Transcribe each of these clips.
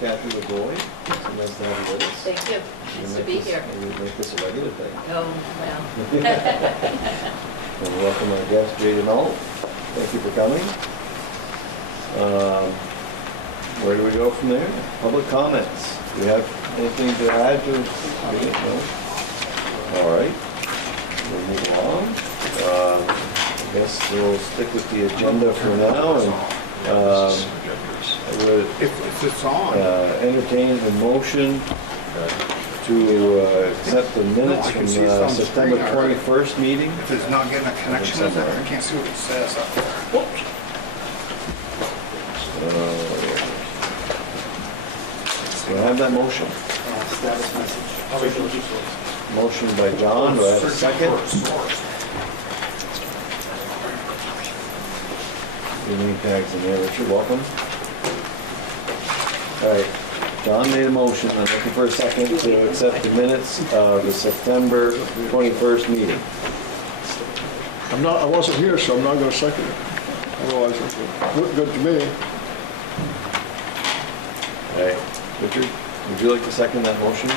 Kathy LeBoy. It's nice to have you with us. Thank you. Nice to be here. Maybe make this a regular thing. Oh, well. And welcome our guest, Jay DeMello. Thank you for coming. Where do we go from there? Public comments. Do you have anything to add to? No? All right. We'll move along. I guess we'll stick with the agenda for now, and I would If it's on. entertain a motion to accept the minutes I can from see it's on the September screen already. 21st meeting. If it's not getting a connection with it, I can't see what it says up there. Whoops. Do I have that motion? Status message. Motion by John, do I have a second? Your name tags in there, Richard, welcome. All right, John made a motion, I'm looking for a second to accept the minutes of the September 21st meeting. I wasn't here, so I'm not going to second it. Otherwise, it looked good to me. All right, Richard, would you like to second that motion?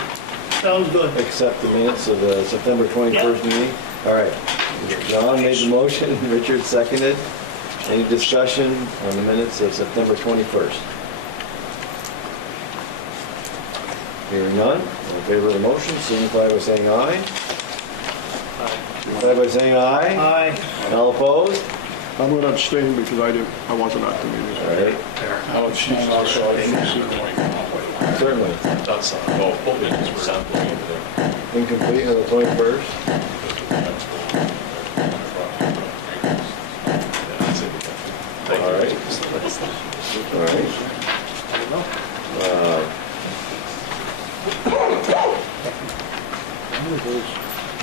Sounds good. Accept the minutes of the September 21st meeting? All right, John made the motion, Richard seconded. Any discussion on the minutes of September 21st? Hearing none, all in favor of the motion, signify by saying aye. Signify by saying aye. Aye. All opposed? I'm going to abstain because I wasn't at the meeting. All right, Oh, she's also. certainly. That's, well, both meetings were sampled over there. Incomplete on the 21st? All right. All right.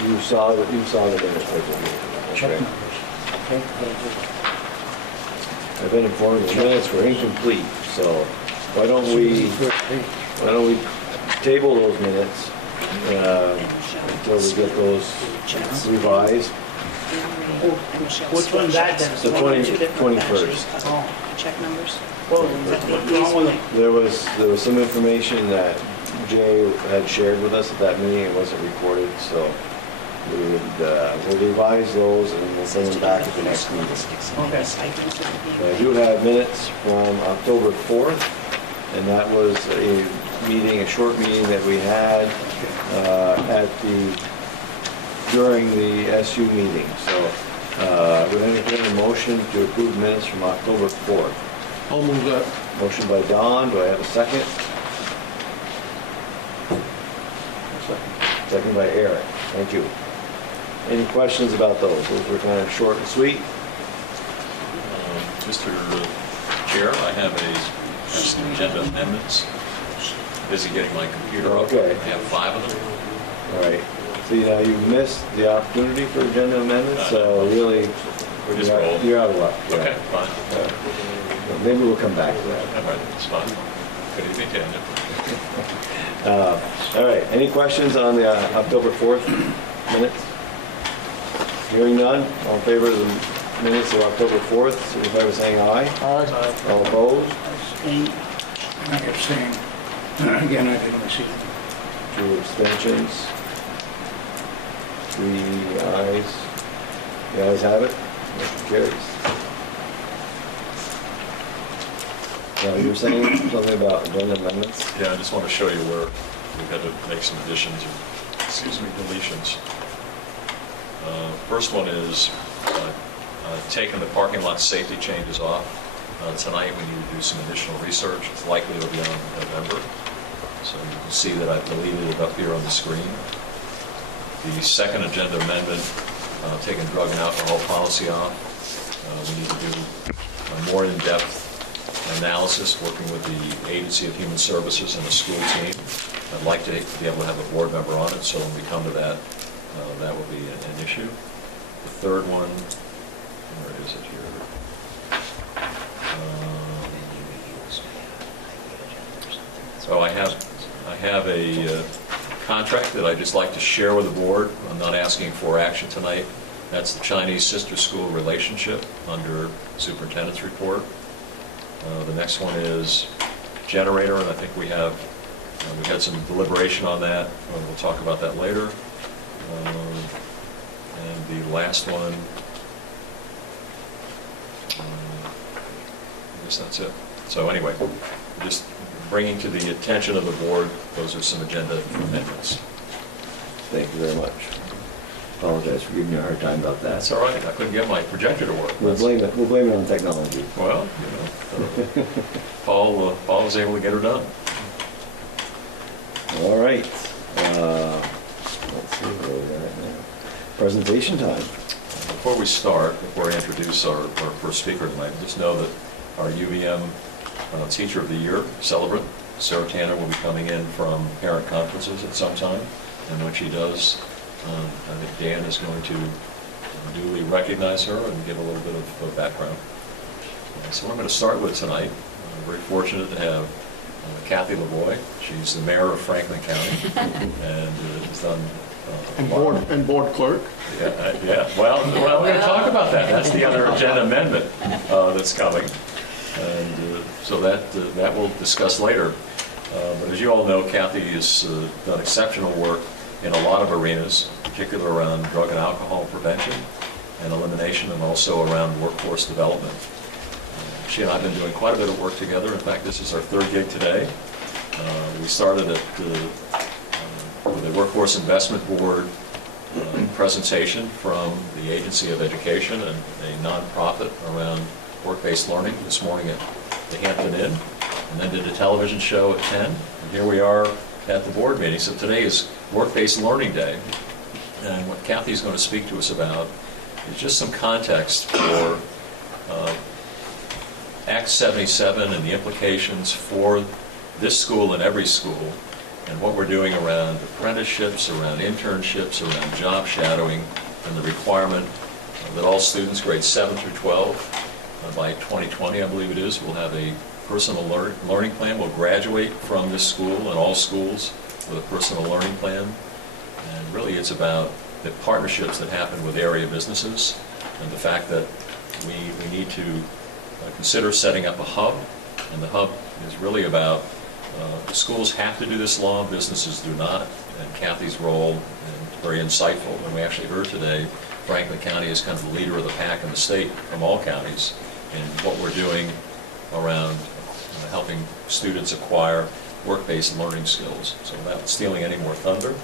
You saw the minutes, okay. I've been informed the minutes were incomplete, so why don't we table those minutes until we get those revised? Which one's that then? The 21st. Oh, check numbers? well, what's wrong with it? There was some information that Jay had shared with us at that meeting. It wasn't recorded, so we'll revise those and we'll send them back at the next meeting. Okay. I do have minutes from October 4th, and that was a short meeting that we had during the SU meeting. So I would entertain a motion to approve minutes from October 4th. I'll move that. Motion by Don, do I have a second? Second by Eric, thank you. Any questions about those? Those were kind of short and sweet. Mr. Chair, I have some agenda amendments. Busy getting my computer up. Okay. I have 5 of them. All right, so you missed the opportunity for agenda amendments, so really, We're just rolling. you're out of luck. yeah. Okay, fine. Maybe we'll come back to that. All right, it's fine. Good evening, Daniel. All right, any questions on the October 4th minutes? Hearing none, all in favor of the minutes of October 4th, signify by saying aye. Aye. All opposed? Abstain. I abstain. Again, I didn't see it. 2 abstentions. 3 ayes. The ayes have it, motion carries. Now, you were saying something about agenda amendments? Yeah, I just want to show you where we've had to make some additions, or, deletions. First one is taking the parking lot safety changes off. Tonight, we need to do some additional research. It's likely it'll be on November. So you can see that I've deleted it up here on the screen. The second agenda amendment, taking drug and alcohol policy off. We need to do a more in-depth analysis, working with the Agency of Human Services and the school team. I'd like to be able to have a board member on it, so when we come to that, that will be an issue. The third one, where is it here? So I have a contract that I'd just like to share with the board. I'm not asking for action tonight. That's the Chinese sister school relationship under superintendent's report. The next one is generator, and I think we had some deliberation on that. We'll talk about that later. And the last one, I guess that's it. So anyway, just bringing to the attention of the board, those are some agenda amendments. Thank you very much. Apologize for giving you a hard time about that. That's all right. I couldn't get my projector to work. We'll blame it on technology. Well, Paul was able to get her done. All right. Let's see where we're at now. Presentation time. Before we start, before I introduce our first speaker tonight, just know that our UVM Teacher of the Year celebrant, Sarah Tanner, will be coming in from parent conferences at some time. And when she does, I think Dan is going to duly recognize her and give a little bit of background. So what I'm going to start with tonight, I'm very fortunate to have Kathy Lavoie. She's the mayor of Franklin County and has done And board clerk. yeah. Well, we're going to talk about that. That's the other agenda amendment that's coming, and so that we'll discuss later. But as you all know, Kathy has done exceptional work in a lot of arenas, particularly around drug and alcohol prevention and elimination, and also around workforce development. She and I have been doing quite a bit of work together. In fact, this is our third gig today. We started with a Workforce Investment Board presentation from the Agency of Education and a nonprofit around work-based learning this morning at the Hampton Inn, and then did a television show at 10. And here we are at the board meeting. So today is Work-Based Learning Day, and what Kathy's going to speak to us about is just some context for Act 77 and the implications for this school and every school, and what we're doing around apprenticeships, around internships, around job shadowing, and the requirement that all students grades 7 through 12 by 2020, I believe it is, will have a personal learning plan, will graduate from this school and all schools with a personal learning plan. And really it's about the partnerships that happen with area businesses and the fact that we need to consider setting up a hub, and the hub is really about the schools have to do this law, businesses do not, and Kathy's role is very insightful. And we actually heard today Franklin County is kind of the leader of the pack in the state from all counties in what we're doing around helping students acquire work-based learning skills. So without stealing any more thunder,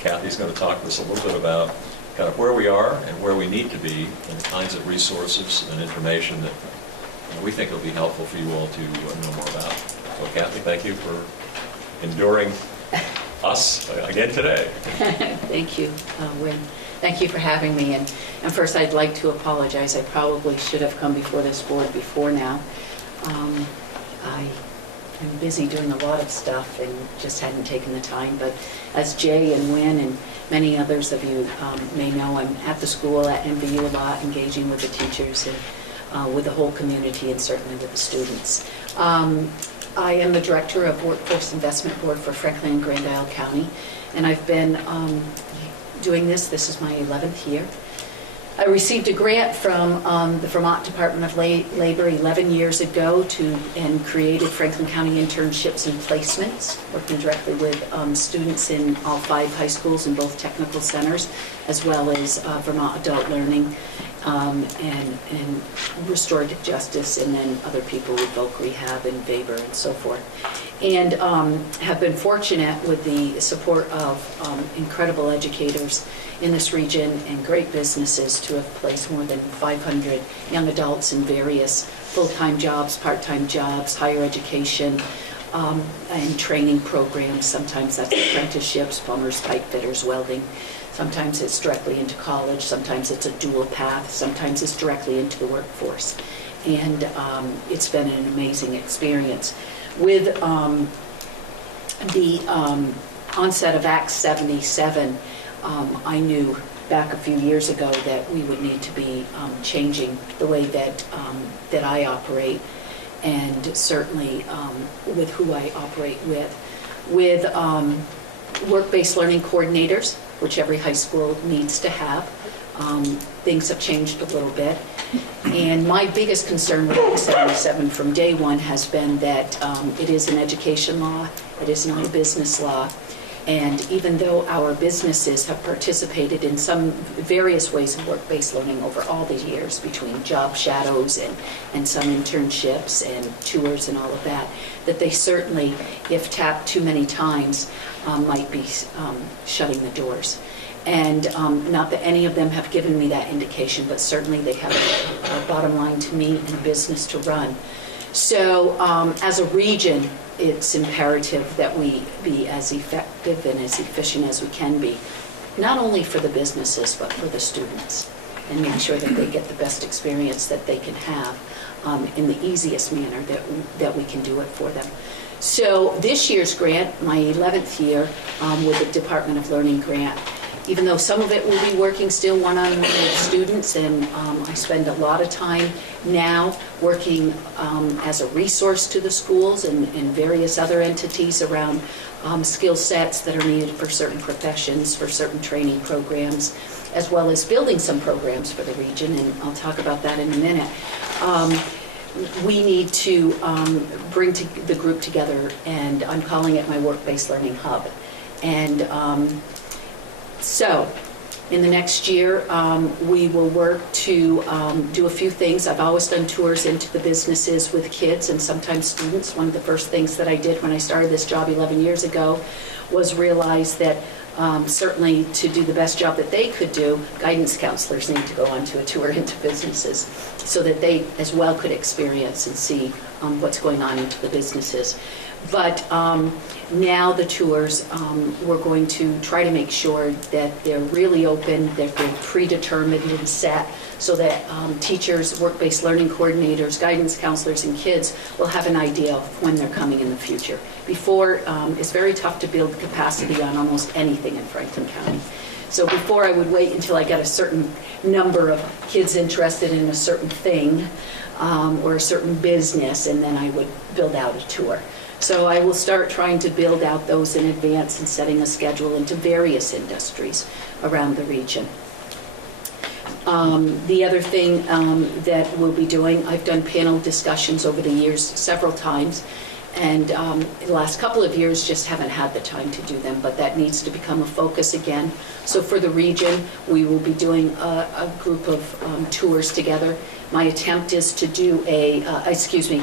Kathy's going to talk to us a little bit about kind of where we are and where we need to be and the kinds of resources and information that we think will be helpful for you all to know more about. So Kathy, thank you for enduring us again today. Thank you, Wynn. Thank you for having me. And first, I'd like to apologize. I probably should have come before this board before now. I am busy doing a lot of stuff and just hadn't taken the time. But as Jay and Wynn and many others of you may know, I'm at the school at MVU a lot, engaging with the teachers and with the whole community and certainly with the students. I am the director of Workforce Investment Board for Franklin and Grand Isle County, and I've been doing this. This is my 11th year. I received a grant from the Vermont Department of Labor 11 years ago and created Franklin County Internships and Placements, working directly with students in all 5 high schools and both technical centers, as well as Vermont Adult Learning and Restorative Justice, and then other people with Voc Rehab and Weber and so forth. And have been fortunate with the support of incredible educators in this region and great businesses to have placed more than 500 young adults in various full-time jobs, part-time jobs, higher education, and training programs. Sometimes that's apprenticeships, plumbers, pipe fitters, welding. Sometimes it's directly into college. Sometimes it's a dual path. Sometimes it's directly into the workforce. And it's been an amazing experience. With the onset of Act 77, I knew back a few years ago that we would need to be changing the way that I operate, and certainly with who I operate with work-based learning coordinators, which every high school needs to have, Things have changed a little bit. And my biggest concern with Act 77 from day one has been that it is an education law, it is not a business law. And even though our businesses have participated in some various ways of work-based learning over all the years, between job shadows and some internships and tours and all of that, that they certainly, if tapped too many times, might be shutting the doors. And not that any of them have given me that indication, but certainly they have a bottom line to me and a business to run. So as a region, it's imperative that we be as effective and as efficient as we can be, not only for the businesses, but for the students, and make sure that they get the best experience that they can have in the easiest manner that we can do it for them. So this year's grant, my 11th year with the Department of Learning grant, even though some of it will be working still one-on-one with students, and I spend a lot of time now working as a resource to the schools and various other entities around skill sets that are needed for certain professions, for certain training programs, as well as building some programs for the region, and I'll talk about that in a minute. We need to bring the group together, and I'm calling it my Work-Based Learning Hub. And so, in the next year, we will work to do a few things. I've always done tours into the businesses with kids and sometimes students. One of the first things that I did when I started this job 11 years ago was realize that certainly to do the best job that they could do, guidance counselors need to go onto a tour into businesses so that they as well could experience and see what's going on into the businesses. But now the tours, we're going to try to make sure that they're really open, that they're predetermined and set, so that teachers, work-based learning coordinators, guidance counselors, and kids will have an idea of when they're coming in the future. Before, it's very tough to build capacity on almost anything in Franklin County. So before, I would wait until I got a certain number of kids interested in a certain thing or a certain business, and then I would build out a tour. So I will start trying to build out those in advance and setting a schedule into various industries around the region. The other thing that we'll be doing, I've done panel discussions over the years several times, and the last couple of years just haven't had the time to do them, but that needs to become a focus again. So for the region, we will be doing a group of tours together. My attempt is to do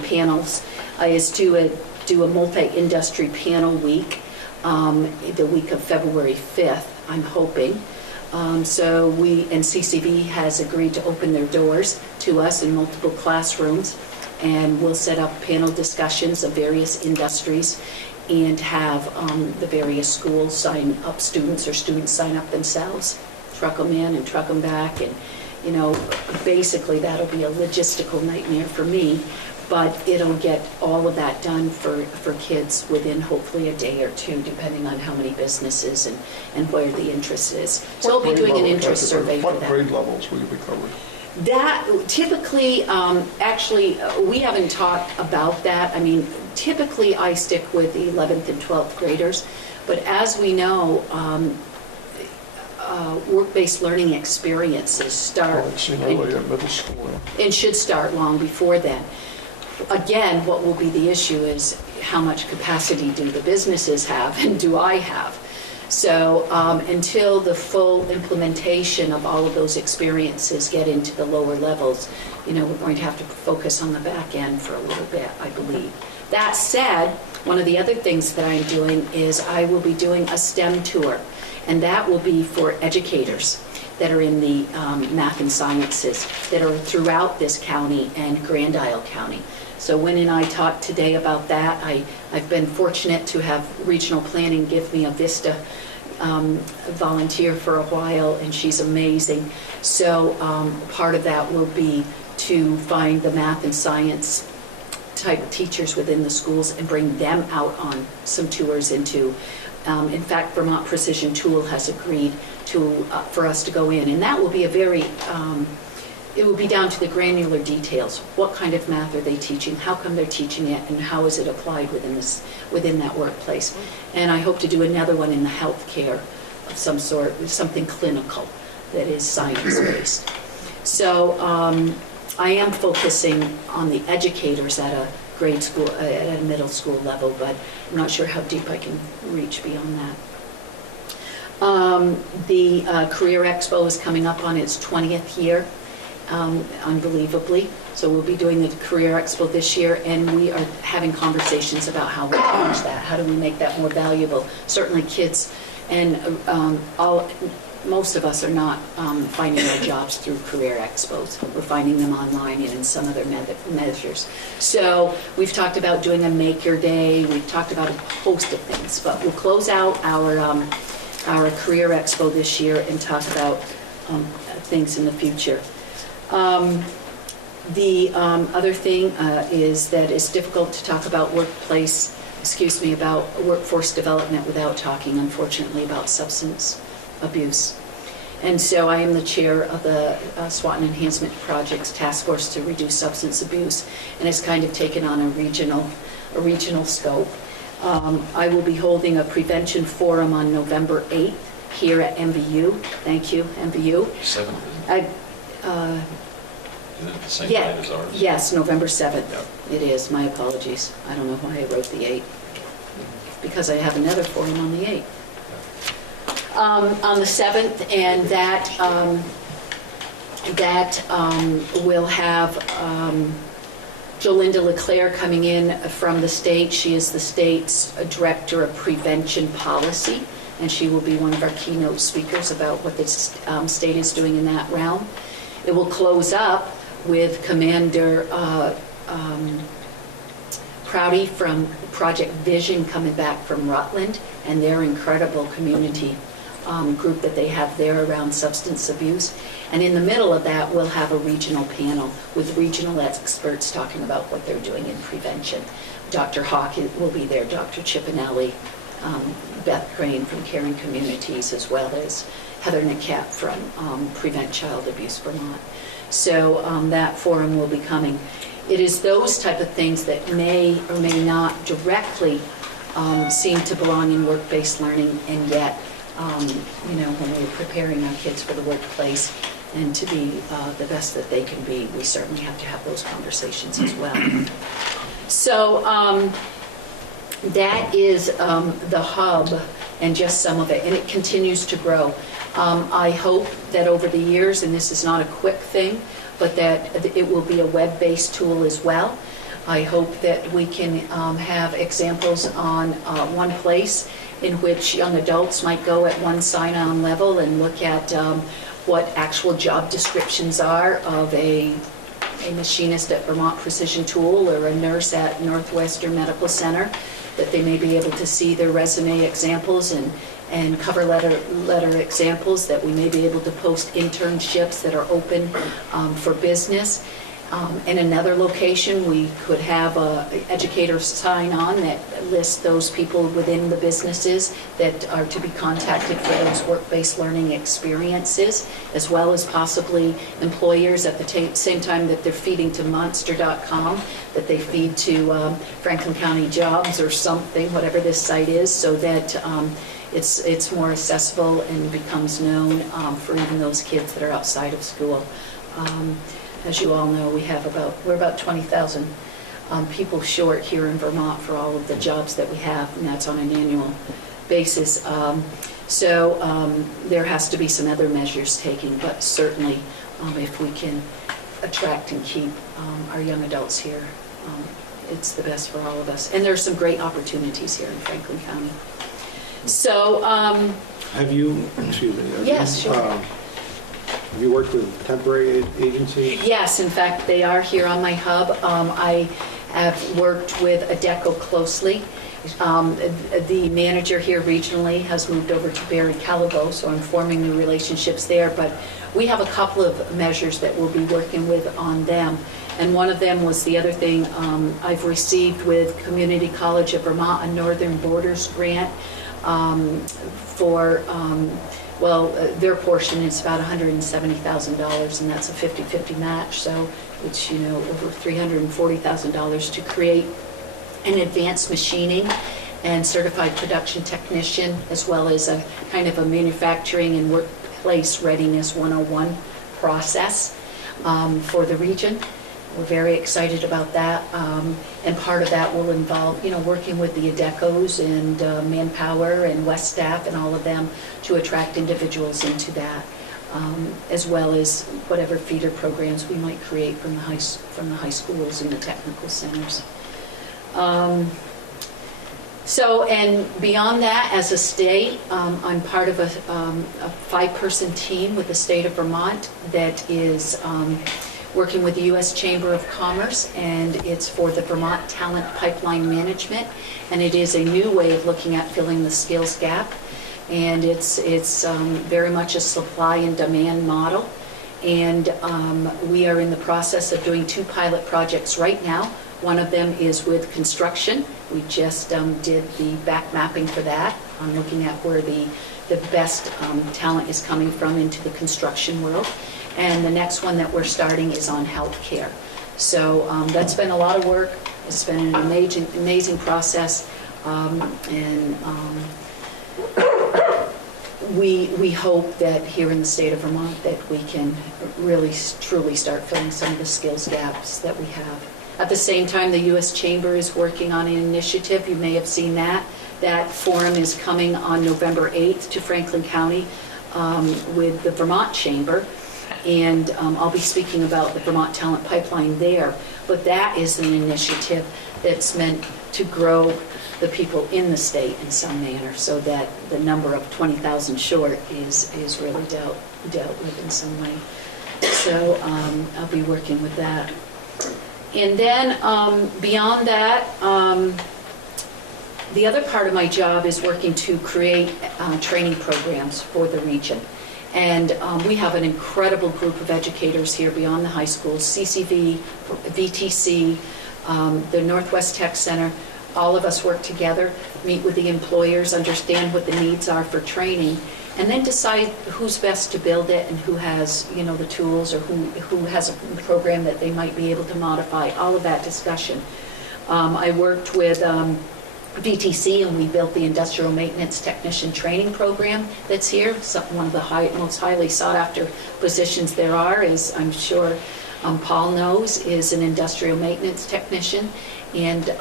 panels, is do a multi-industry panel week, the week of February 5th, I'm hoping. So CCV has agreed to open their doors to us in multiple classrooms, and we'll set up panel discussions of various industries and have the various schools sign up students, or students sign up themselves, truck them in and truck them back, and basically that'll be a logistical nightmare for me, but it'll get all of that done for kids within hopefully a day or two, depending on how many businesses and where the interest is. So we'll be doing an interest survey for that. What grade levels will you be covering? That typically, actually, we haven't talked about that. I mean, typically I stick with the 11th and 12th graders, but as we know, work-based learning experiences start Middle school. And should start long before then. Again, what will be the issue is how much capacity do the businesses have and do I have? So until the full implementation of all of those experiences get into the lower levels, we're going to have to focus on the back end for a little bit, I believe. That said, one of the other things that I'm doing is I will be doing a STEM tour, and that will be for educators that are in the math and sciences that are throughout this county and Grand Isle County. So Wynn and I talked today about that. I've been fortunate to have regional planning give me a VISTA volunteer for a while, and she's amazing. So part of that will be to find the math and science type of teachers within the schools and bring them out on some tours into. In fact, Vermont Precision Tool has agreed for us to go in, and that will be a very it will be down to the granular details. What kind of math are they teaching? How come they're teaching it? And how is it applied within that workplace? And I hope to do another one in the healthcare of some sort, something clinical. that is science-based. So I am focusing on the educators at a grade school, at a middle school level, but I'm not sure how deep I can reach beyond that. The Career Expo is coming up on its 20th year, unbelievably. So we'll be doing the Career Expo this year, and we are having conversations about how we launch that. How do we make that more valuable? Certainly kids and most of us are not finding our jobs through career expos. We're finding them online and in some other measures. So we've talked about doing a Maker Day. We've talked about a host of things, but we'll close out our Career Expo this year and talk about things in the future. The other thing is that it's difficult to talk about about workforce development without talking, unfortunately, about substance abuse. And so I am the chair of the Swanton Enhancement Projects Task Force to reduce substance abuse, and it's kind of taken on a regional scope. I will be holding a prevention forum on November 8th here at MVU. Thank you, MVU. 7th, isn't it? Is it the same Yeah, night as ours? yes, November 7th. Yep. It is, my apologies. I don't know why I wrote the 8th, because I have another forum on the 8th. On the 7th, and that will have Jolinda LeClaire coming in from the state. She is the state's director of prevention policy, and she will be one of our keynote speakers about what the state is doing in that realm. It will close up with Commander Prouty from Project Vision coming back from Rutland, and their incredible community group that they have there around substance abuse. And in the middle of that, we'll have a regional panel with regional experts talking about what they're doing in prevention. Dr. Hawk will be there, Dr. Chipinelli, Beth Crane from Caring Communities, as well as Heather Nicat from Prevent Child Abuse Vermont. So that forum will be coming. It is those type of things that may or may not directly seem to belong in work-based learning, and yet when we're preparing our kids for the workplace and to be the best that they can be, we certainly have to have those conversations as well. So that is the hub and just some of it, and it continues to grow. I hope that over the years, and this is not a quick thing, but that it will be a web-based tool as well. I hope that we can have examples on one place in which young adults might go at one sign-on level and look at what actual job descriptions are of a machinist at Vermont Precision Tool or a nurse at Northwestern Medical Center, that they may be able to see their resume examples and cover letter examples, that we may be able to post internships that are open for business. In another location, we could have educators sign on that list those people within the businesses that are to be contacted for those work-based learning experiences, as well as possibly employers at the same time that they're feeding to monster.com, that they feed to Franklin County Jobs or something, whatever this site is, so that it's more accessible and becomes known for even those kids that are outside of school. As you all know, we're about 20,000 people short here in Vermont for all of the jobs that we have, and that's on an annual basis. So there has to be some other measures taken, but certainly if we can attract and keep our young adults here, it's the best for all of us. And there's some great opportunities here in Franklin County. So Have you, excuse me. Yes, sure. Have you worked with temporary agencies? Yes, in fact, they are here on my hub. I have worked with ADECO closely. The manager here regionally has moved over to Barry Calabo, so I'm forming new relationships there. But we have a couple of measures that we'll be working with on them. And one of them was the other thing I've received with Community College of Vermont, a Northern Borders grant for their portion is about $170,000, and that's a 50-50 match, so it's over $340,000 to create an advanced machining and certified production technician, as well as a kind of a manufacturing and work Workplace Readiness 101 process for the region. We're very excited about that, and part of that will involve, working with the ADECOs and Manpower and West Staff and all of them to attract individuals into that, as well as whatever feeder programs we might create from the high schools and the technical centers. And beyond that, as a state, I'm part of a 5-person team with the state of Vermont that is working with the U.S. Chamber of Commerce, and it's for the Vermont Talent Pipeline Management, and it is a new way of looking at filling the skills gap, and it's very much a supply and demand model, and we are in the process of doing 2 pilot projects right now. One of them is with construction. We just did the back mapping for that, on looking at where the best talent is coming from into the construction world. And the next one that we're starting is on healthcare. So that's been a lot of work. It's been an amazing process. We hope that here in the state of Vermont that we can really, truly start filling some of the skills gaps that we have. At the same time, the U.S. Chamber is working on an initiative. You may have seen that. That forum is coming on November 8th to Franklin County with the Vermont Chamber. And I'll be speaking about the Vermont Talent Pipeline there. But that is an initiative that's meant to grow the people in the state in some manner, so that the number of 20,000 short is really dealt with in some way. So I'll be working with that. And then beyond that, the other part of my job is working to create training programs for the region. And we have an incredible group of educators here beyond the high schools, CCV, VTC, the Northwest Tech Center. All of us work together, meet with the employers, understand what the needs are for training, and then decide who's best to build it and who has, the tools, or who has a program that they might be able to modify, all of that discussion. I worked with VTC, and we built the Industrial Maintenance Technician Training Program that's here. One of the most highly sought after positions there are, is, I'm sure Paul knows, is an industrial maintenance technician. And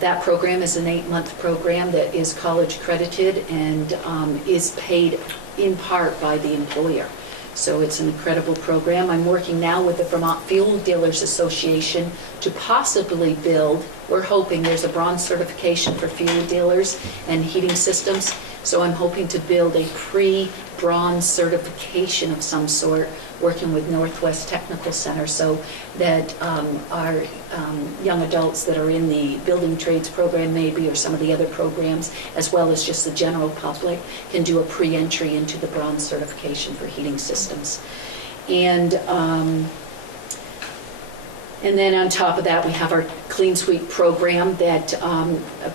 that program is an 8-month program that is college accredited and is paid in part by the employer. So it's an incredible program. I'm working now with the Vermont Fuel Dealers Association to possibly build, we're hoping there's a bronze certification for fuel dealers and heating systems. So I'm hoping to build a pre-bronze certification of some sort, working with Northwest Technical Center, so that our young adults that are in the building trades program maybe, or some of the other programs, as well as just the general public, can do a pre-entry into the bronze certification for heating systems. And then on top of that, we have our Clean Sweep program that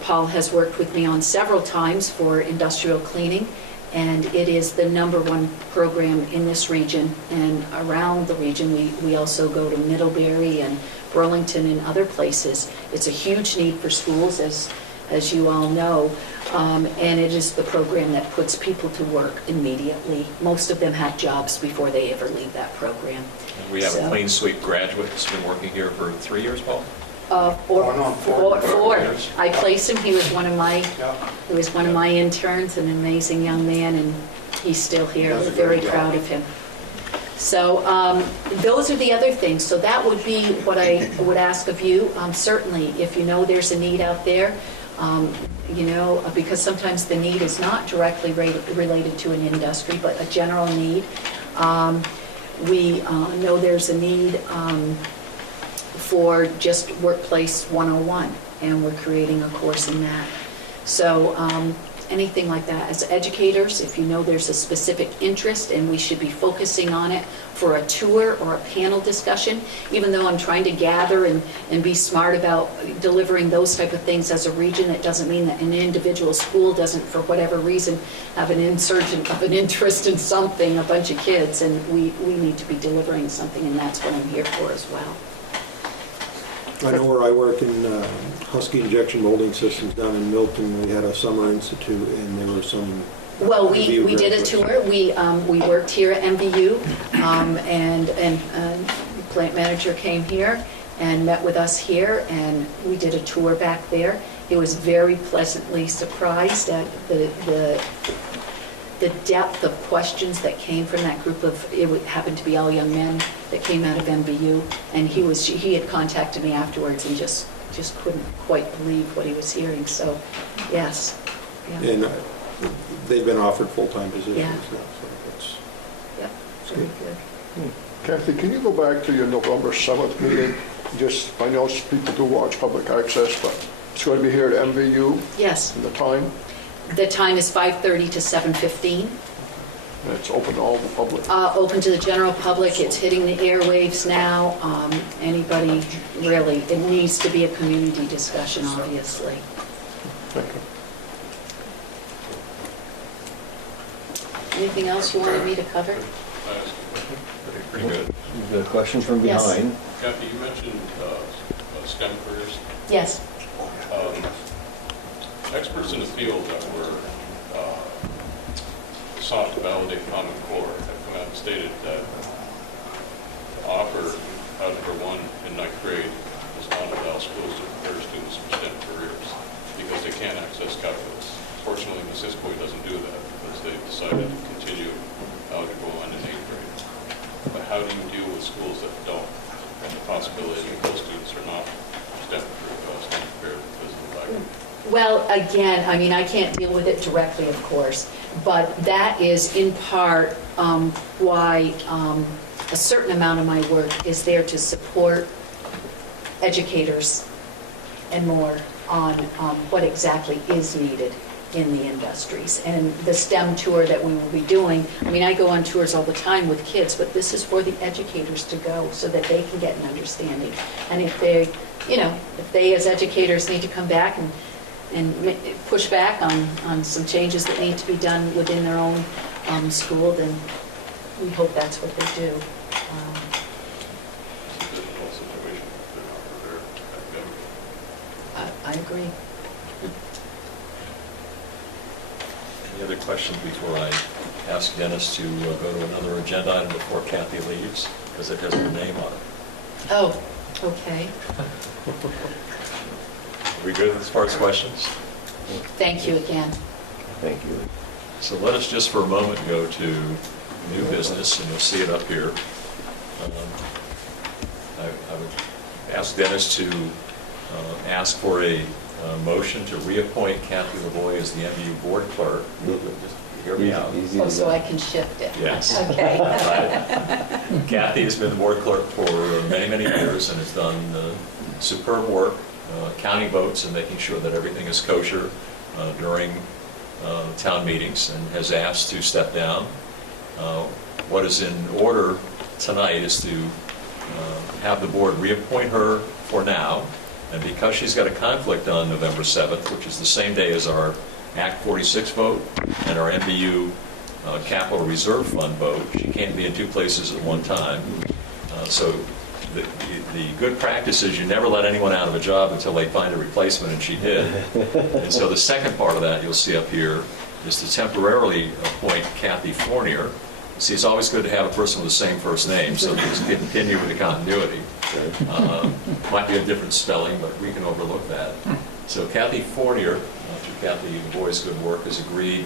Paul has worked with me on several times for industrial cleaning. And it is the #1 program in this region and around the region. We also go to Middlebury and Burlington and other places. It's a huge need for schools, as you all know, and it is the program that puts people to work immediately. Most of them have jobs before they ever leave that program. And we have a Clean Sweep graduate that's been working here for 3 years, Paul? Four. I placed him. He was one of my interns, an amazing young man, and he's still here. We're very proud of him. So those are the other things. So that would be what I would ask of you. Certainly, if you know there's a need out there, because sometimes the need is not directly related to an industry, but a general need. We know there's a need for just Workplace 101, and we're creating a course in that. So anything like that. As educators, if you know there's a specific interest and we should be focusing on it for a tour or a panel discussion, even though I'm trying to gather and be smart about delivering those type of things as a region, it doesn't mean that an individual school doesn't, for whatever reason, have an insurgent of an interest in something, a bunch of kids, and we need to be delivering something, and that's what I'm here for as well. I know where I work in Husky Injection Molding Systems down in Milton. We had a summer institute, and there were some Well, we MVU did a graduation. tour. We worked here at MVU, and the plant manager came here and met with us here, and we did a tour back there. He was very pleasantly surprised at the depth of questions that came from that group of, it happened to be all young men that came out of MVU, and he had contacted me afterwards and just couldn't quite believe what he was hearing, so, yes. Yeah. And they've been offered full-time positions Yeah. now, so that's, Yep, very good. Kathy, can you go back to your November 7th meeting? Just, I know people do watch public access, but it's going to be here at MVU, Yes, and the time, the time is 5:30 to 7:15. and it's open to all the public. Open to the general public, it's hitting the airwaves now. Anybody, really, it needs to be a community discussion, obviously. Thank you. Anything else you wanted me to cover? Pretty good. You've got a question from Yes. behind. Kathy, you mentioned STEM careers. Yes. Experts in the field that were sought to validate Common Core have come out and stated that to offer Algebra 1 in ninth grade does not allow schools to prepare students for STEM careers because they can't access calculus. Fortunately, Missisquoi doesn't do that because they've decided to continue Algebra 1 in eighth grade. But how do you deal with schools that don't? And the possibility that those students are not STEM prepared because of the lack of. Well, again, I mean, I can't deal with it directly, of course, but that is in part why a certain amount of my work is there to support educators and more on what exactly is needed in the industries. And the STEM tour that we will be doing, I mean, I go on tours all the time with kids, but this is for the educators to go so that they can get an understanding. And if they, if they as educators need to come back and push back on some changes that need to be done within their own school, then we hope that's what they do. It's a difficult situation if they're not prepared academically. I agree. Any other questions before I ask Dennis to go to another agenda item before Kathy leaves, because it has her name on it? Oh, okay. Are we good as far as questions? Thank you again. Thank you. So let us just for a moment go to new business, and you'll see it up here. I would ask Dennis to ask for a motion to reappoint Kathy Lavoie as the MVU Board Clerk. Just hear me out. Easy Oh, to so do. I can shift it? Yes. Okay. Kathy has been the board clerk for many, many years and has done superb work counting votes and making sure that everything is kosher during town meetings, and has asked to step down. What is in order tonight is to have the board reappoint her for now, and because she's got a conflict on November 7th, which is the same day as our Act 46 vote and our MVU Capital Reserve Fund vote, she can't be in two places at one time. So the good practice is you never let anyone out of a job until they find a replacement, and she did. And so the second part of that you'll see up here is to temporarily appoint Kathy Fournier. See, it's always good to have a person with the same first name so that we can continue with the continuity. Might be a different spelling, but we can overlook that. So Kathy Fournier, through Kathy Lavoie's good work, has agreed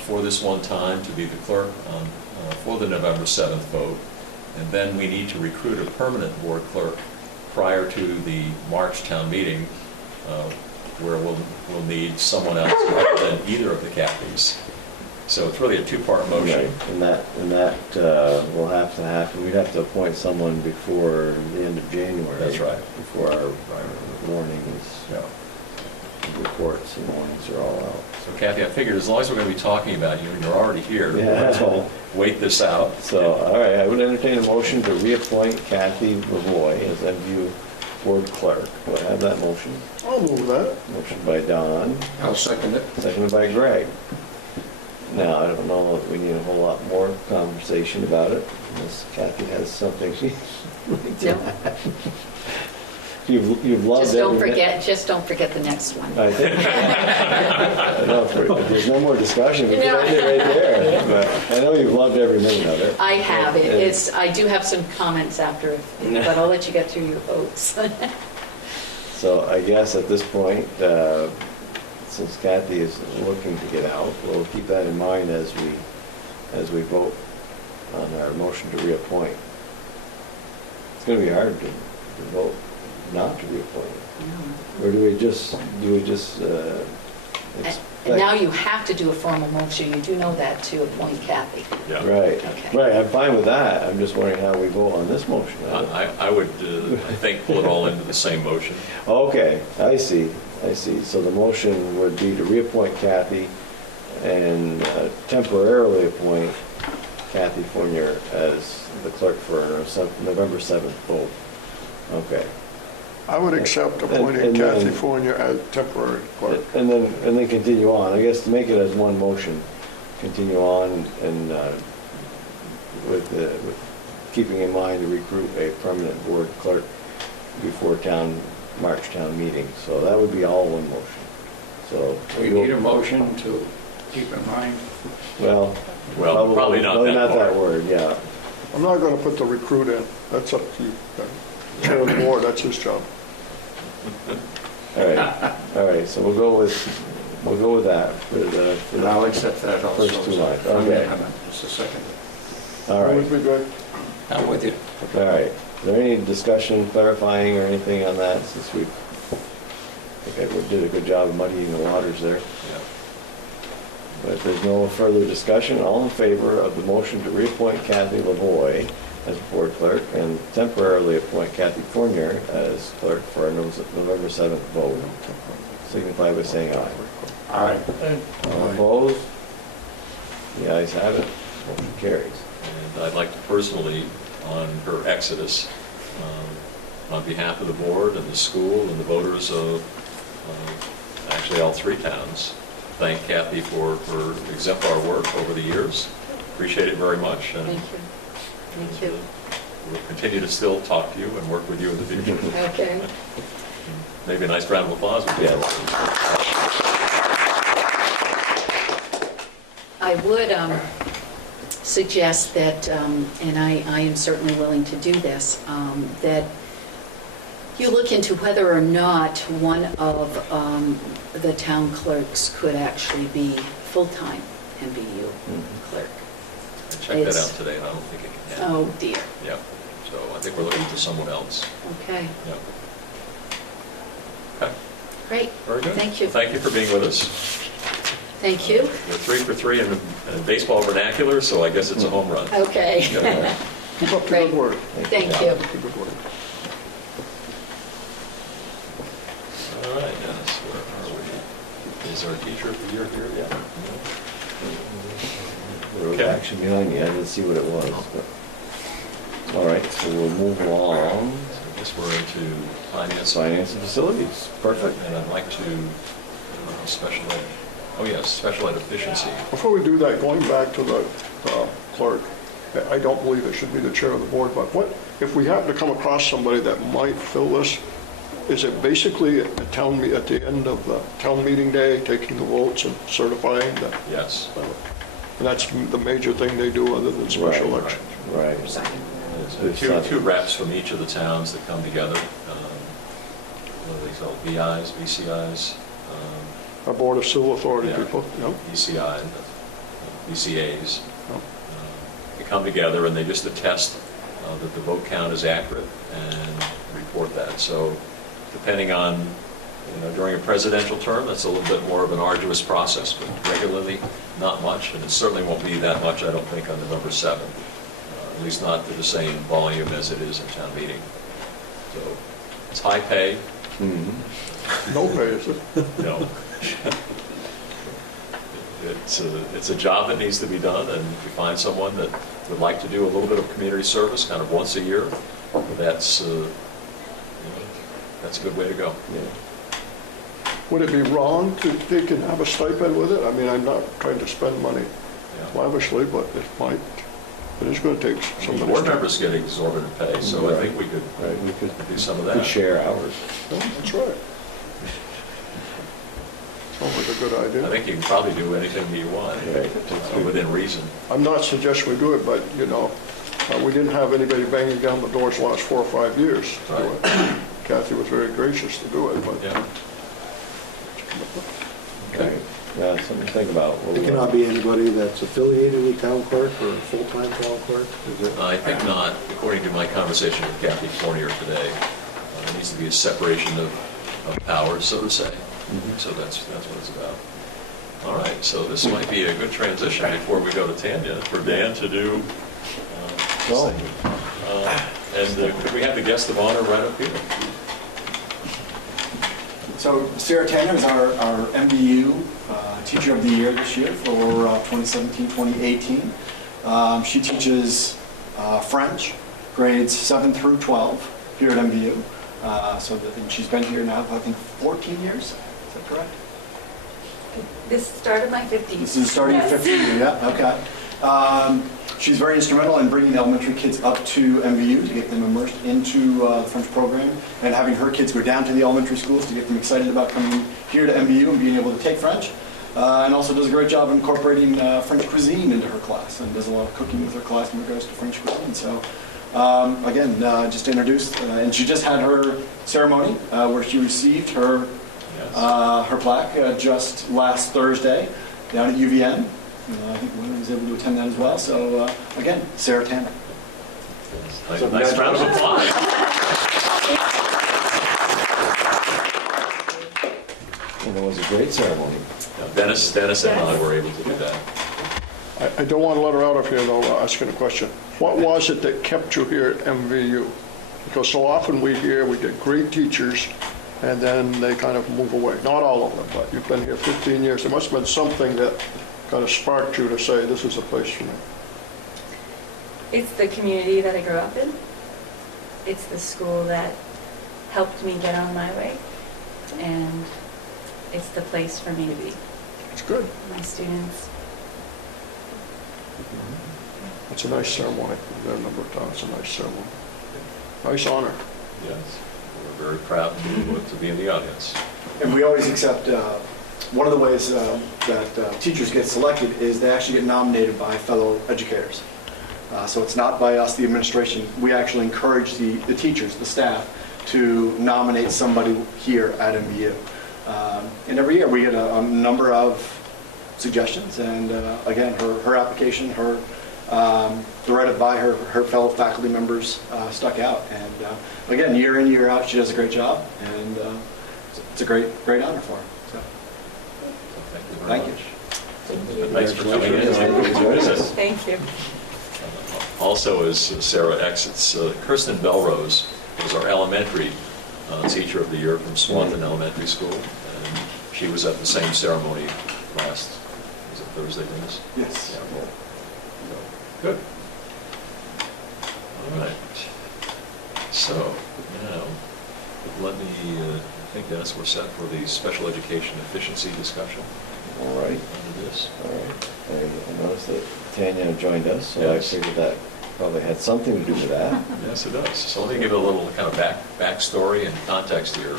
for this one time to be the clerk for the November 7th vote. And then we need to recruit a permanent board clerk prior to the March town meeting, where we'll need someone else rather than either of the Kathys. So it's really a two-part motion. Right, and that will have to happen. We'd have to appoint someone before the end of January. That's right. Before our warnings, reports and warnings are all out. So Kathy, I figured as long as we're going to be talking about you and you're already here, we Yeah. might as well wait this out. So, all right, I would entertain a motion to reappoint Kathy Lavoie as MVU Board Clerk. Do I have that motion? I'll move that. Motion by Don, I'll second it. seconded by Greg. Now, I don't know if we need a whole lot more conversation about it, unless Kathy has something she'd like to No. add. You've loved Just don't every minute. forget, just don't forget the next one. I think, no, if there's no more discussion, we can No. end it right there. But I know you've loved every minute of it. I have, And- it's, I do have some comments after, but I'll let you get through your votes. So I guess at this point, since Kathy is looking to get out, we'll keep that in mind as we vote on our motion to reappoint. It's going to be hard to vote not to reappoint. Or do we just expect? And now you have to do a formal motion, you do know that, to appoint Kathy. Yeah. Right, Okay. right, I'm fine with that. I'm just wondering how we vote on this motion. I would, I think, pull it all into the same motion. Okay, I see. So the motion would be to reappoint Kathy and temporarily appoint Kathy Fournier as the clerk for November 7th vote. Okay. I would accept appointing And then- Kathy Fournier as temporary clerk. And then continue on. I guess to make it as one motion, continue on and with keeping in mind to recruit a permanent board clerk before March town meeting. So that would be all one motion. So We need a motion to keep in mind. Well, Probably not that not that far. word, yeah. I'm not going to put the recruit in. That's up to you. Chair of the board, that's his job. All right, so we'll go with that for the I'll accept that also. First two lines, So, okay. Just a second. all right, Would be good. I'm with you. all right. Is there any discussion, clarifying, or anything on that since we, I think we did a good job of muddying the waters there? Yeah. But if there's no further discussion, all in favor of the motion to reappoint Kathy Lavoy as board clerk and temporarily appoint Kathy Fournier as clerk for our November 7th vote, signify by saying aye. Aye. All opposed? The ayes have it, motion carries. And I'd like to personally, on her exodus, on behalf of the board and the school and the voters of actually all three towns, thank Kathy for her exemplar work over the years. Appreciate it very much. And Thank you. Thank you. we'll continue to still talk to you and work with you in the future. Okay. Maybe a nice round of applause would be helpful. I would suggest that, and I am certainly willing to do this, that you look into whether or not one of the town clerks could actually be full-time MVU clerk. I checked that It's- out today, and I don't think it can happen. Oh, dear. Yeah, so I think we're looking for someone else. Okay, Yeah. Okay, great. very good. Thank you. Thank you for being with us. Thank you. We're 3 for 3 in baseball vernacular, so I guess it's a home run. Okay. Keep up the Great. good work. Thank Yeah. you. Keep it work. All right, Dennis, where are we? Is our teacher of the year here yet? There was Okay. action behind you, I didn't see what it was. But. All right, so we'll move along. I guess we're into finance. Finance and facilities, perfect. And I'd like to, special ed, oh yes, special ed efficiency. Before we do that, going back to the clerk, I don't believe it should be the chair of the board, but what, if we happen to come across somebody that might fill this, is it basically at the end of the town meeting day, taking the votes and certifying that? Yes. And that's the major thing they do other than special Right. election. Right. There's two reps from each of the towns that come together. What are they called? VIs, VCIs, Our Board of Civil Authority Yeah. people, you know? VCI, VCAs. Oh. They come together and they just attest that the vote count is accurate and report that. So depending on, during a presidential term, that's a little bit more of an arduous process, but regularly, not much, and it certainly won't be that much, I don't think, on November 7th, at least not to the same volume as it is in town meeting. So it's high pay, No pay, is it? no. It's a job that needs to be done, and if you find someone that would like to do a little bit of community service, kind of once a year, that's a good way to go. Yeah. Would it be wrong to take and have a stipend with it? I mean, I'm not trying to spend money Yeah. lavishly, but it might. It is going to take some Board administration. members get exorbitant pay, so I think we could Right, we could do some of could that. share hours. No, that's right. Sounds like a good I idea. think you can probably do anything you want, Right. within reason. I'm not suggesting we do it, but, we didn't have anybody banging down the doors the last 4 or 5 years to do it. Kathy was very gracious to do it, but Yeah. Okay, yeah, something to think about. It cannot be anybody that's affiliated with town clerk or a full-time town clerk, is it? I think not, according to my conversation with Kathy Fournier today. There needs to be a separation of powers, so to say. So that's what it's about. All right, so this might be a good transition before we go to Tanya, for Dan to do this Oh. thing. And could we have the guest of honor right up here? So Sarah Tanner is our MVU Teacher of the Year this year for 2017-2018. She teaches French, grades 7 through 12 here at MVU. And she's been here now, I think, 14 years. Is that correct? This started my 50s. This is starting at 15, yeah, okay. She's very instrumental in bringing the elementary kids up to MVU to get them immersed into the French program, and having her kids go down to the elementary schools to get them excited about coming here to MVU and being able to take French. And also does a great job incorporating French cuisine into her class, and does a lot of cooking with her class in regards to French cuisine. So again, just to introduce, and she just had her ceremony where she received her her plaque just last Thursday down at UVM. I think William was able to attend that as well. So again, Sarah Tanner. Nice round of applause. And it was a great ceremony. Dennis and I were able to do that. I don't want to let her out of here, though, asking a question. What was it that kept you here at MVU? Because so often we hear we get great teachers, and then they kind of move away. Not all of them, but you've been here 15 years. There must have been something that kind of sparked you to say, this is a place for me. It's the community that I grew up in. It's the school that helped me get on my way. And it's the place for me to be. It's good. My students. It's a nice ceremony. I've been there a number of times. It's a nice ceremony. Nice honor. Yes, we're very proud to be in the audience. And we always accept, one of the ways that teachers get selected is they actually get nominated by fellow educators. So it's not by us, the administration. We actually encourage the teachers, the staff, to nominate somebody here at MVU. And every year we get a number of suggestions, and again, her application, the read by her fellow faculty members stuck out. And again, year in, year out, she does a great job, and it's a great honor for her. So, Thank you thank very you. much. Thanks for coming in. Thank you. Also, as Sarah exits, Kirsten Belrose was our elementary teacher of the year from Swanton Elementary School, and she was at the same ceremony last, was it Thursday, Dennis? Yes. Yeah, well, good. All right. So, now, let me, I think, Dennis, we're set for the special education efficiency discussion All right, under this. all right. I noticed that Tanya joined us, so I Yes. figured that probably had something to do with that. Yes, it does. So let me give a little kind of backstory and context here.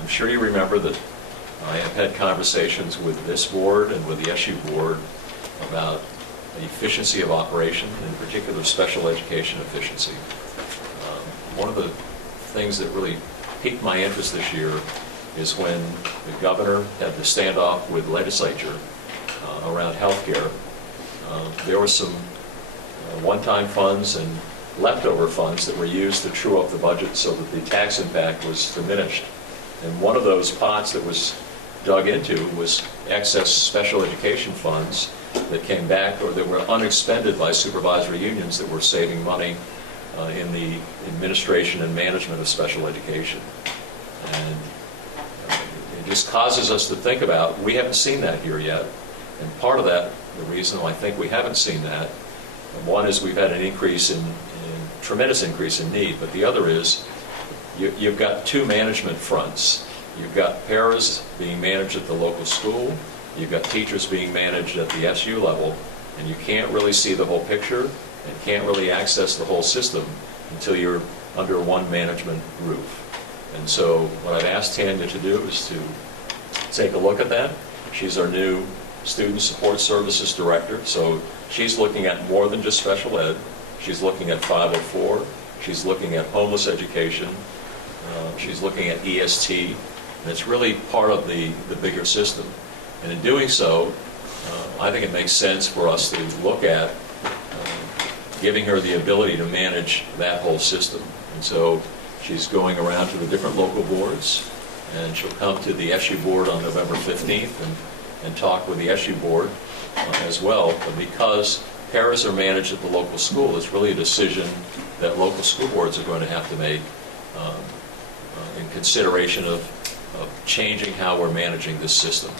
I'm sure you remember that I have had conversations with this board and with the SU board about the efficiency of operation, in particular special education efficiency. One of the things that really piqued my interest this year is when the governor had the standoff with legislature around healthcare. There were some one-time funds and leftover funds that were used to true up the budget so that the tax impact was diminished. And one of those pots that was dug into was excess special education funds that came back or that were unexpended by supervisory unions that were saving money in the administration and management of special education. And it just causes us to think about, we haven't seen that here yet. And part of that, the reason why I think we haven't seen that, one is we've had an increase in tremendous increase in need, but the other is you've got two management fronts. You've got paras being managed at the local school, you've got teachers being managed at the SU level, And you can't really see the whole picture and can't really access the whole system until you're under one management roof. And so what I've asked Tanya to do is to take a look at that. She's our new Student Support Services Director, so she's looking at more than just special ed. She's looking at 504, she's looking at homeless education, she's looking at EST, and it's really part of the bigger system. And in doing so, I think it makes sense for us to look at giving her the ability to manage that whole system. And so she's going around to the different local boards, and she'll come to the SU board on November 15th and talk with the SU board as well. But because paras are managed at the local school, it's really a decision that local school boards are going to have to make in consideration of changing how we're managing this system.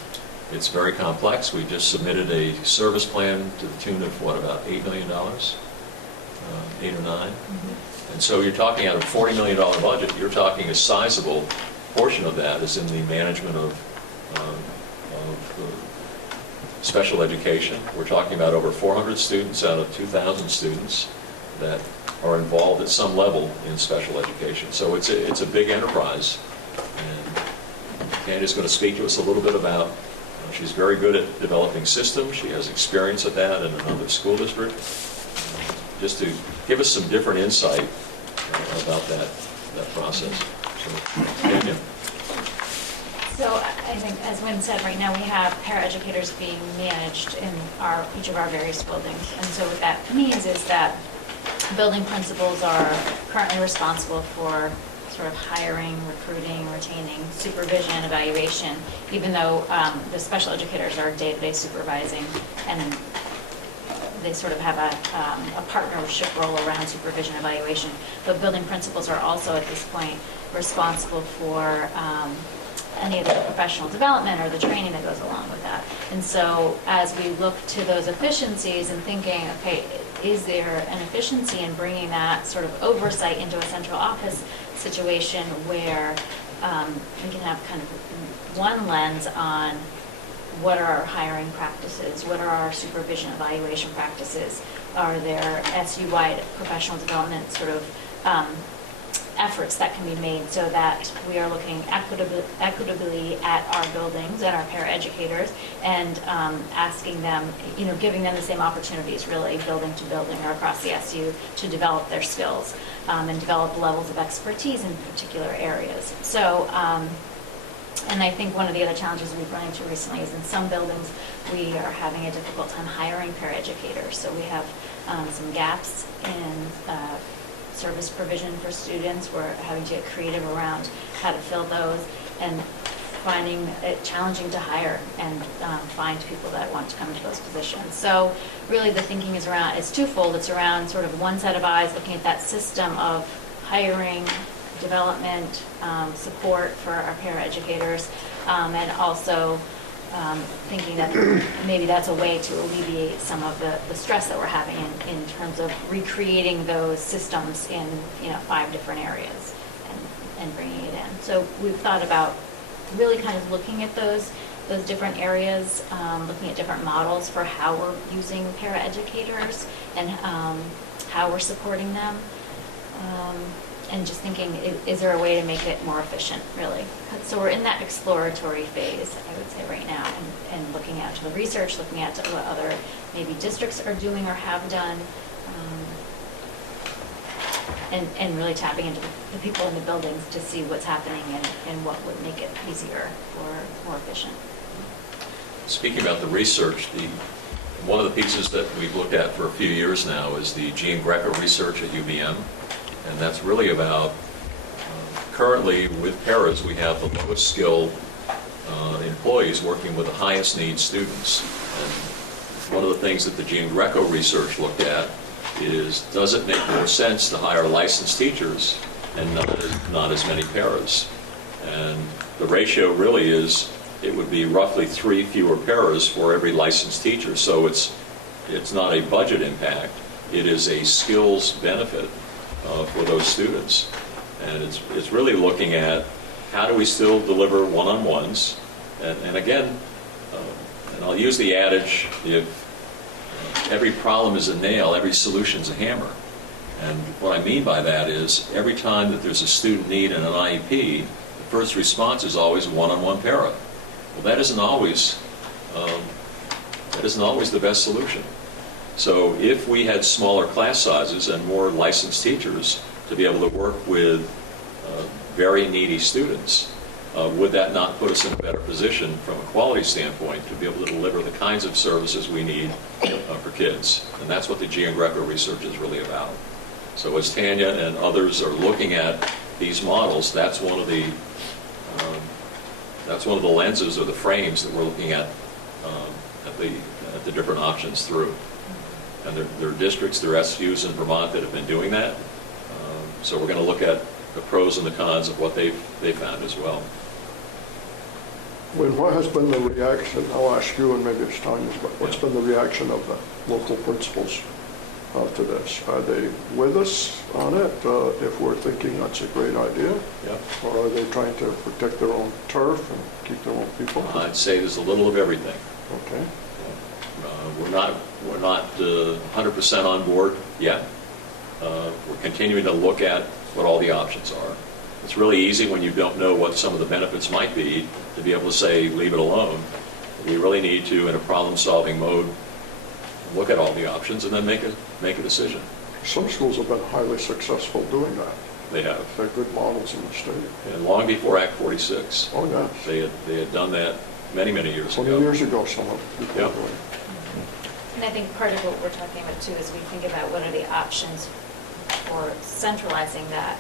It's very complex. We just submitted a service plan to the tune of, what, about $8 million? 8 or 9? Mm-hmm. And so you're talking out of a $40 million budget, you're talking a sizable portion of that is in the management of special education. We're talking about over 400 students out of 2,000 students that are involved at some level in special education. So it's a big enterprise. And Tanya's going to speak to us a little bit about, she's very good at developing systems. She has experience at that in another school district. Just to give us some different insight about that process. So, Tanya? So I think, as Wynn said, right now we have paraeducators being managed in each of our various buildings. And so what that means is that building principals are currently responsible for sort of hiring, recruiting, retaining, supervision, evaluation, even though the special educators are day-to-day supervising, and they sort of have a partnership role around supervision evaluation. But building principals are also at this point responsible for any of the professional development or the training that goes along with that. And so as we look to those efficiencies and thinking, okay, is there an efficiency in bringing that sort of oversight into a central office situation where we can have kind of one lens on what are our hiring practices, what are our supervision evaluation practices, are there SU-wide professional development sort of efforts that can be made so that we are looking equitably at our buildings, at our paraeducators, and asking them, giving them the same opportunities, really, building to building or across the SU to develop their skills and develop levels of expertise in particular areas. So, and I think one of the other challenges we've run into recently is in some buildings we are having a difficult time hiring paraeducators. So we have some gaps in service provision for students. We're having to get creative around how to fill those and finding it challenging to hire and find people that want to come into those positions. So really the thinking is around, it's twofold. It's around sort of one set of eyes looking at that system of hiring, development, support for our paraeducators, and also thinking that maybe that's a way to alleviate some of the stress that we're having in terms of recreating those systems in 5 different areas and bringing it in. So we've thought about really kind of looking at those different areas, looking at different models for how we're using paraeducators and how we're supporting them. And just thinking, is there a way to make it more efficient, really? So we're in that exploratory phase, I would say, right now, and looking at the research, looking at what other maybe districts are doing or have done, and really tapping into the people in the buildings to see what's happening and what would make it easier or more efficient. Speaking about the research, one of the pieces that we've looked at for a few years now is the Jean Greco research at UVM. And that's really about, currently with paras, we have the lowest skilled employees working with the highest need students. And one of the things that the Jean Greco research looked at is, does it make more sense to hire licensed teachers and not as many paras? And the ratio really is, it would be roughly 3 fewer paras for every licensed teacher. So it's not a budget impact, it is a skills benefit for those students. And it's really looking at how do we still deliver one-on-ones. And again, and I'll use the adage, if every problem is a nail, every solution's a hammer. And what I mean by that is, every time that there's a student need in an IEP, the first response is always one-on-one para. Well, that isn't always the best solution. So if we had smaller class sizes and more licensed teachers to be able to work with very needy students, would that not put us in a better position from a quality standpoint to be able to deliver the kinds of services we need for kids? And that's what the G and Greco research is really about. So as Tanya and others are looking at these models, that's one of the lenses or the frames that we're looking at the different options through. And there are districts, there are SUs in Vermont that have been doing that. So we're going to look at the pros and the cons of what they found as well. Well, what has been the reaction, I'll ask you and maybe it's Tanya's, but what's been the reaction of the local principals to this? Are they with us on it if we're thinking that's a great idea? Yeah. Or are they trying to protect their own turf and keep their own people? I'd say there's a little of everything. Okay. We're not 100% on board yet. We're continuing to look at what all the options are. It's really easy when you don't know what some of the benefits might be to be able to say, leave it alone. We really need to, in a problem-solving mode, look at all the options and then make a decision. Some schools have been highly successful doing that. They have. They're good models in the state. And long before Act 46. Oh, yeah. They had done that many years ago. 20 years ago, some of them. Yeah. And I think part of what we're talking about too is we think about what are the options for centralizing that.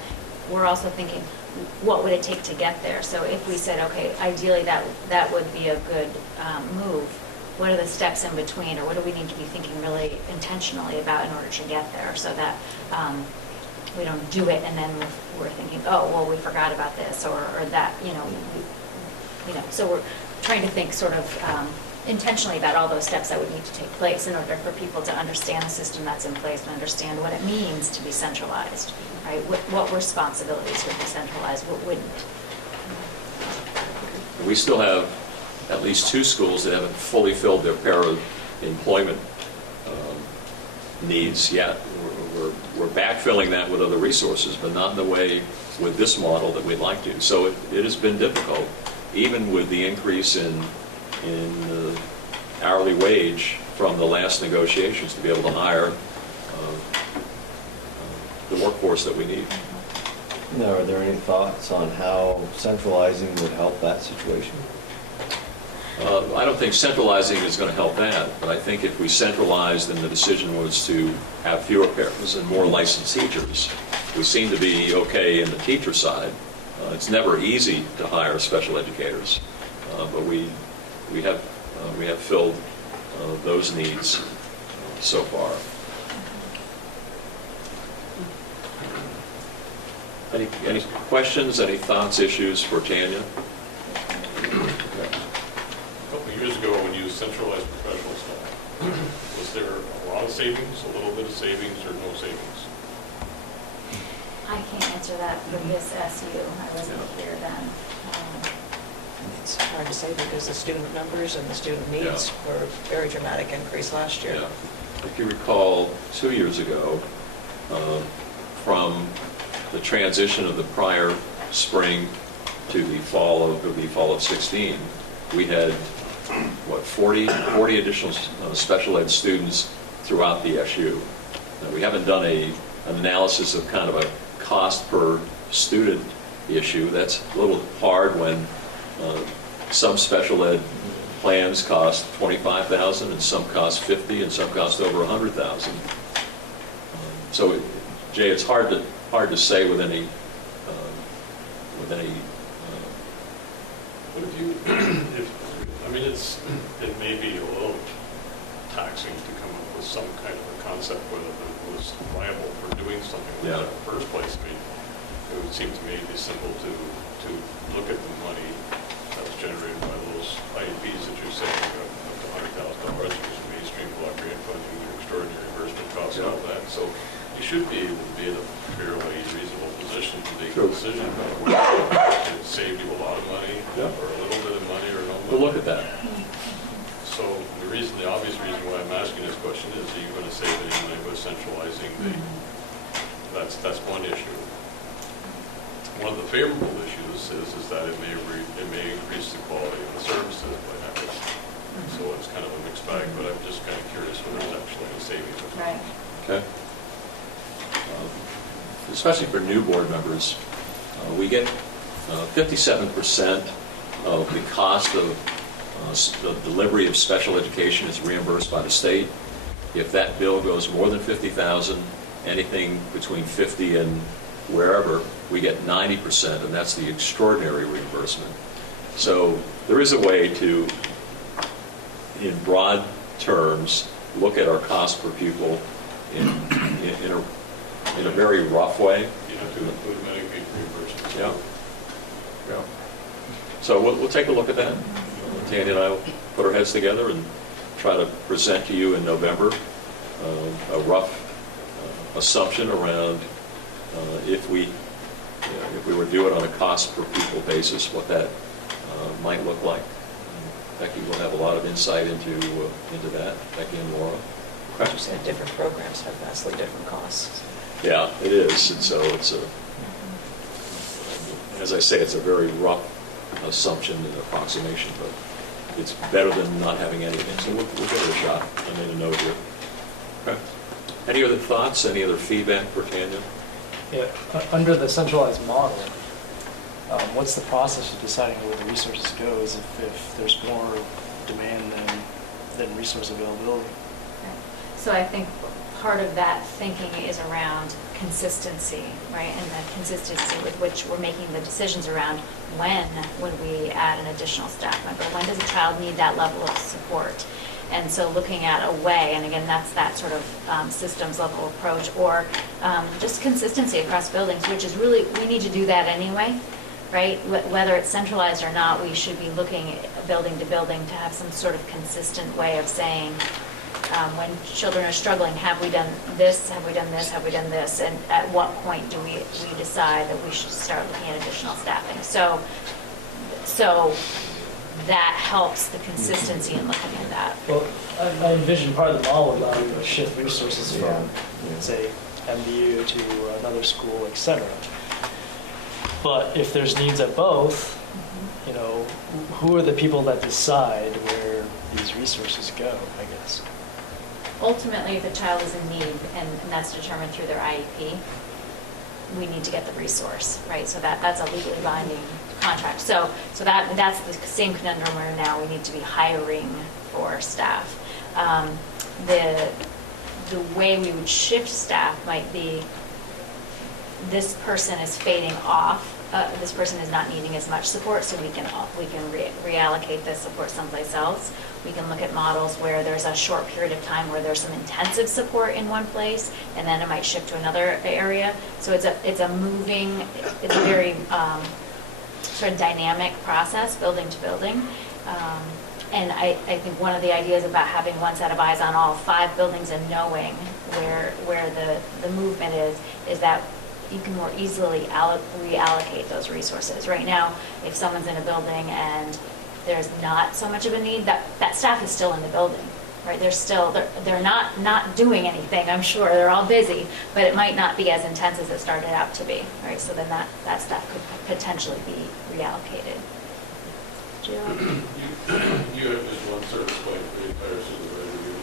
We're also thinking, what would it take to get there? So if we said, okay, ideally that would be a good move, what are the steps in between, or what do we need to be thinking really intentionally about in order to get there, so that we don't do it and then we're thinking, oh, well, we forgot about this or that, so we're trying to think sort of intentionally about all those steps that would need to take place in order for people to understand the system that's in place and understand what it means to be centralized, right? What responsibilities would be centralized, what wouldn't? We still have at least 2 schools that haven't fully filled their para-employment needs yet. We're backfilling that with other resources, but not in the way with this model that we'd like to. So it has been difficult, even with the increase in hourly wage from the last negotiations, to be able to hire the workforce that we need. Now, are there any thoughts on how centralizing would help that situation? I don't think centralizing is going to help that, but I think if we centralized and the decision was to have fewer paras and more licensed teachers, we seem to be okay in the teacher side. It's never easy to hire special educators, but we have filled those needs so far. Any questions, any thoughts, issues for Tanya? A couple of years ago, when you centralized professional staff, was there a lot of savings, a little bit of savings, or no savings? I can't answer that for this SU. I wasn't here then. It's hard to say because the student numbers and the student needs were a very dramatic increase last year. Yeah. If you recall, 2 years ago, from the transition of the prior spring to the fall of 16, we had, 40 additional special ed students throughout the SU. Now, we haven't done an analysis of kind of a cost per student issue. That's a little hard when some special ed plans cost $25,000 and some cost $50,000 and some cost over $100,000. So, Jay, it's hard to say with any. What if you, it may be a little taxing to come up with some kind of a concept whether it was viable for doing something like that in the first place. I mean, it would seem to me to be simple to look at the money that was generated by those IEPs that you're saying, up to $100,000, which is mainstream block grant funding, extraordinary reimbursement costs, and all that. So you should be able to be in a fairly reasonable position to make a decision about whether it saved you a lot of money, or a little bit of money, or no money. We'll look at that. So the reason the obvious reason why I'm asking this question is, are you going to save any money with centralizing the, that's one issue. One of the favorable issues is that it may increase the quality of the services by having it. So it's kind of a mixed bag, but I'm just kind of curious whether there's actually any savings. Right. Okay. Especially for new board members, we get 57% of the cost of the delivery of special education is reimbursed by the state. If that bill goes more than $50,000, anything between 50 and wherever, we get 90%, and that's the extraordinary reimbursement. So there is a way to, in broad terms, look at our cost per pupil in a very rough way. You have to include Medicaid reimbursement. Yeah. Yeah. So we'll take a look at that. Tanya and I will put our heads together and try to present to you in November a rough assumption around if we were to do it on a cost per pupil basis, what that might look like. Becky will have a lot of insight into that. Becky and Laura. As you said, different programs have vastly different costs. Yeah, it is, and so it's as I say, it's a very rough assumption and approximation, but it's better than not having anything. So we'll give it a shot. I made a note here. Okay. Any other thoughts? Any other feedback for Tanya? Yeah, under the centralized model, what's the process of deciding where the resources goes if there's more demand than resource availability? So I think part of that thinking is around consistency, right? And the consistency with which we're making the decisions around when would we add an additional staff member? When does a child need that level of support? And so looking at a way, and again, that's that sort of systems level approach, or just consistency across buildings, which is really, we need to do that anyway, right? Whether it's centralized or not, we should be looking building to building to have some sort of consistent way of saying, when children are struggling, have we done this, have we done this, have we done this, and at what point do we decide that we should start looking at additional staffing? So that helps the consistency in looking at that. Well, I envision part of the model allowing you to shift resources from, say, MVU to another school, et cetera. But if there's needs at both, who are the people that decide where these resources go, I guess? Ultimately, if a child is in need, and that's determined through their IEP, we need to get the resource, right? So that's a legally binding contract. So that's the same conundrum where now we need to be hiring for staff. The way we would shift staff might be, this person is fading off. This person is not needing as much support, so we can reallocate this support someplace else. We can look at models where there's a short period of time where there's some intensive support in one place, and then it might shift to another area. So it's a very sort of dynamic process, building to building. And I think one of the ideas about having one set of eyes on all 5 buildings and knowing where the movement is that you can more easily reallocate those resources. Right now, if someone's in a building and there's not so much of a need, that staff is still in the building, right? They're not doing anything, I'm sure. They're all busy, but it might not be as intense as it started out to be, right? So then that staff could potentially be reallocated. You have just one service plan for the entire supervisor unit?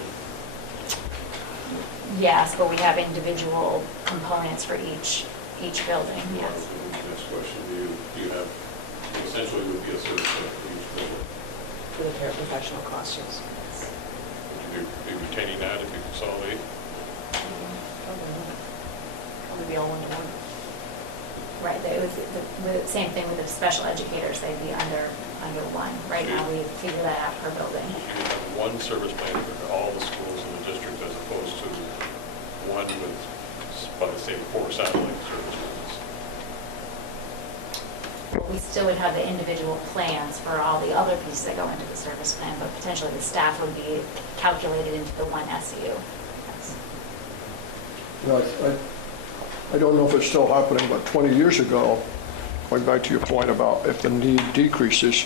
Yes, but we have individual components for each building, yes. Next question, do you have, essentially would be a service plan for each building? For the paraprofessional costs, yes. Would you be retaining that if you consolidate? Probably be all one-to-one. Right, it was the same thing with the special educators, they'd be under one. Right now, we figure that out per building. You have one service plan for all the schools in the district as opposed to one with, by the same 4 satellite service plans. We still would have the individual plans for all the other pieces that go into the service plan, but potentially the staff would be calculated into the one SEU. Yes. I don't know if it's still happening, but 20 years ago, going back to your point about if the need decreases,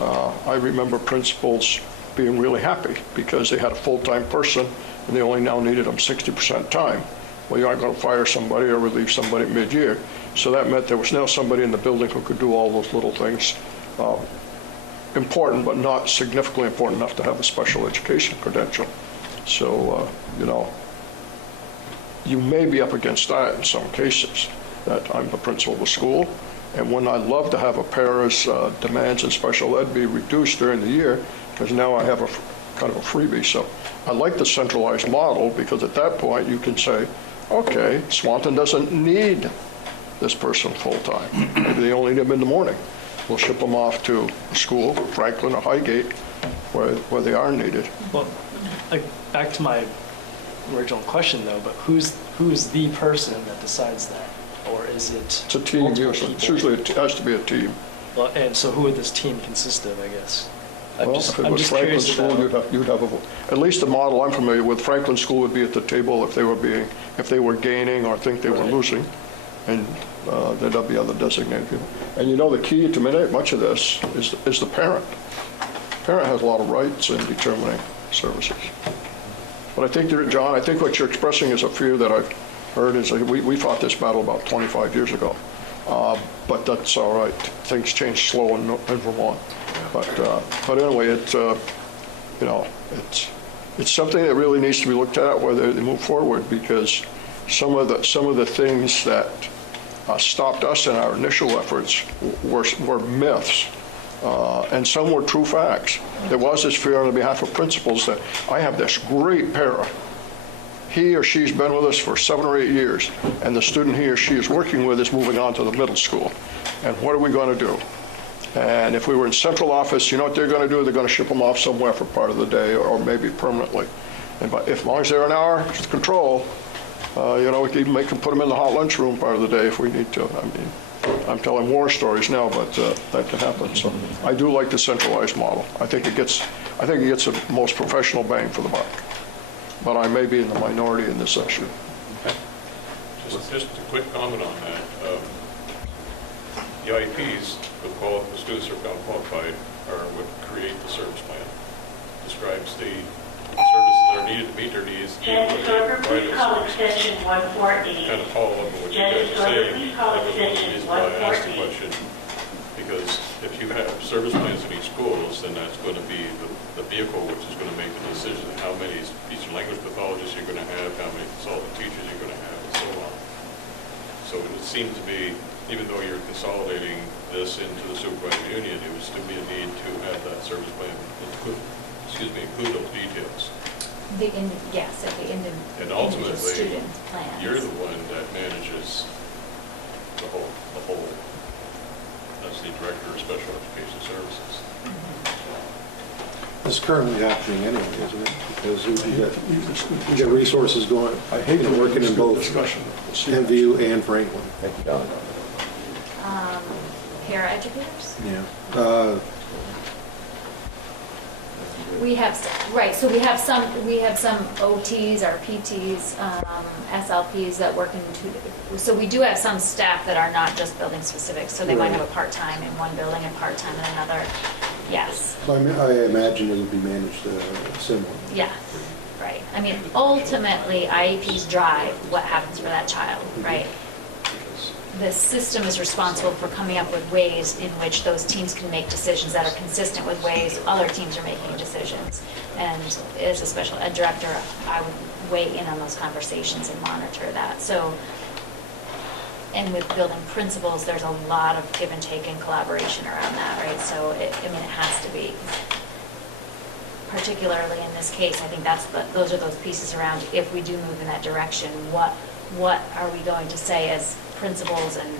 I remember principals being really happy because they had a full-time person and they only now needed them 60% time. Well, you aren't going to fire somebody or relieve somebody mid-year. So that meant there was now somebody in the building who could do all those little things. Important, but not significantly important enough to have a special education credential. So, you may be up against that in some cases, that I'm the principal of a school, and when I'd love to have a para's demands in special ed be reduced during the year, because now I have a kind of a freebie. So I like the centralized model, because at that point you can say, okay, Swanton doesn't need this person full-time. Maybe they only need them in the morning. We'll ship them off to a school, Franklin or Highgate, where they are needed. Well, like, back to my original question though, but who's the person that decides that? Or is it It's a team, multiple usually. It's people? usually, it has to be a team. Well, and so who would this team consist of, I guess? Well, if it was Franklin School, you'd have at least the model I'm familiar with, Franklin School would be at the table if they were gaining or think they were losing, and there'd be other designated people. And the key to much of this is the parent. Parent has a lot of rights in determining services. But I think, John, I think what you're expressing is a fear that I've heard is that we fought this battle about 25 years ago. But that's all right. Things change slow in Vermont. But anyway, it's something that really needs to be looked at whether they move forward, because some of the things that stopped us in our initial efforts were myths, and some were true facts. There was this fear on behalf of principals that I have this great para. He or she's been with us for 7 or 8 years, and the student he or she is working with is moving on to the middle school. And what are we going to do? And if we were in central office, you know what they're going to do? They're going to ship them off somewhere for part of the day or maybe permanently. And as long as they're in our control, we can even put them in the hot lunchroom part of the day if we need to. I mean, I'm telling war stories now, but that can happen. So I do like the centralized model. I think it gets the most professional bang for the buck. But I may be in the minority in this issue. Just a quick comment on that. The IEPs, the students who are found qualified, are what create the service plan. Describes the services that are needed to meet their needs. Please call extension 148. Kind of follow up on what you guys are saying. That was one of the reasons why I asked the question. Because if you have service plans in each school, then that's going to be the vehicle which is going to make the decision of how many speech and language pathologists you're going to have, how many consultant teachers you're going to have, and so on. So it would seem to be, even though you're consolidating this into the supervisory union, it would still be a need to have that service plan include those details. Yes, at the end of And ultimately, student plans. you're the one that manages the whole. That's the director of special education services. It's currently happening anyway, isn't it? Because you get resources going, working in both MVU and Franklin. Thank you, Don. Paraeducators? Yeah. We have some OTs, our PTs, SLPs that work so we do have some staff that are not just building specific, so they might have a part-time in one building and part-time in another, yes. I imagine it would be managed similarly. Yeah, right. I mean, ultimately, IEPs drive what happens for that child, right? The system is responsible for coming up with ways in which those teams can make decisions that are consistent with ways other teams are making decisions. And as a special ed director, I would weigh in on those conversations and monitor that. So, and with building principles, there's a lot of give and take and collaboration around that, right? So, it has to be. Particularly in this case, I think those are those pieces around, if we do move in that direction, what are we going to say as principals and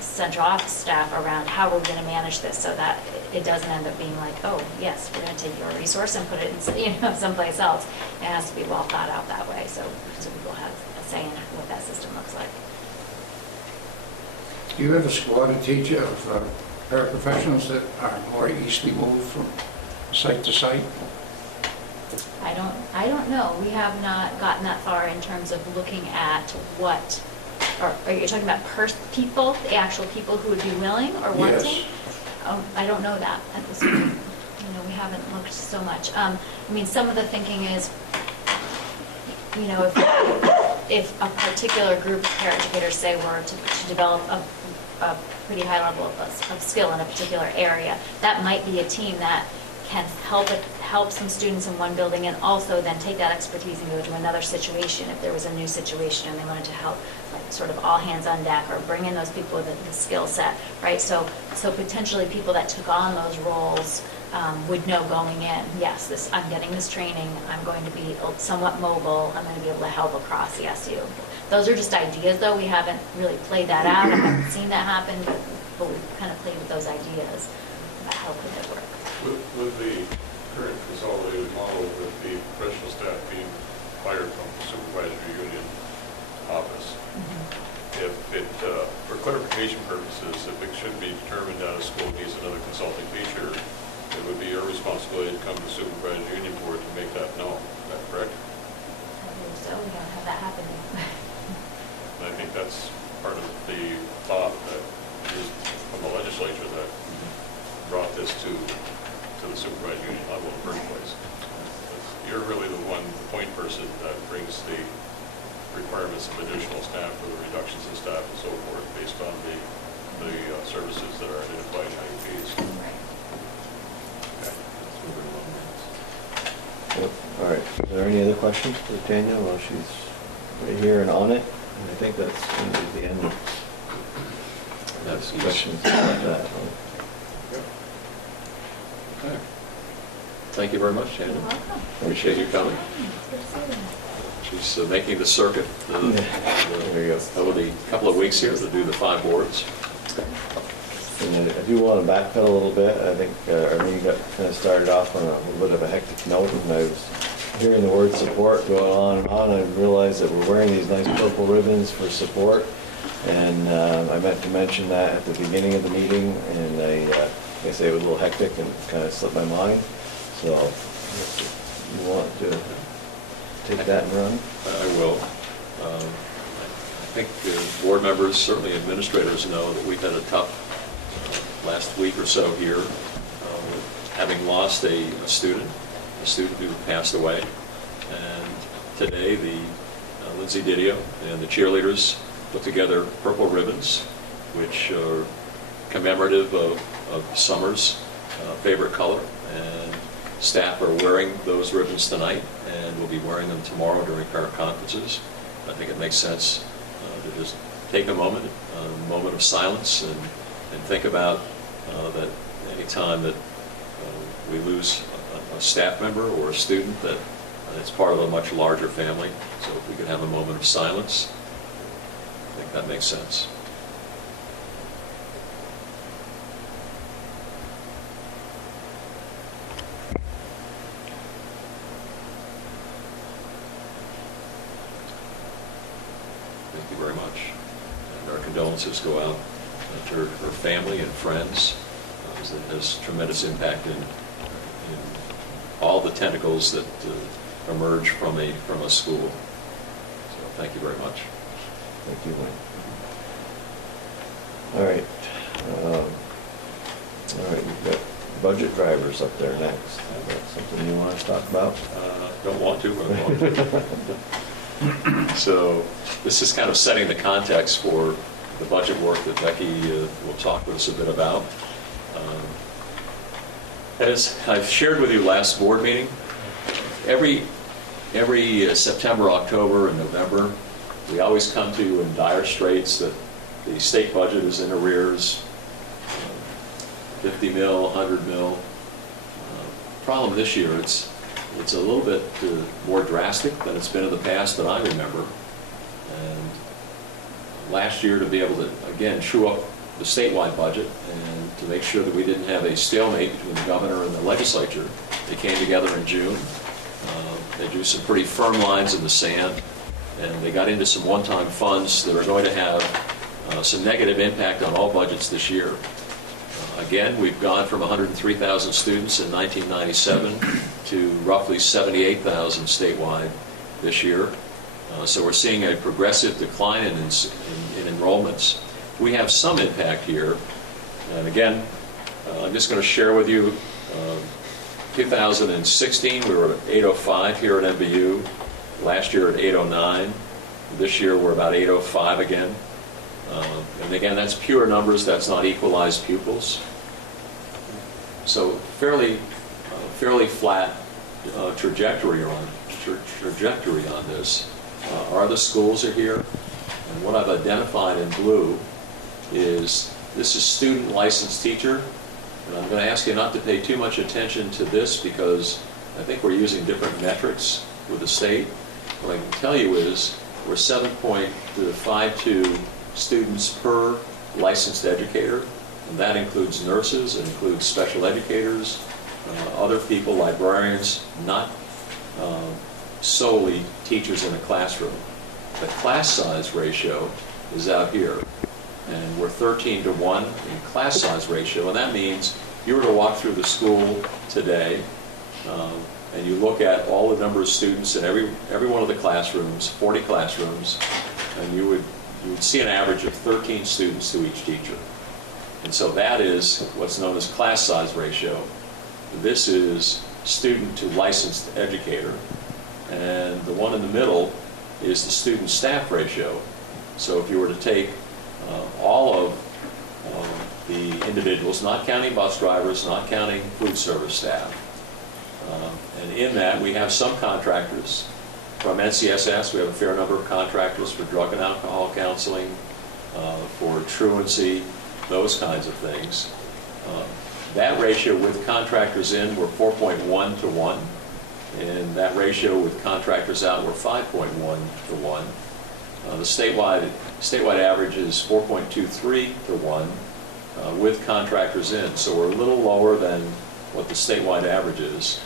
central office staff around how we're going to manage this so that it doesn't end up being like, oh, yes, we're going to take your resource and put it in someplace else. It has to be well thought out that way so people have a say in what that system looks like. Do you have a squad of teachers of paraprofessionals that are more easily moved from site to site? I don't know. We have not gotten that far in terms of looking at what, or are you talking about people, the actual people who would be willing or wanting? Yes. I don't know that at this point. We haven't looked so much. I mean, some of the thinking is, you know, if a particular group of paraeducators, say, were to develop a pretty high level of skill in a particular area, that might be a team that can help some students in one building and also then take that expertise and go to another situation if there was a new situation and they wanted to help, like sort of all hands on deck, or bring in those people with the skill set, right? So potentially people that took on those roles would know going in, yes, I'm getting this training, I'm going to be somewhat mobile, I'm going to be able to help across the SU. Those are just ideas, though. We haven't really played that out. I haven't seen that happen, but we've kind of played with those ideas about how could it work. With the current consolidated model, with the professional staff being hired from the supervisory union office, if it, for clarification purposes, if it should be determined that a school needs another consulting teacher, it would be your responsibility to come to the supervisory union board to make that known. Is that correct? I believe so. We don't have that happening. And I think that's part of the thought that is from the legislature that brought this to the supervisory union level in the first place. You're really the point person that brings the requirements of additional staff for the reductions in staff and so forth based on the services that are identified in IEPs. Right. Yep. All right, are there any other questions for Tanya while she's right here and on it? And I think that's going to be the end of questions about that. Okay. Thank you very much, Tanya. You're welcome. Appreciate you coming. She's making the circuit There you go. over the couple of weeks here to do the 5 boards. And I do want to backpedal a little bit. I think our meeting got kind of started off on a little bit of a hectic note, and I was hearing the word support going on and on. I realized that we're wearing these nice purple ribbons for support, and I meant to mention that at the beginning of the meeting, and I guess it was a little hectic and kind of slipped my mind. So if you want to take that and run? I will. I think board members, certainly administrators, know that we've had a tough last week or so here, having lost a student who passed away. And today, Lindsay Didio and the cheerleaders put together purple ribbons, which are commemorative of summer's favorite color. And staff are wearing those ribbons tonight, and will be wearing them tomorrow during parent conferences. I think it makes sense to just take a moment of silence, and think about that any time that we lose a staff member or a student, that it's part of a much larger family. So if we could have a moment of silence, I think that makes sense. Thank you very much. And our condolences go out to her family and friends. It has tremendous impact in all the tentacles that emerge from a school. So thank you very much. Thank you, Wayne. All right. All right, we've got budget drivers up there next. Is that something you want to talk about? Don't want to, but I want to. So this is kind of setting the context for the budget work that Becky will talk with us a bit about. As I've shared with you last board meeting, every September, October, and November, we always come to you in dire straits that the state budget is in arrears, 50 mil, 100 mil. Problem this year, it's a little bit more drastic than it's been in the past that I remember. And last year, to be able to, again, true up the statewide budget and to make sure that we didn't have a stalemate between the governor and the legislature, they came together in June. They drew some pretty firm lines in the sand, and they got into some one-time funds that are going to have some negative impact on all budgets this year. Again, we've gone from 103,000 students in 1997 to roughly 78,000 statewide this year. So we're seeing a progressive decline in enrollments. We have some impact here. And again, I'm just going to share with you 2016, we were at 805 here at MVU. Last year at 809. This year, we're about 805 again. And again, that's pure numbers. That's not equalized pupils. So fairly flat trajectory on this. Our other schools are here. And what I've identified in blue is this is student licensed teacher. And I'm going to ask you not to pay too much attention to this because I think we're using different metrics with the state. What I can tell you is we're 7.52 students per licensed educator, and that includes nurses, it includes special educators, other people, librarians, not solely teachers in a classroom. The class size ratio is out here, and we're 13-to-1 in class size ratio, and that means if you were to walk through the school today, and you look at all the number of students in every one of the classrooms, 40 classrooms, and you would see an average of 13 students to each teacher. And so that is what's known as class size ratio. This is student to licensed educator. And the one in the middle is the student staff ratio. So if you were to take all of the individuals, not counting bus drivers, not counting food service staff, and in that, we have some contractors. From NCSS, we have a fair number of contractors for drug and alcohol counseling, for truancy, those kinds of things. That ratio with contractors in, we're 4.1-to-1. And that ratio with contractors out, we're 5.1-to-1. The statewide average is 4.23-to-1 with contractors in. So we're a little lower than what the statewide average is.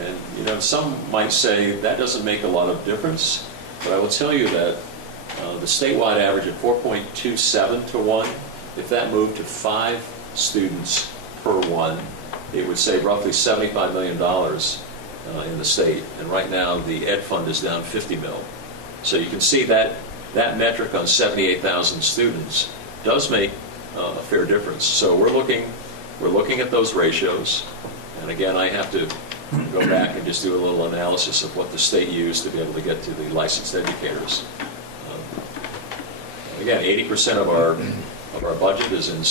And, you know, some might say that doesn't make a lot of difference, but I will tell you that the statewide average of 4.27-to-1, if that moved to 5 students per one, it would save roughly $75 million in the state. And right now, the Ed Fund is down 50 mil. So you can see that metric on 78,000 students does make a fair difference. So we're looking at those ratios. And again, I have to go back and just do a little analysis of what the state used to be able to get to the licensed educators. Again, 80% of our budget is in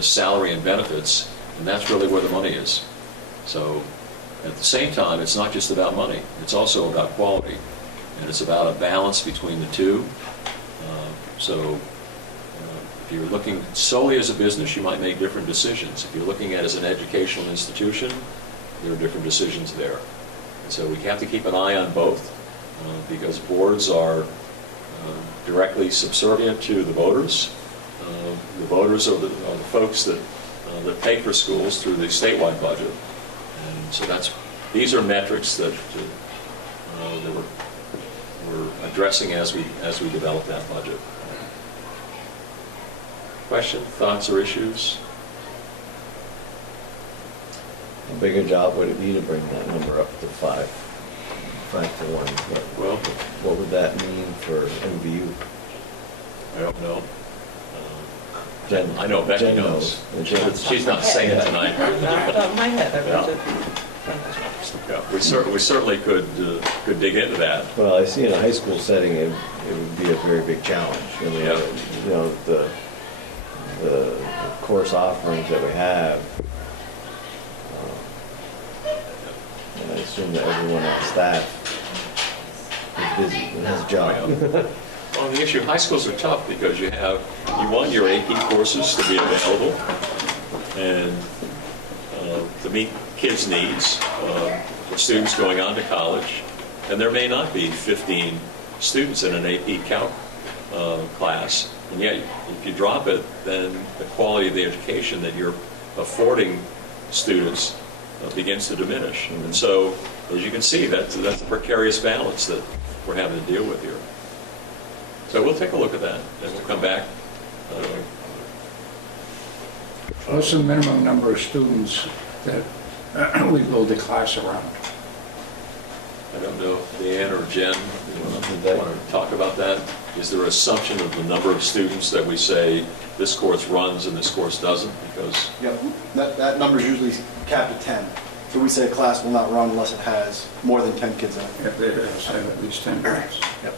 salary and benefits, and that's really where the money is. So at the same time, it's not just about money. It's also about quality, and it's about a balance between the two. If you're looking solely as a business, you might make different decisions. If you're looking at it as an educational institution, there are different decisions there. And so we have to keep an eye on both because boards are directly subservient to the voters. The voters are the folks that pay for schools through the statewide budget. And so these are metrics that we're addressing as we develop that budget. Question, thoughts, or issues? How big a job would it be to bring that number up to 5 to 1? Well, what would that mean for MVU? I don't know. I know Becky knows. She's not saying it tonight. Not on my head. Yeah, we certainly could dig into that. Well, I see in a high school setting, it would be a very big challenge. I mean, Yeah. you know, the course offerings that we have. And I assume that everyone on staff is busy and has a job. Well, the issue, high schools are tough because you want your AP courses to be available and to meet kids' needs for students going on to college. And there may not be 15 students in an AP Calc class. And yet, if you drop it, then the quality of the education that you're affording students begins to diminish. And so, as you can see, that's a precarious balance that we're having to deal with here. So we'll take a look at that, and we'll come back. What's the minimum number of students that we build a class around? I don't know if Leanne or Jen want to talk about that. Is there an assumption of the number of students that we say this course runs and this course doesn't? Because Yep, that number is usually capped at 10. So we say a class will not run unless it has more than 10 kids in it. If they have at least 10 parents. Yep.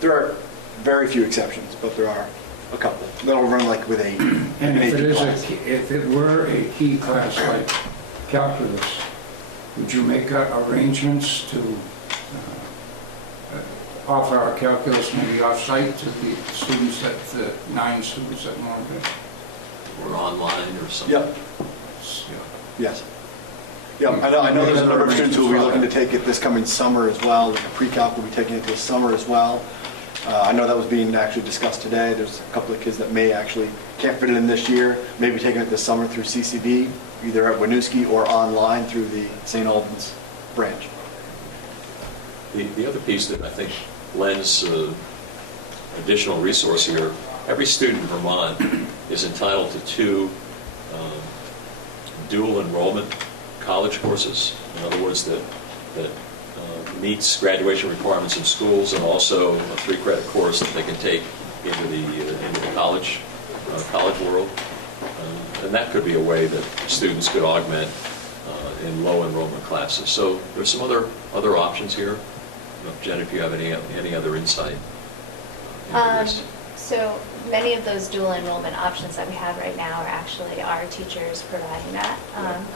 There are very few exceptions, but there are a couple. That'll run like with an And if AP it is class. if it were a key class like calculus, would you make arrangements to offer our calculus maybe off-site to the students the 9 students that want it? Or online or something. Yep, yes. Yeah, I know there's a number of students who will be looking to take it this coming summer as well. The pre-calc will be taking it this summer as well. I know that was being actually discussed today. There's a couple of kids that may actually can't fit it in this year, maybe taking it this summer through CCB, either at Winooski or online through the St. Albans branch. The other piece that I think lends additional resource here, every student in Vermont is entitled to 2 dual enrollment college courses. In other words, that meets graduation requirements in schools, and also a 3-credit course that they can take into the college world. And that could be a way that students could augment in low enrollment classes. So there's some other options here. Jen, if you have any other insight into this. So many of those dual enrollment options that we have right now are actually our teachers providing that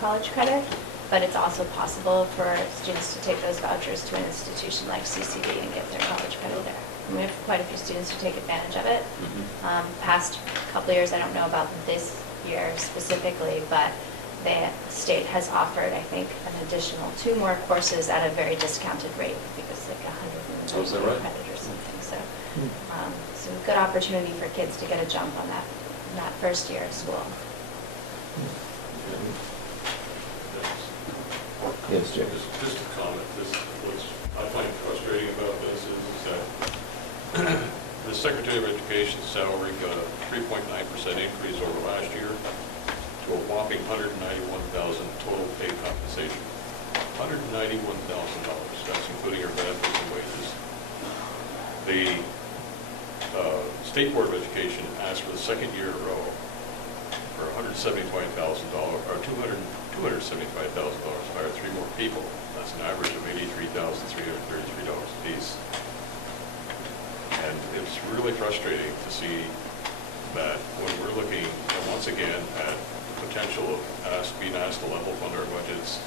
college credit, but it's also possible for students to take those vouchers to an institution like CCD and get their college credit there. And we have quite a few students who take advantage of it. Past couple of years, I don't know about this year specifically, but the state has offered, I think, an additional 2 more courses at a very discounted rate, because like 130 credit or something. So, so a good opportunity for kids to get a jump on that first year of school. Yes, Jim. Just a comment. What I find frustrating about this is that the Secretary of Education's salary got a 3.9% increase over last year to a whopping $191,000 total paid compensation. $191,000. That's including her benefits and wages. The State Board of Education asked for the second year in a row for $175,000 or $275,000 to hire 3 more people. That's an average of $83,333 a piece. And it's really frustrating to see that when we're looking once again at the potential of being asked to level fund our budgets,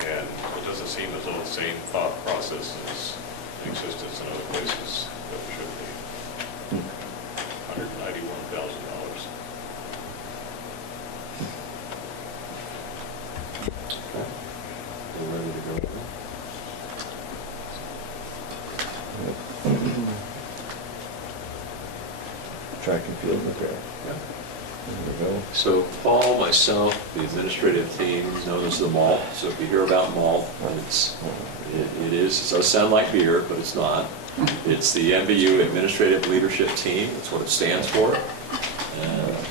and it doesn't seem as though the same thought process is in existence in other places that we should be. $191,000. We're ready to go. Track and field repair. There we go. So Paul, myself, the administrative team, known as the MALT. So if you hear about MALT, it does sound like beer, but it's not. It's the MVU Administrative Leadership Team. That's what it stands for.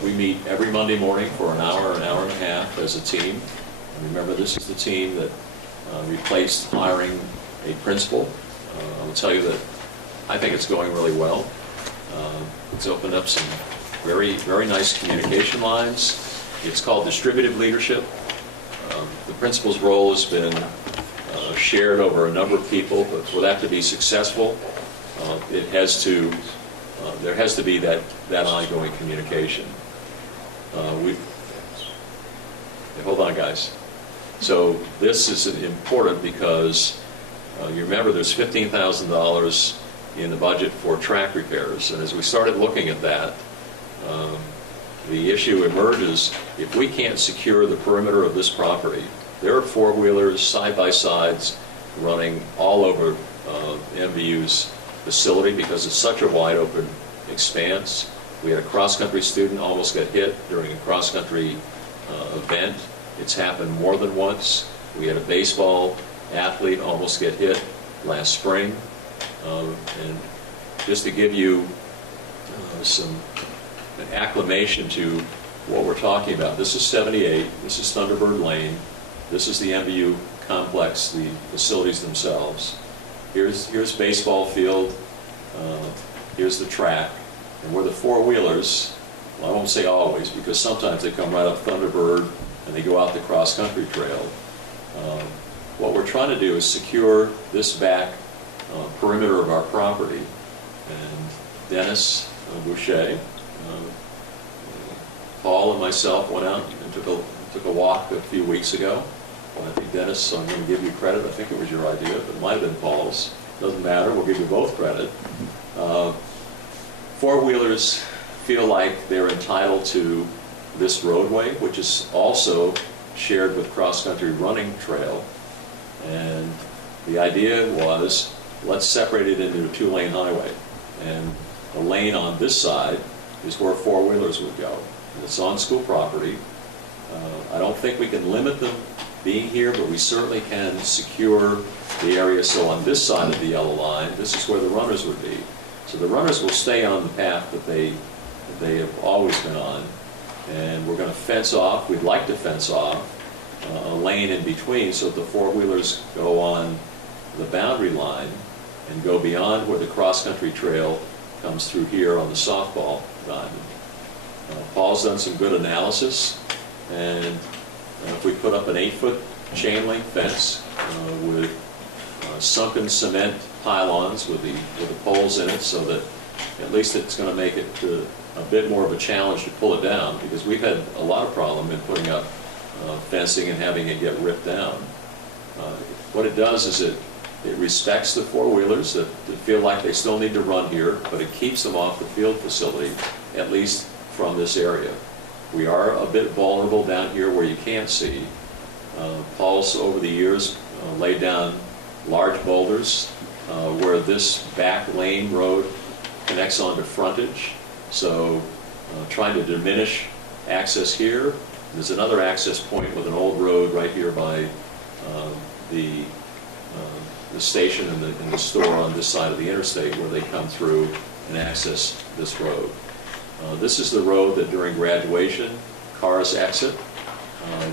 We meet every Monday morning for an hour and a half as a team. And remember, this is the team that replaced hiring a principal. I will tell you that I think it's going really well. It's opened up some very, very nice communication lines. It's called distributive leadership. The principal's role has been shared over a number of people, but for that to be successful, there has to be that ongoing communication. Hold on, guys. So this is important because you remember there's $15,000 in the budget for track repairs, and as we started looking at that, the issue emerges: if we can't secure the perimeter of this property, there are 4-wheelers, side-by-sides running all over MVU's facility because it's such a wide open expanse. We had a cross-country student almost get hit during a cross-country event. It's happened more than once. We had a baseball athlete almost get hit last spring. And just to give you an acclimation to what we're talking about, this is 78, this is Thunderbird Lane, this is the MVU complex, the facilities themselves. Here's baseball field, here's the track, and where the 4-wheelers, well, I won't say always, because sometimes they come right up Thunderbird and they go out the cross-country trail. What we're trying to do is secure this back perimeter of our property. And Dennis Boucher, Paul and myself went out and took a walk a few weeks ago. Well, I think, Dennis, I'm going to give you credit. I think it was your idea, but it might have been Paul's. Doesn't matter. We'll give you both credit. Four-wheelers feel like they're entitled to this roadway, which is also shared with cross-country running trail. And the idea was, let's separate it into a two-lane highway. And the lane on this side is where four-wheelers would go. And it's on school property. I don't think we can limit them being here, but we certainly can secure the area. So on this side of the yellow line, this is where the runners would be. So the runners will stay on the path that they have always been on. And we're going to fence off, we'd like to fence off a lane in between so that the four-wheelers go on the boundary line and go beyond where the cross-country trail comes through here on the softball diamond. Paul's done some good analysis, and if we put up an 8-foot chain link fence with sunken cement pylons with the poles in it, so that at least it's going to make it a bit more of a challenge to pull it down, because we've had a lot of problem in putting up fencing and having it get ripped down. What it does is it respects the four-wheelers that feel like they still need to run here, but it keeps them off the field facility, at least from this area. We are a bit vulnerable down here where you can't see. Paul's, over the years, laid down large boulders where this back lane road connects onto frontage. So trying to diminish access here. There's another access point with an old road right here by the station and the store on this side of the interstate, where they come through and access this road. This is the road that during graduation cars exit.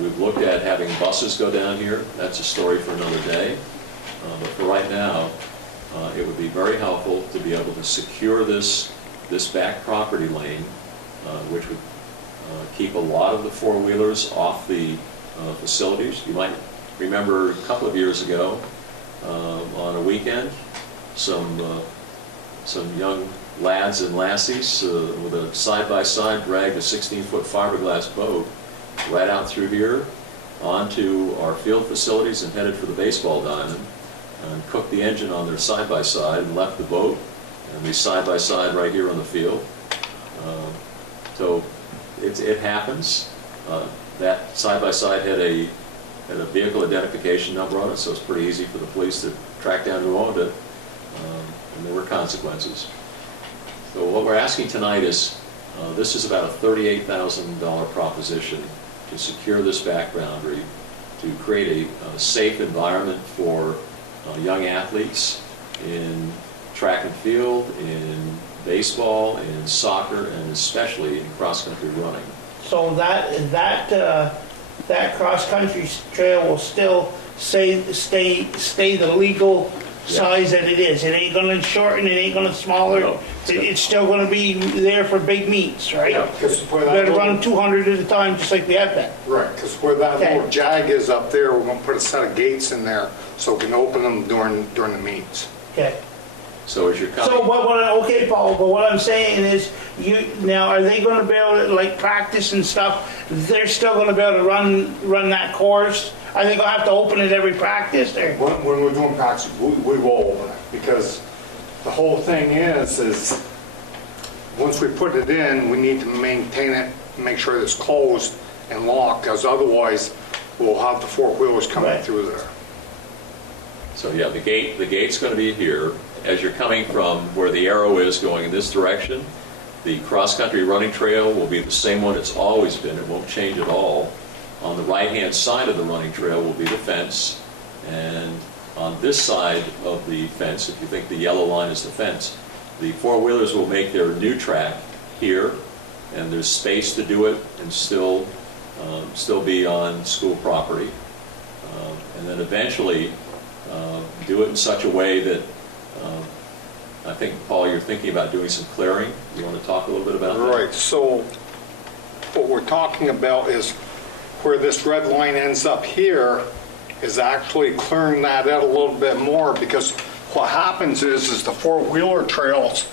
We've looked at having buses go down here. That's a story for another day. But for right now, it would be very helpful to be able to secure this back property lane, which would keep a lot of the four-wheelers off the facilities. You might remember a couple of years ago, on a weekend, some young lads and lassies with a side-by-side dragged a 16-foot fiberglass boat right out through here onto our field facilities and headed for the baseball diamond, and cooked the engine on their side-by-side and left the boat and the side-by-side right here on the field. So it happens. That side-by-side had a vehicle identification number on it, so it's pretty easy for the police to track down who owned it, and there were consequences. So what we're asking tonight is, this is about a $38,000 proposition to secure this back boundary, to create a safe environment for young athletes in track and field, in baseball, in soccer, and especially in cross-country running. So that cross-country trail will still stay the legal size that it is. It ain't gonna shorten, it ain't gonna smaller. No. It's still gonna be there for big meets, right? Yeah, because where that Better little- run 200 at a time, just like we have been. Right, because where that Okay. little jag is up there, we're going to put a set of gates in there so we can open them during the meets. Okay. So as you're coming... So okay, Paul, but what I'm saying is, now, are they gonna be able to, like, practice and stuff? They're still gonna be able to run that course? Are they gonna have to open it every practice, or? When we're doing practice, we will open it, because the whole thing is once we put it in, we need to maintain it, make sure it's closed and locked, because otherwise we'll have the four-wheelers coming Right. through there. So yeah, the gate's going to be here. As you're coming from where the arrow is going in this direction, the cross-country running trail will be the same one it's always been. It won't change at all. On the right-hand side of the running trail will be the fence, and on this side of the fence, if you think the yellow line is the fence, the four-wheelers will make their new track here, and there's space to do it and still be on school property. And then eventually do it in such a way that I think, Paul, you're thinking about doing some clearing. You want to talk a little bit about that? Right, so what we're talking about is where this red line ends up here is actually clearing that out a little bit more, because what happens is the four-wheeler trails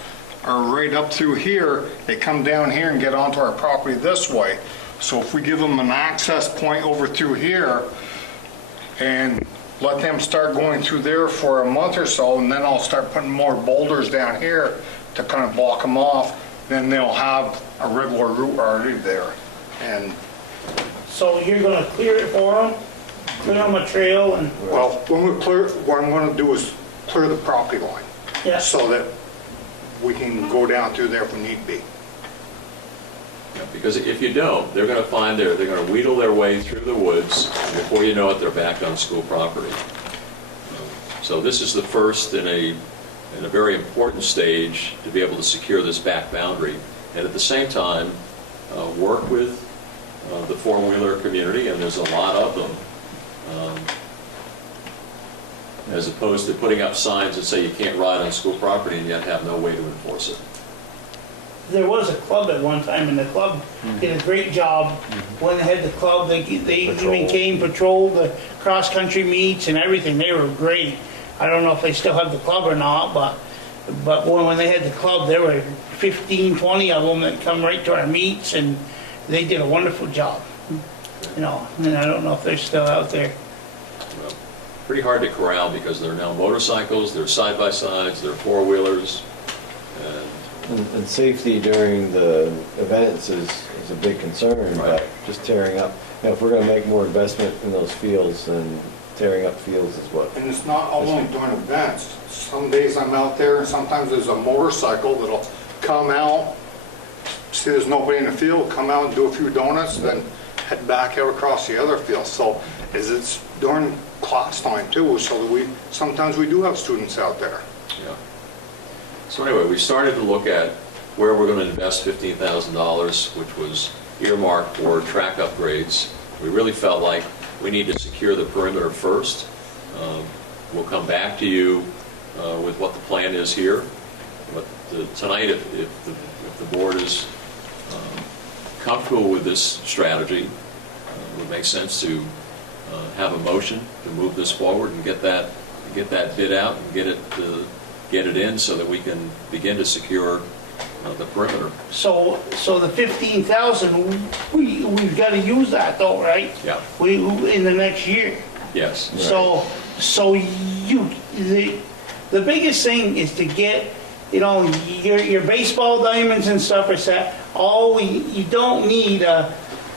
are right up through here. They come down here and get onto our property this way. So if we give them an access point over through here and let them start going through there for a month or so, and then I'll start putting more boulders down here to kind of block them off, then they'll have a regular route already there. And So you're gonna clear it for them, clear them a trail and, well, when we clear, what I'm gonna do is clear the property line yeah. so that we can go down through there if we need be. Yeah, because if you don't, they're going to find they're going to wheedle their way through the woods. Before you know it, they're back on school property. So this is the first in a very important stage to be able to secure this back boundary, and at the same time work with the four-wheeler community, and there's a lot of them, as opposed to putting up signs that say you can't ride on school property and yet have no way to enforce it. There was a club at one time, and the club did a great job. When they had the club, they even came, patrolled the cross-country meets and everything. They were great. I don't know if they still have the club or not, but when they had the club, there were 15, 20 of them that come right to our meets, and they did a wonderful job. You know, and I don't know if they're still out there. Well, pretty hard to corral because they're now motorcycles, they're side-by-sides, they're four-wheelers, And safety during the events is a big concern, Right. but just tearing up, you know, if we're gonna make more investment in those fields, then tearing up fields is what. And it's not only during events. Some days I'm out there and sometimes there's a motorcycle that'll come out, see there's nobody in the field, come out and do a few donuts, then head back out across the other field. So it's during class time too, so that sometimes we do have students out there. Yeah. So anyway, we started to look at where we're going to invest $15,000, which was earmarked for track upgrades. We really felt like we need to secure the perimeter first. We'll come back to you with what the plan is here. But tonight, if the board is comfortable with this strategy, it would make sense to have a motion to move this forward and get that bid out and get it in so that we can begin to secure the perimeter. So the 15,000, we've got to use that though, right? Yeah. We in the next year. Yes. So the biggest thing is to get, you know, your baseball diamonds and stuff are set. You don't need a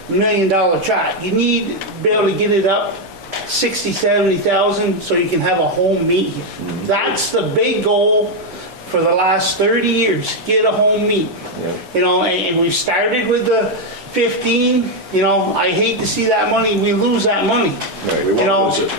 $1 million track. You need to be able to get it up 60, 70,000 so you can have a home meet here. That's the big goal for the last 30 years, get a home meet. Yeah. You know, and we've started with the 15, you know, I hate to see that money, we lose that money. Right, we won't lose it.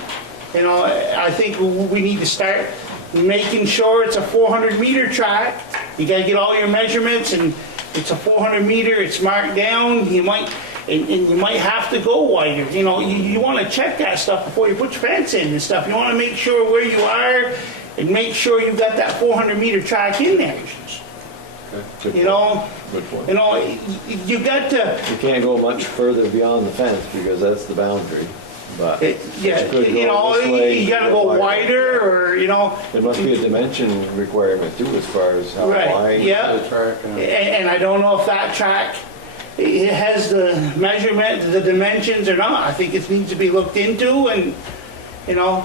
You know, I think we need to start making sure it's a 400-meter track. You gotta get all your measurements, and it's a 400-meter, it's marked down, you might have to go wider. You know, you wanna check that stuff before you put your fence in and stuff. You wanna make sure where you are and make sure you've got that 400-meter track in there. Good You know, Good point. you know, you got to, You can't go much further beyond the fence because that's the boundary, but. yeah, it's good you know, going this way, you gotta go wider, or, you know. There must be a dimension requirement too, as far as how Right, wide yeah. the track. And I don't know if that track, it has the measurement, the dimensions or not. I think it needs to be looked into, and, you know,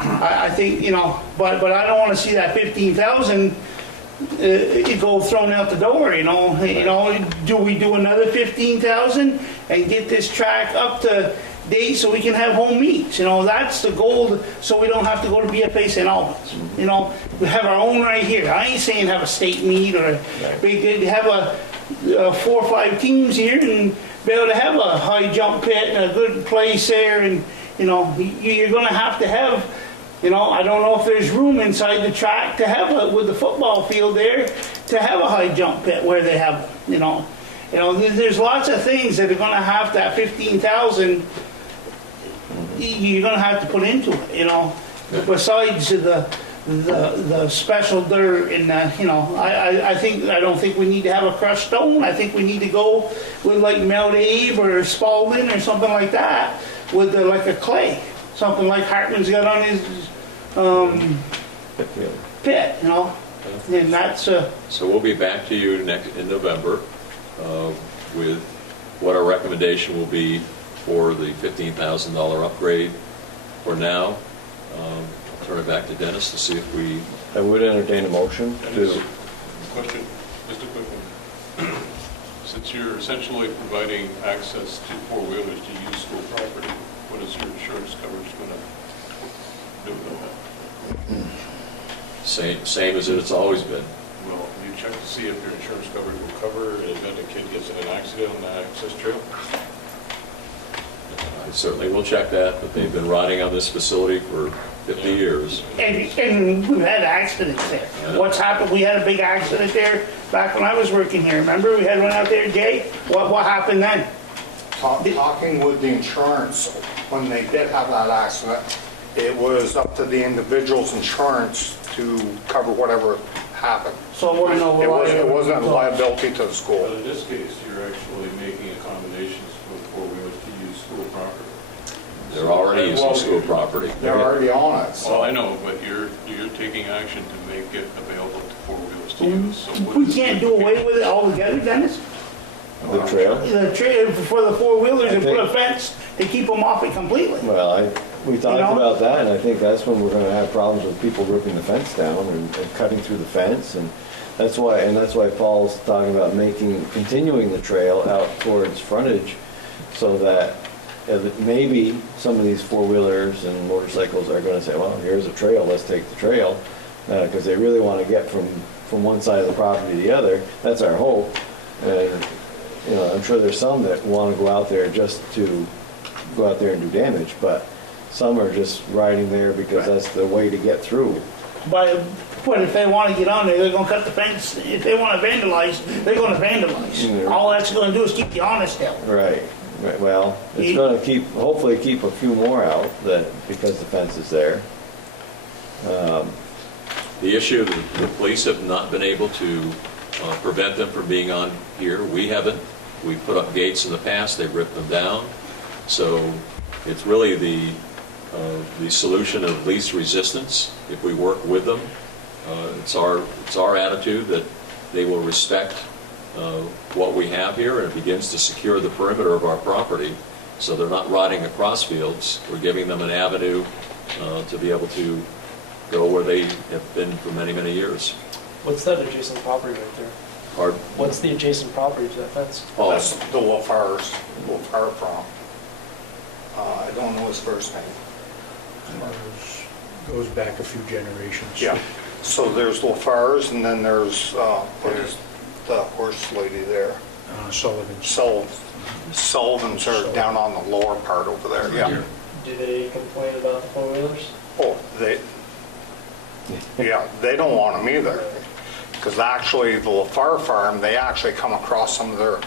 I think, you know, but I don't want to see that 15,000 it go thrown out the door, you know. You know, do we do another 15,000 and get this track up to date so we can have home meets? You know, that's the goal, so we don't have to go to BFA St. Albans. You know, we have our own right here. I ain't saying have a state meet or a big, have a 4 or 5 teams here and be able to have a high jump pit and a good place there, and you know, you're going to have, you know, I don't know if there's room inside the track to have with the football field there, to have a high jump pit where they have, you know, there's lots of things that are going to have that 15,000 you're going to have to put into it, you know, besides the the special dirt and, I don't think we need to have a crushed stone. I think we need to go with like Mount Abe or Spalding or something like that, with like a clay, something like Hartman's got on his, pit, and that's, So we'll be back to you in November with what our recommendation will be for the $15,000 upgrade. For now, I'll turn it back to Dennis to see if we... I would entertain a motion Dennis, to, question, just a quick one. Since you're essentially providing access to four-wheelers to use school property, what is your insurance coverage going to do with that? Same as it's always been. Well, you check to see if your insurance coverage will cover in the event a kid gets in an accident on the access trail? I certainly will check that, but they've been riding on this facility for 50 years. and we've had accidents there. Yeah. What's happened, we had a big accident there back when I was working here, remember? We had one out there, Jay? What happened then? Talking with the insurance, when they did have that accident, it was up to the individual's insurance to cover whatever happened. So we're no It wasn't a liability to the But school. in this case, you're actually making accommodations for four-wheelers to use school property. They're already using school property. They're already on it, so. Well, I know, but you're taking action to make it available to four-wheelers to use. So what We is can't the- do away with it altogether, Dennis? the trail. The trail for the four-wheelers and I put a think- fence to keep them off it completely. Well, we talked know? about that, and I think that's when we're gonna have problems with people ripping the fence down and cutting through the fence, and that's why Paul's talking about continuing the trail out towards frontage, so that maybe some of these four-wheelers and motorcycles are gonna say, well, here's a trail, let's take the trail, because they really wanna get from one side of the property to the other. That's our hope, and, I'm sure there's some that wanna go out there just to go out there and do damage, but some are just riding there because that's the way to get through. But if they want to get on there, they're going to cut the fence. If they want to vandalize, they're going to vandalize. Yeah. All that's going to do is keep you honest still. Right, well, it's gonna hopefully keep a few more out because the fence is there. The issue, the police have not been able to prevent them from being on here. We haven't. We put up gates in the past, they've ripped them down. So it's really the solution of least resistance. If we work with them, it's our attitude that they will respect what we have here, and it begins to secure the perimeter of our property so they're not riding across fields. We're giving them an avenue to be able to go where they have been for many, many years. What's that adjacent property right there? Pardon? What's the adjacent property to that fence? Oh, That's the LaFar's from. I don't know his first name. Goes back a few generations. Yeah, so there's LaFar's, and then there's, what is the horse lady there? Sullivan's. Sullivan's are down on the lower part over there, yeah. Do they complain about the four-wheelers? Oh, they don't want them either. Because actually, the LaFar farm, they actually come across some of their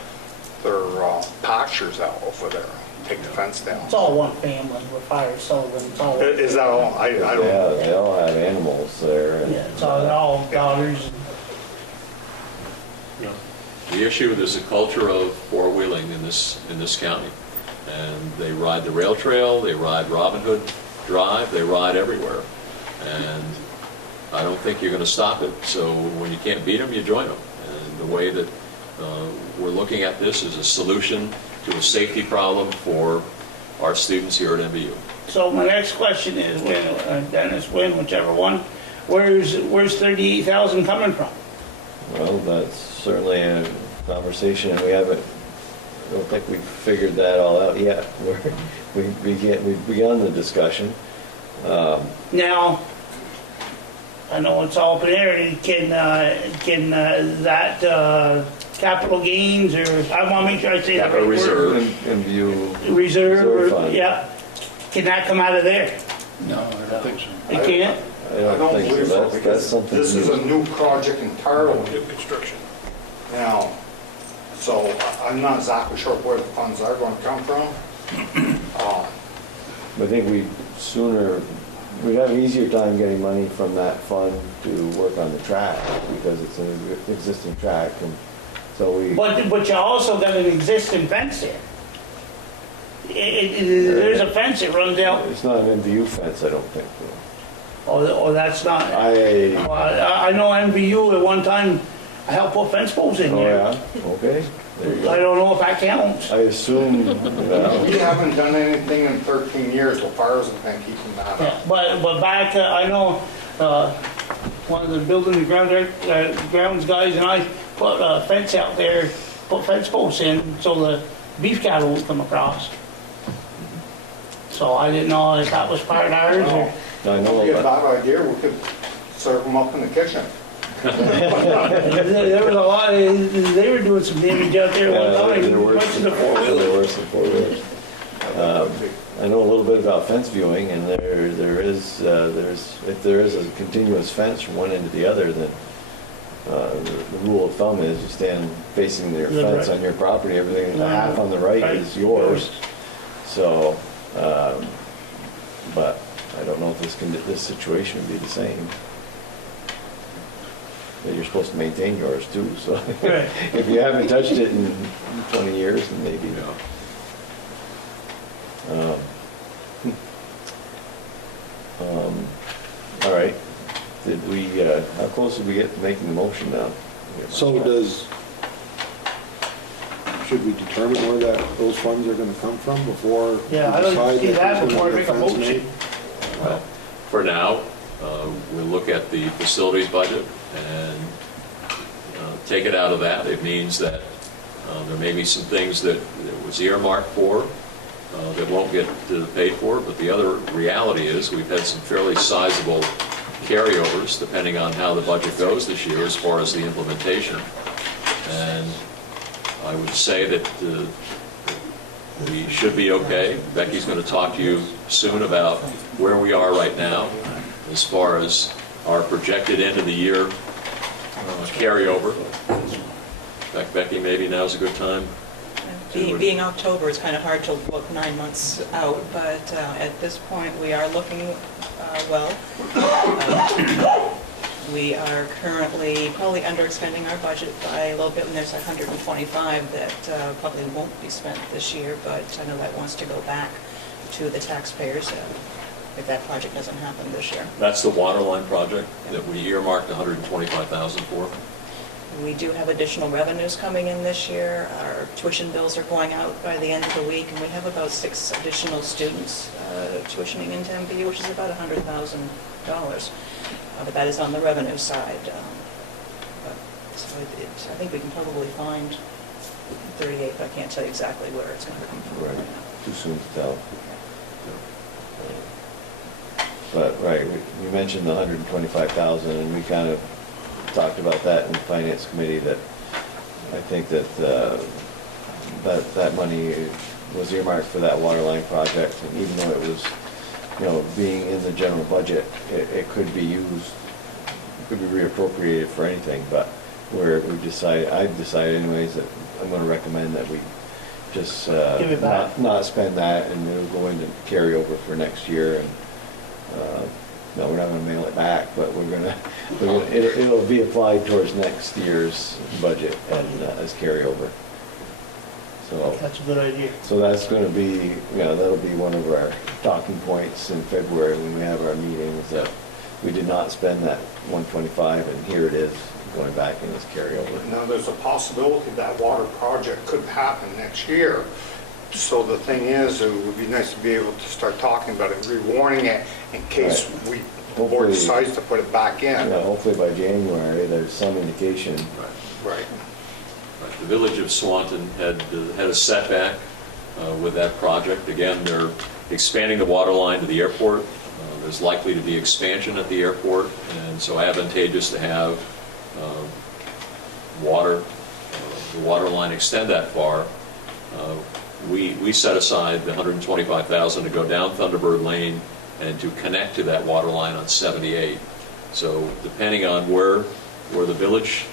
pastures out over there, take the fence down. It's all one family. We're fire Sullivan. It's all. Is that all? I don't Yeah, know. they all have animals there. and- Yeah, it's all daughters. the issue is a culture of four-wheeling in this county. And they ride the rail trail, they ride Robin Hood Drive, they ride everywhere. And I don't think you're going to stop it. So when you can't beat them, you join them. And the way that we're looking at this is a solution to a safety problem for our students here at MVU. So my next question is, Dennis, whichever one, where's 38,000 coming from? Well, that's certainly a conversation, and I don't think we've figured that all out yet. We've begun the discussion. Now, I know it's all up in there. Can that capital gains, or I want to make sure I say that right. Reserve. MVU Reserve, fund. yeah. Can that come out of there? No, I don't think so. It can't? I don't think believe so. That's because something. this is a new project entirely. New construction. Now, so I'm not exactly sure where the funds are going to come from. I think we sooner we'd have an easier time getting money from that fund to work on the track, because it's an existing track, and so we. But you also got an existing fence there. There's a fence that runs out, It's not an MVU fence, I don't think. or that's not. I I know MVU at one time, I helped put fence posts in Oh, there. yeah, okay. There you I go. don't know if that counts. I assume, well, We haven't done anything in 13 years, well, fires have been keeping that Yeah, up. but back, I know, one of the building and grounds guys and I put a fence out there, put fence posts in so the beef cattle won't come across. So I didn't know if that was part of ours or. I know Would be a about, bad idea, we could serve them up in the kitchen. There was a lot of, they were doing some damage out there one time, there were much of the four-wheelers. there were some four-wheelers. I know a little bit about fence viewing, and there's, if there is a continuous fence from one end to the other, then the rule of thumb is you stand facing your The fence right. on your property, everything half on the right Right. is yours. So, but I don't know if this situation would be the same. But you're supposed to maintain yours too, so Right. if you haven't touched it in 20 years, then maybe. All right, did we, how close did we get to making the motion now? So should we determine where those funds are gonna come from before we Yeah, I don't decide see that there's before I gonna be make a fence motion. made? Well, for now, we'll look at the facilities budget and take it out of that. It means that there may be some things that it was earmarked for that won't get paid for, but the other reality is we've had some fairly sizable carryovers depending on how the budget goes this year as far as the implementation. And I would say that we should be okay. Becky's going to talk to you soon about where we are right now as far as our projected end of the year carryover. In fact, Becky, maybe now's a good time. Being October, it's kind of hard to look 9 months out, but at this point, we are looking well. We are currently probably underexpending our budget by a little bit, and there's 125 that probably won't be spent this year, but I know that wants to go back to the taxpayers if that project doesn't happen this year. That's the water line project that we earmarked $125,000 for. We do have additional revenues coming in this year. Our tuition bills are going out by the end of the week, and we have about 6 additional students tuitioning into MVU, which is about $100,000. But that is on the revenue side. So I think we can probably find 38, but I can't tell you exactly where it's going to come from Right. right now. Too soon to tell. But, right, we mentioned the 125,000, and we kind of talked about that in the finance committee, that I think that that money was earmarked for that water line project, and even though it was, being in the general budget, it could be used, could be reappropriated for anything, but I've decided anyways that I'm gonna recommend that we just Give it back. not spend that, and it'll go into carryover for next year, and no, we're not gonna mail it back, but it'll be applied towards next year's budget and as carryover. So, That's a good idea. so that's gonna be, that'll be one of our talking points in February when we have our meetings, that we did not spend that 125, and here it is, going back in as carryover. Now, there's a possibility that water project could happen next year. So the thing is, it would be nice to be able to start talking about it, rewarning it in case the board Hopefully- decides to put it back in. Yeah, hopefully by January, there's some indication. Right. Right. The village of Swanton had a setback with that project. Again, they're expanding the water line to the airport. There's likely to be expansion at the airport, and so advantageous to have the water line extend that far. We set aside the $125,000 to go down Thunderbird Lane and to connect to that water line on 78. So depending on where the village,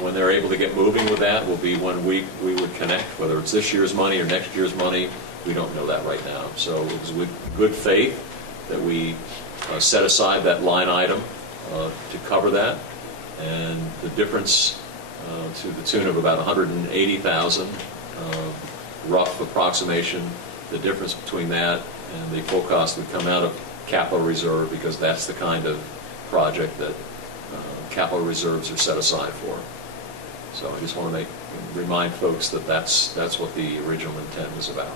when they're able to get moving with that, will be when we would connect, whether it's this year's money or next year's money. We don't know that right now. So it was with good faith that we set aside that line item to cover that, and the difference to the tune of about $180,000, rough approximation, the difference between that and the full cost would come out of capital reserve, because that's the kind of project that capital reserves are set aside for. So I just want to remind folks that that's what the original intent was about.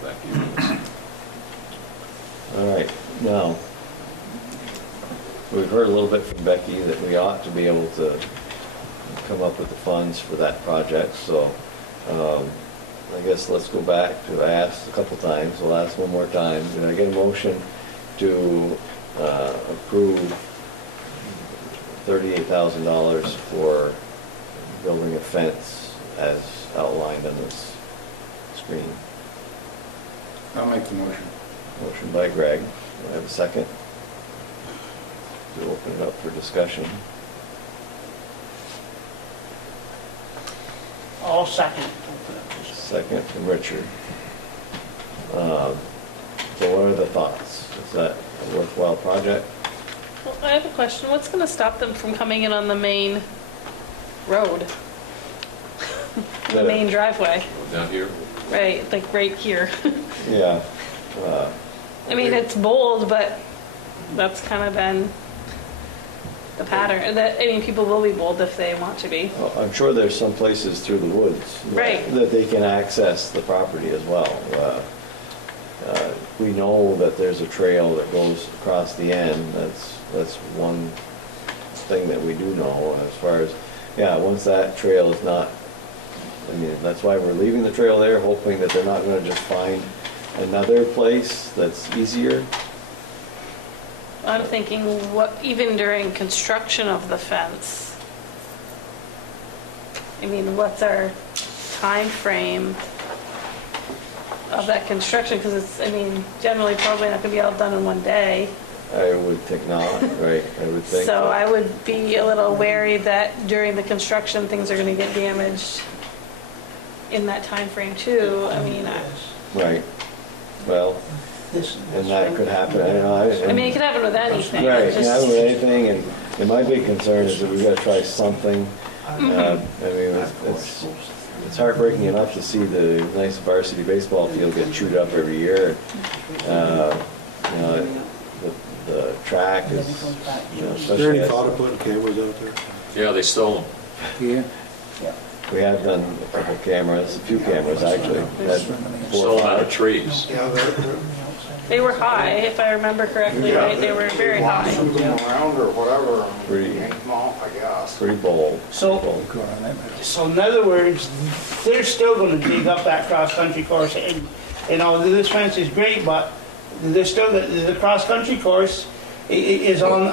Go back to you, Dennis. All right, now, we've heard a little bit from Becky that we ought to be able to come up with the funds for that project, so I guess let's go back to, I asked a couple times, I'll ask one more time. Did I get a motion to approve $38,000 for building a fence as outlined on this screen? I'll make the motion. Motion by Greg. Do I have a second? To open it up for discussion. All second. Second from Richard. So what are the thoughts? Is that a worthwhile project? Well, I have a question. What's going to stop them from coming in on the main road? The main driveway? Down here? Right, like right here. Yeah. I mean, it's bold, but that's kind of been the pattern. I mean, people will be bold if they want to be. Well, I'm sure there's some places through the woods Right. that they can access the property as well. We know that there's a trail that goes across the end. That's one thing that we do know as far as, yeah, once that trail is not, I mean, that's why we're leaving the trail there, hoping that they're not going to just find another place that's easier. I'm thinking, what even during construction of the fence? I mean, what's our time frame of that construction? Because it's, I mean, generally probably not going to be all done in one day. I would think not, right? I would think. So that- I would be a little wary that during the construction, things are going to get damaged in that time frame too. I mean, Right. Well, and that could happen. I mean, it could happen with anything. Right, It's just- not with anything, and my big concern is that we've got to try something. I mean, it's heartbreaking enough to see the nice varsity baseball field get chewed up every year. You know, the track is, you know, Is there especially any as, thought of putting cameras out there? Yeah, they stole them. Yeah. we have done a couple cameras, a few cameras actually. Had 4 Stole or them out of 5. trees. Yeah, They were high, if I remember correctly, right? They were very high. Shoot them around or whatever, Pretty- yank them off, I guess. Pretty bold. So- Bold. So in other words, they're still gonna dig up that cross-country course, and, you know, this fence is great, but they're still, the cross-country course is on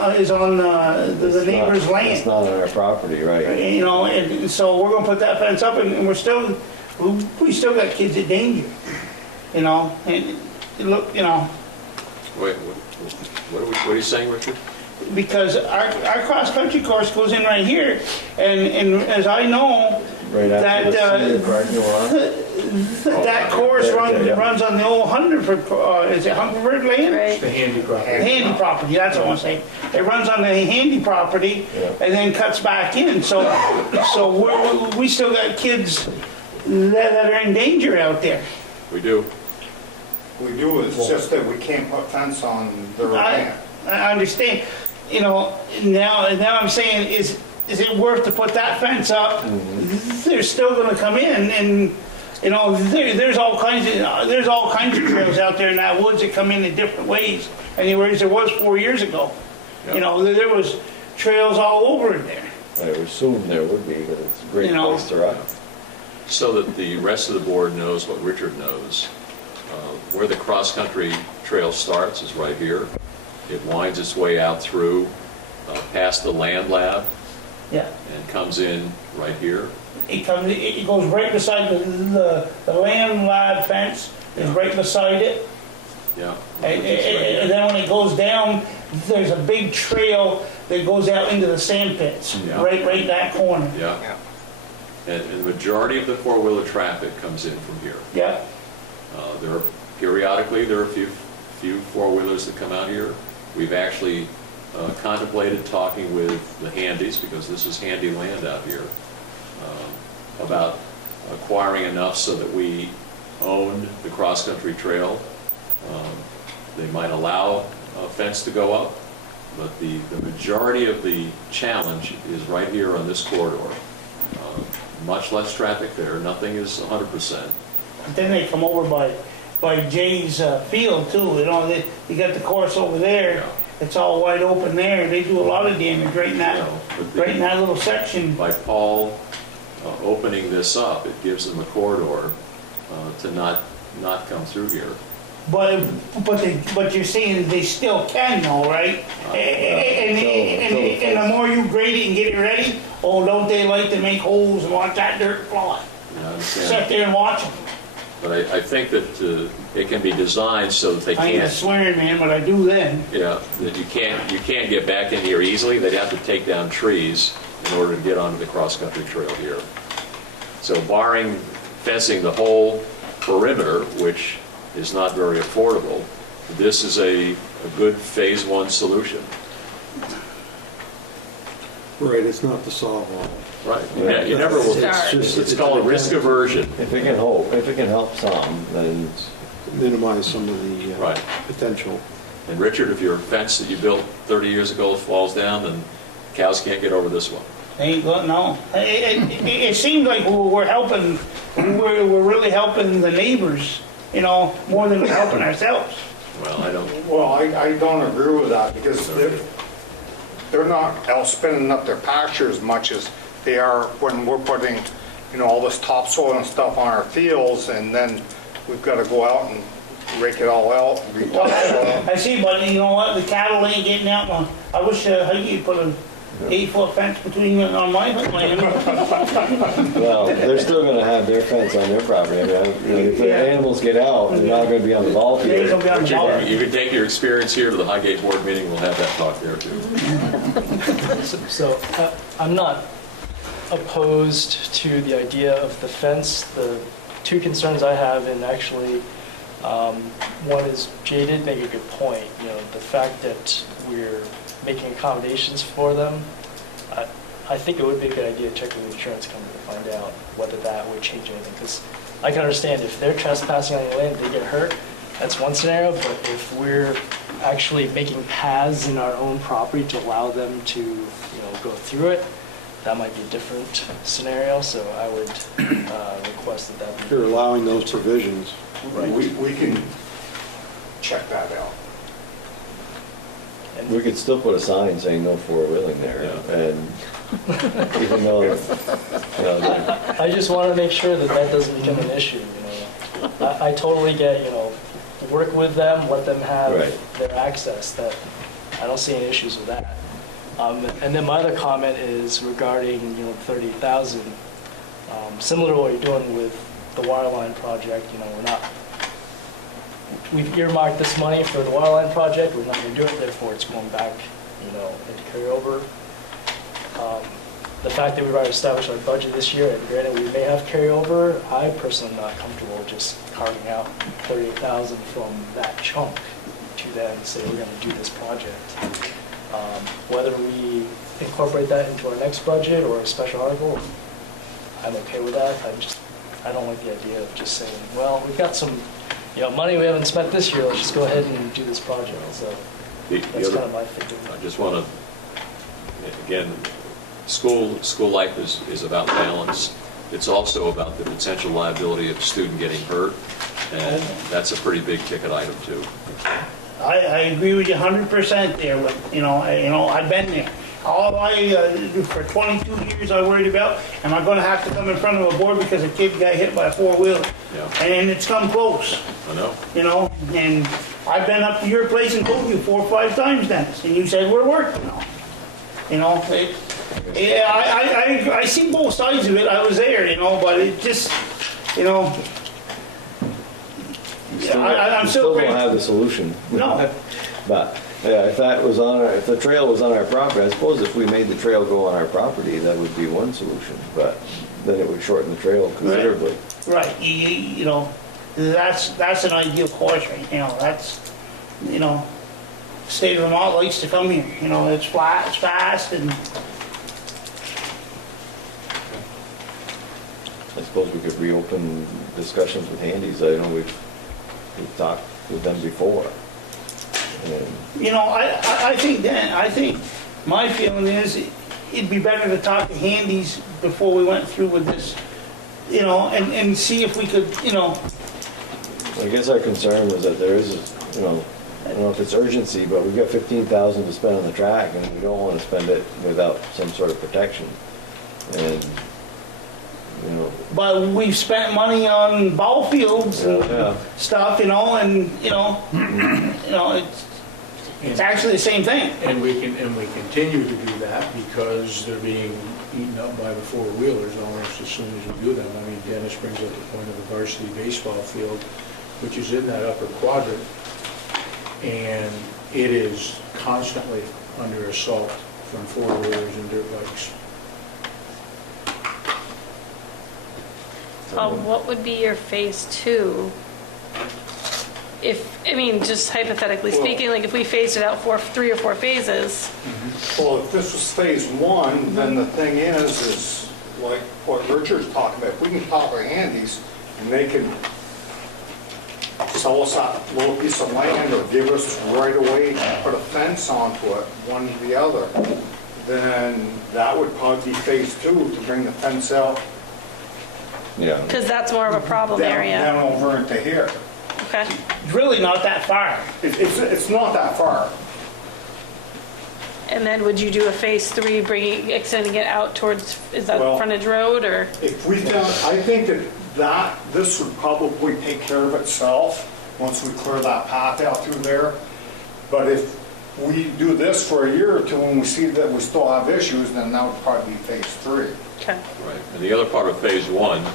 the neighbor's It's land. not on our property, right? You know, and so we're gonna put that fence up, and we still got kids in danger, you know, and look, you know, Wait, what are you saying, Richard? because our cross-country course goes in right here, and as I know, Right after the that, senior parking lot. that course Yeah. runs on the old Hungerford, is it Hungerford land? Right. the handy property. Handy property, that's what I want to say. It runs on the handy property Yeah. and then cuts back in, so we still got kids that are in danger out there. We do. We do, it's just that we can't put fence on their land. I understand, you know, now I'm saying, is it worth to put that fence up? They're still gonna come in, and, you know, there's all kinds of trails out there in that woods that come in different ways, anyways there was 4 years ago. You know, there was trails all over in there. I would assume there would be, but it's a great You know. place to run. So that the rest of the board knows what Richard knows. Where the cross-country trail starts is right here. It winds its way out through, past the land lab, Yeah. and comes in right here. It goes right beside the land lab fence, is right beside it. Yeah. And then when it goes down, there's a big trail that goes out into the sand pits, Yeah. right in that corner. Yeah. And the majority of the four-wheeler traffic comes in from here. Yeah, Periodically, there are a few few four-wheelers that come out here. We've actually contemplated talking with the Handys, because this is handy land out here, about acquiring enough so that we own the cross-country trail. They might allow a fence to go up, but the majority of the challenge is right here on this corridor. Much less traffic there, nothing is 100%. Then they come over by Jay's field too, you know, you got the course over there. Yeah. It's all wide open there. They do a lot of damage right in that, right in that little section. By Paul opening this up, it gives them a corridor to not come through here. But you're saying they still can though, right? And the more you grade it and get it ready, oh, don't they like to make holes and watch that dirt fly? I understand. Sit there and watch them. But I think that it can be designed so that they I ain't a can't, swearing man, but I do then. yeah, that you can't get back in here easily. They'd have to take down trees in order to get onto the cross-country trail here. So barring fencing the whole perimeter, which is not very affordable, this is a good phase one solution. Right, it's not to solve all. Right. Yeah, you never will. It's called a risk aversion. If it can help some, then Minimize some of the Right. potential. And Richard, if your fence that you built 30 years ago falls down, then cows can't get over this one. Ain't good, no. It seems like we're helping, we're really helping the neighbors, you know, more than we're helping ourselves. Well, I don't. Well, I don't agree with that, because they're not out spinning up their pasture as much as they are when we're putting, you know, all this topsoil and stuff on our fields, and then we've got to go out and rake it all out. I see, but you know what, the cattle ain't getting out. I wish Heidi put an 8-foot fence between them on my land. well, they're still going to have their fence on their property. I mean, if the animals get out, they're not going to be on the ball They ain't field. gonna be on the ball. You can take your experience here to the Highgate Board meeting. We'll have that talk there too. So I'm not opposed to the idea of the fence. The two concerns I have, and actually one is Jay did make a good point, you know, the fact that we're making accommodations for them. I think it would be a good idea to check with the insurance company to find out whether that would change anything, because I can understand if they're trespassing on your land, they get hurt, that's one scenario, but if we're actually making paths in our own property to allow them to, you know, go through it, that might be a different scenario, so I would request that If you're allowing those provisions. Right. We can check that out. And We could still put a sign saying no four-wheeling there, Yeah. and even though, you know, I just want to make sure that that doesn't become an issue, you know. I totally get, you know, work with them, let them have Right. their access, that, I don't see any issues with that. And then my other comment is regarding, you know, 30,000. Similar to what you're doing with the water line project, you know, we've earmarked this money for the water line project, we're not going to do it, therefore it's going back, you know, into carryover. The fact that we've already established our budget this year, and granted, we may have carryover, I personally am not comfortable just carving out 38,000 from that chunk to then say we're going to do this project. Whether we incorporate that into our next budget or a special article, I'm okay with that. I don't like the idea of just saying, well, we've got some, you know, money we haven't spent this year, let's just go ahead and do this project. So that's kind of my thinking. I just want to, again, school life is about balance. It's also about the potential liability of a student getting hurt, and that's a pretty big ticket item too. I agree with you 100% there. You know, I've been there. All for 22 years I worried about, am I going to have to come in front of a board because a kid got hit by a four-wheeler? Yeah. And it's come close. I know. You know, and I've been up to your place and told you 4 or 5 times, Dennis, and you said we're working on it. You know, I see both sides of it. I was there, you know, but it just, you know, I'm still still don't have the solution. No. But yeah, if the trail was on our property, I suppose if we made the trail go on our property, that would be one solution. But then it would shorten the trail considerably. Right. You know, that's an ideal course right now. you know, state of Vermont likes to come here, you know, it's flat, it's fast, and I suppose we could reopen discussions with Handy's. I know we've talked with them before. And you know, I think Dan, I think my feeling is it'd be better to talk to Handy's before we went through with this, you know, and see if we could, you know, I guess our concern was that there is, you know, I don't know if it's urgency, but we've got 15,000 to spend on the track, and we don't want to spend it without some sort of protection. And, you know, but we've spent money on ball fields and yeah. stuff, you know, and, you know, it's actually the same thing. And we continue to do that because they're being eaten up by the four-wheelers almost as soon as we do them. I mean, Dennis brings up the point of the varsity baseball field, which is in that upper quadrant, and it is constantly under assault from four-wheelers and dirt bikes. What would be your phase 2? If, I mean, just hypothetically speaking, like if we phased it out 3 or 4 phases. Well, if this was phase 1, then the thing is like what Richard's talking about, if we can talk to Handy's and they can sell us that little piece of land or give us right away and put a fence onto it, one or the other, then that would probably be phase 2 to bring the fence out. Yeah. Because that's more of a problem area. Down over into here. Okay. It's really not that far. It's not that far. And then would you do a phase 3, extending it out towards, is that Well, frontage road or? If we done, I think this would probably take care of itself once we clear that path out through there. But if we do this for a year or two and we see that we still have issues, then that would probably be phase 3. Okay. Right, and the other part of phase 1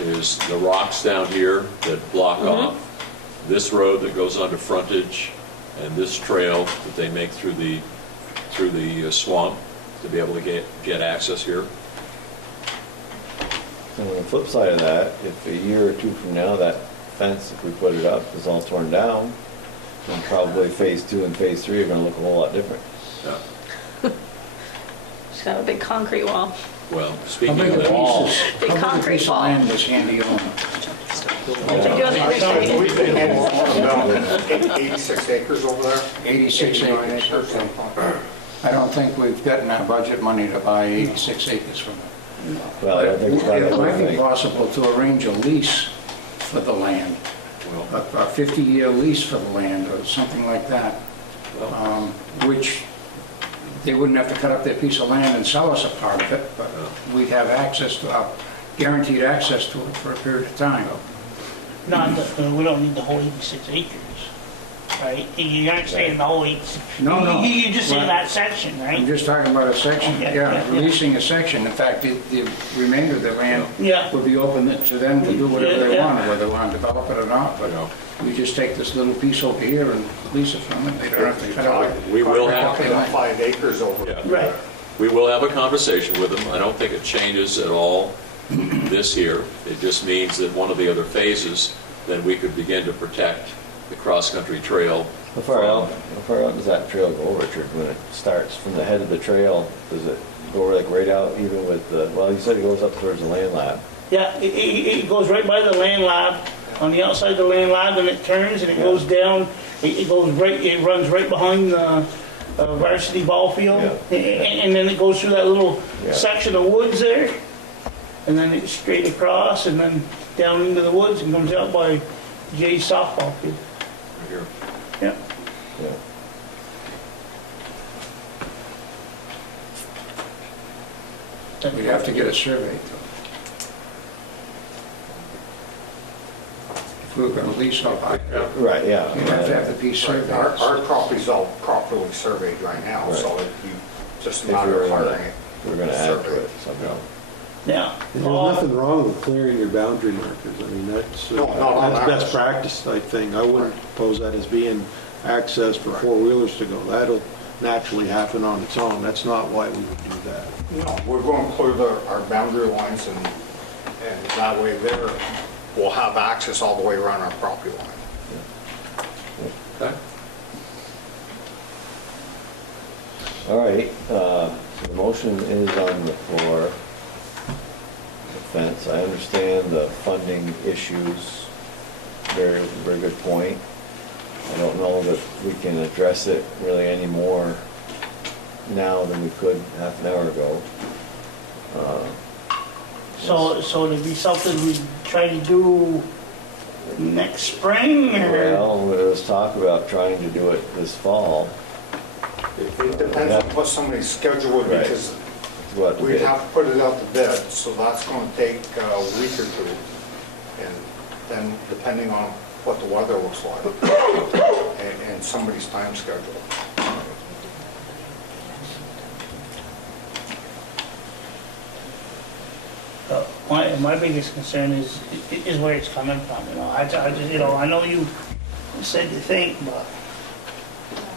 is the rocks down here that block off this road that goes onto frontage and this trail that they make through the swamp to be able to get access here. And on the flip side of that, if a year or 2 from now, that fence, if we put it up, is all torn down, then probably phase 2 and phase 3 are gonna look a whole lot different. Yeah. Just got a big concrete wall. Well, How speaking big of a that, piece Big how big a concrete piece of wall. land does Handy own? Did you do on the other side? We've been in about 86 acres over there. 86 89 acres. acres. I don't think we've gotten our budget money to buy 86 acres from them. Well, I don't think that's It the might be thing. possible to arrange a lease for the land, well, a 50-year lease for the land or something like that, which they wouldn't have to cut up their piece of land and sell us a part of it, but we'd have access to, guaranteed access to it for a period of time. We don't need the whole 86 acres, right? You aren't saying the whole 86. No. You're just saying Right. that section, right? I'm just talking about a section, Okay, yeah, yeah. releasing a section. In fact, the remainder of the land Yeah. would be open to them to do whatever they Yeah. want, whether they want to develop it or not, but we just take this little piece over here and lease it from it. They don't have to cut out. we will have, Talking about 5 acres over yeah. there. Right. We will have a conversation with them. I don't think it changes at all this year. It just means that one of the other phases, then we could begin to protect the cross-country trail. How far out does that trail go, Richard, when it starts? From the head of the trail, does it go like right out even with the, well, you said it goes up towards the land lab. Yeah, it goes right by the land lab, on the outside of the land lab, and it turns and it goes down, it runs right behind the varsity ball field, and then it goes through that little section of woods there, and then it's straight across, and then down into the woods, and comes out by Jay's softball field. Right here. Yeah. Yeah. We'd have to get a survey. If we were going to lease off, Right, yeah. you'd have to have the piece surveyed. Our property's all properly surveyed right now, so it'd be just a If matter we're of gonna- hiring it. We're gonna add to it somehow. Yeah. And there's nothing wrong with clearing your boundary markers. I mean, that's No, not on that's ours. best practice type thing. I wouldn't propose that as being access for four-wheelers to go. That'll naturally happen on its own. That's not why we would do that. No, we're going to clear our boundary lines, and that way there, we'll have access all the way around our property line. Okay? All right, so the motion is on the floor. The fence, I understand the funding issues, very, very good point. I don't know that we can address it really any more now than we could half an hour ago. So it'd be something we try to do next spring, or? Well, there was talk about trying to do it this fall. It depends on what somebody's schedule would be, Right. because What, we'd have to put it out to bid, so that's gonna take a week or two. And then depending on what the weather looks like, and somebody's time schedule. My biggest concern is where it's coming from, you know, I just, you know, I know you said you think, but.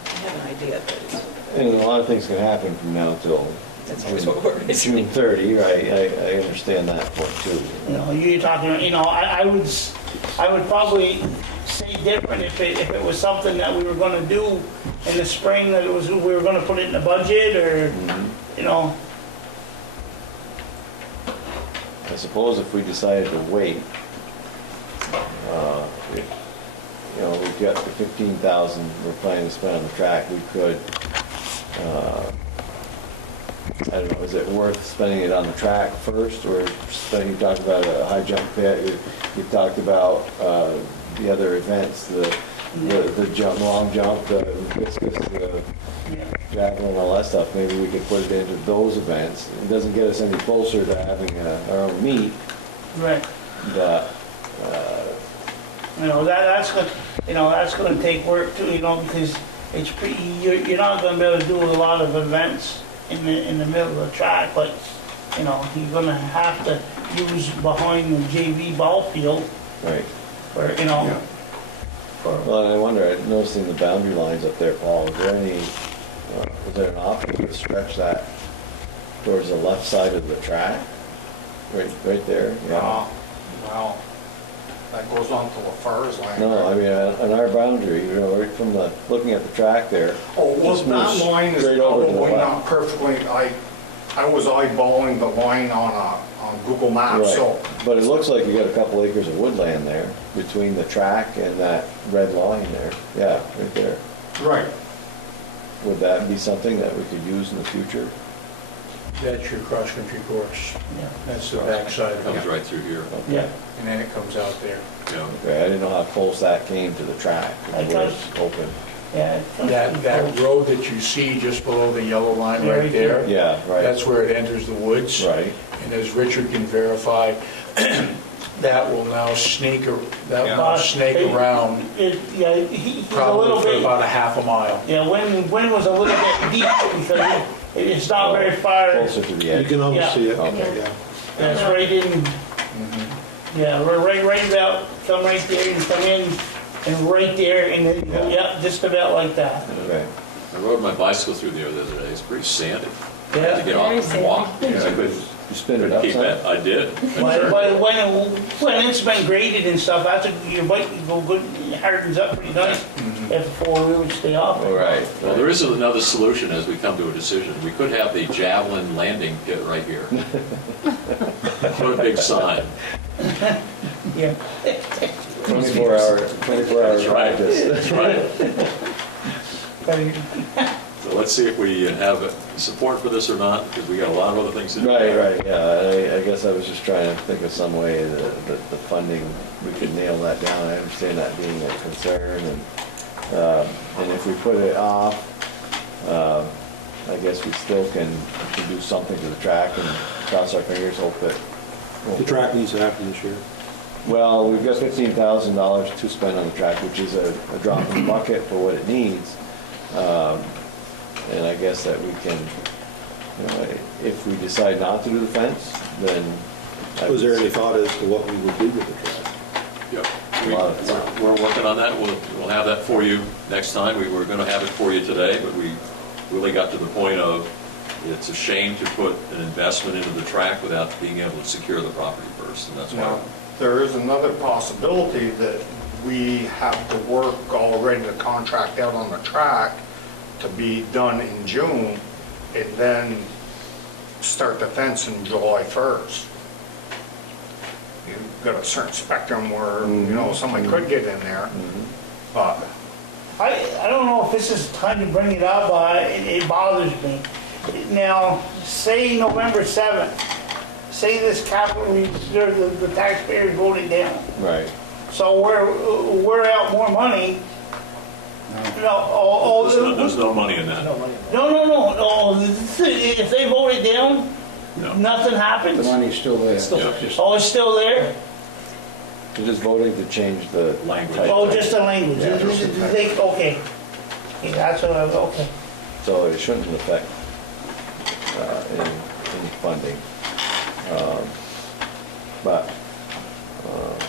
I have an idea, but it's, And a lot of things can happen from now till that's always what worries me. June 30, right? I understand that point too. You know, you're talking, you know, I would probably say different if it was something that we were gonna do in the spring, that we were gonna put it in the budget, or, you know. I suppose if we decided to wait, you know, we've got the 15,000 we're planning to spend on the track, we could, I don't know, is it worth spending it on the track first, or you talked about a high jump pit, you talked about the other events, the jump, long jump, the discus, the javelin, all that stuff, maybe we could put it into those events. It doesn't get us any closer to having our own meet, Right. but, You know, that's gonna take work too, you know, because it's pretty, you're not gonna be able to do a lot of events in the middle of the track, but, you know, you're gonna have to use behind the JV ball field, right. or, you know, Yeah. for, Well, I wonder, I noticed in the boundary lines up there, Paul, is there an option to stretch that towards the left side of the track? Right there, yeah. Well, that goes on to LaFar's line. No, I mean, on our boundary, you know, right from looking at the track there. Oh, well, just that moves line is straight over to the probably left. not perfectly, I was eyeballing the line on Google Maps, so. Right, but it looks like you got a couple acres of woodland there between the track and that red line there. Yeah, right there. Right. Would that be something that we could use in the future? That's your cross-country course. yeah, That's the backside of Comes it. right through here. yeah. And then it comes out there. Yeah. Okay, I didn't know how close that came to the track. I Where it's thought- open. Yeah. That road that you see just below the yellow line Yeah, right right there, Yeah, right. that's where it enters the woods. Right. And as Richard can verify, that will now snake around Yeah, he's a probably little for bit, about a half a mile. yeah, Wynn was a little bit deep, because it's not very far. Closer to the You edge. can almost see it. Okay. Yeah. That's right in, yeah, we're right about, come right there and come in, and right there, and then, Yeah. yeah, just about like that. Okay. I rode my bicycle through there the other day. It's pretty sandy. I had to Yeah. get off Very and walk. sandy. I couldn't You spin it up keep some? that. I did. When it's been graded and stuff, your bike can go good, it hardens up pretty nice, if four-wheelers stay off. All right. Well, there is another solution as we come to a decision. We could have the javelin landing pit right here. Put a big sign. Yeah. 24-hour That's right. practice. That's right. So let's see if we have support for this or not, because we got a lot of other things to do. Right, yeah, I guess I was just trying to think of some way that the funding, we could nail that down. I understand that being a concern, and if we put it off, I guess we still can do something to the track and cross our fingers, hope that. The track needs to happen this year. Well, we've got $15,000 to spend on the track, which is a drop in the bucket for what it needs. And I guess that we can, you know, if we decide not to do the fence, then. Was there any thought as to what we would do with the track? Yep. We're working on that. We'll have that for you next time. We were going to have it for you today, but we really got to the point of it's a shame to put an investment into the track without being able to secure the property first, and that's Now, why. there is another possibility that we have to work already the contract out on the track to be done in June, and then start the fence in July 1st. You've got a certain spectrum where, you know, somebody could get in there, but I don't know if this is time to bring it up, it bothers me. Now, say November 7th, say this capital, the taxpayers voted down. Right. So we're out more money. No, There's no money in that. no. If they voted down, No. nothing The happens. money's still there. Oh, it's still there? We're just voting to change the Language. type. Oh, just the language. Yeah. Okay. Yeah, that's what I was, okay. So it shouldn't affect any funding. But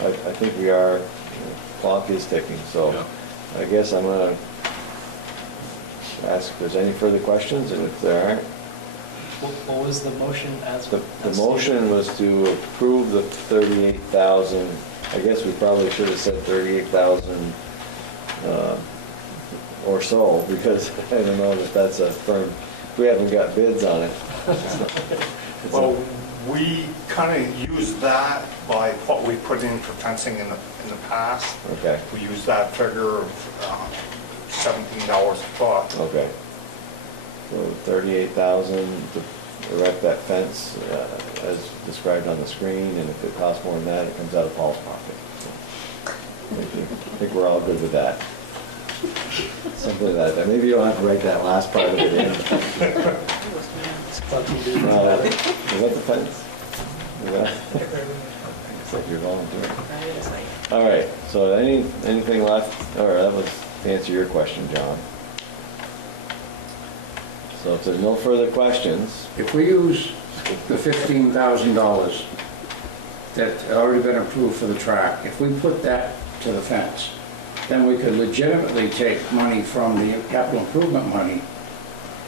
I think we are, clock is ticking, so Yeah. I guess I'm gonna ask if there's any further questions, and if there aren't, What was the motion as? the as motion stated? was to approve the 38,000, I guess we probably should have said 38,000 or so, because I don't know if that's a firm, we haven't got bids on it. well, we kind of use that by what we put in for fencing in the past. Okay, We use that figure of $17 a foot. okay. So 38,000 to erect that fence, as described on the screen, and if it costs more than that, it comes out of Paul's pocket. I think we're all good with that. Something like that. Maybe you don't have to write that last part of it in. Is that the fence? Is that? Looks like you're volunteering. All right, so anything left, or that was to answer your question, John. So if there's no further questions, If we use the $15,000 that's already been approved for the track, if we put that to the fence, then we could legitimately take money from the capital improvement money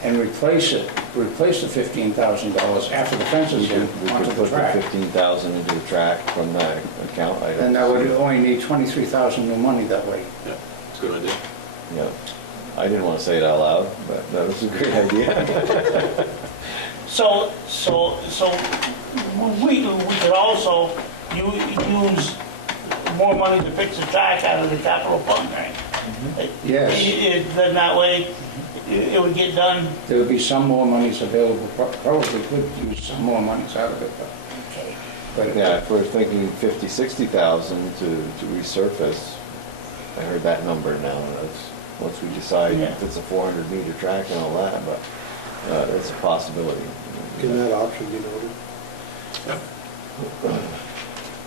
and replace the $15,000 after the fence we is in could onto the put the track. 15,000 into the track from that account item. Then that would only need 23,000 new money that way. Yeah, it's a good idea. Yeah, I didn't want to say it out loud, but that was a great idea. So we could also use more money to fix the track out of the capital fund, right? Yes. Then that way, it would get done. There would be some more monies available, probably could use some more monies out of it, but Yeah, if we're thinking 50, 60,000 to resurface, I heard that number now. That's, once we decide if it's a 400-meter track and all that, but that's a possibility. Can that option be noted?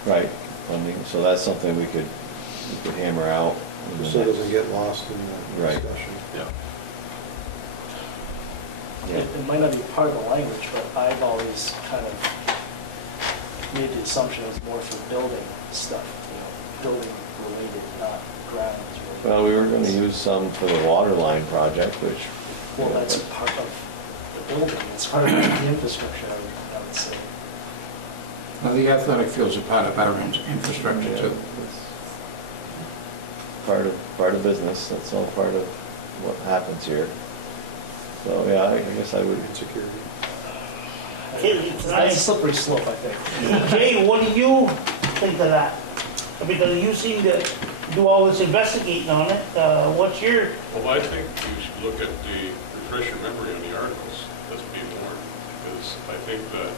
Right, funding, so that's something we could hammer out. in the So it next- doesn't get lost in the Right. discussion. Yeah. Yeah. It might not be part of the language, but I've always kind of made the assumption it was more for building stuff, building related, not grounds related. Well, we were going to use some for the water line project, which. Well, that's part of the building, it's part of the infrastructure, I would say. well, the athletic fields are part of our infrastructure Yeah, too. it's part of business, that's all part of what happens here. So, yeah, I guess I would. Security. That's a slippery slope, I think. Jay, what do you think of that? Because you seem to do all this investigating on it. What's your, Well, I think you should look at refresh your memory on the articles that's being warned, because I think that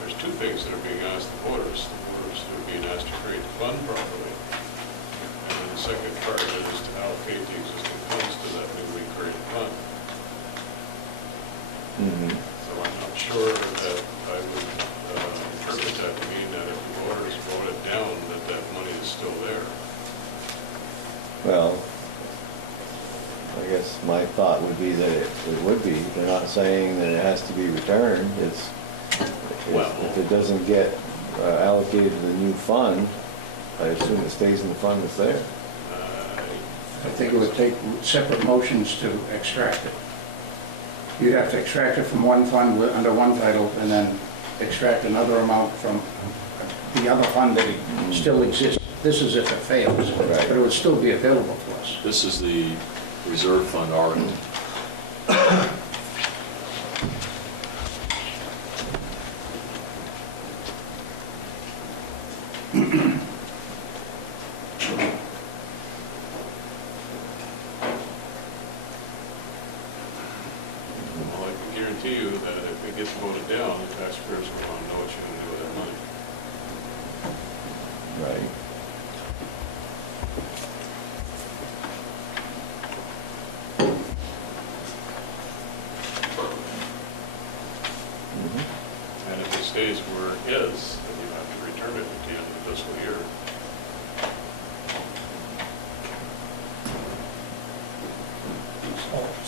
there's two things that are being asked the voters. The voters are being asked to create the fund properly, and then the second part of it is to allocate the existing funds to that newly created fund. Mhm. So I'm not sure that I would interpret that to mean that if the voters vote it down, that money is still there. Well, I guess my thought would be that it would be. They're not saying that it has to be returned. It's, if it doesn't get allocated to the new fund, I assume it stays in the fund that's there. I think it would take separate motions to extract it. You'd have to extract it from one fund under one title and then extract another amount from the other fund that still exists. This is if it fails, but it would still be available to us. This is the reserve fund article. guarantee you that if it gets voted down, the taxpayers will want to know what you're going to do with that money. Right. And if it stays where it is, then you have to return it at the end of the fiscal year.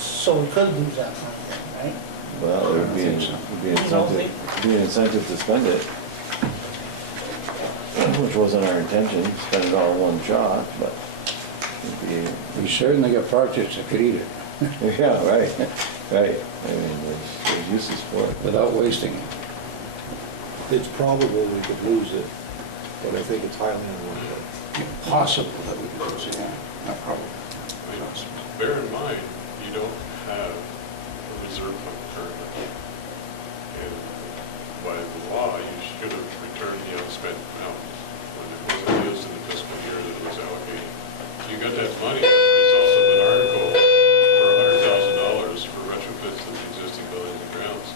So we could lose that money then, right? Well, there would be an incentive to spend it, which wasn't our intention, spend it all in one shot, but it'd We certainly got projects that could eat it be, yeah, right, right. I mean, there's uses for it. without wasting it. It's probable we could lose it, but I think it's highly unlikely. Possible that we could lose it, not probable. I mean, bear in mind, you don't have a reserve fund currently. And by the law, you should have returned the unspent amount when it wasn't used in the fiscal year that it was allocated. So you got that money as a result of an article for $100,000 for retrofits of the existing buildings and grounds.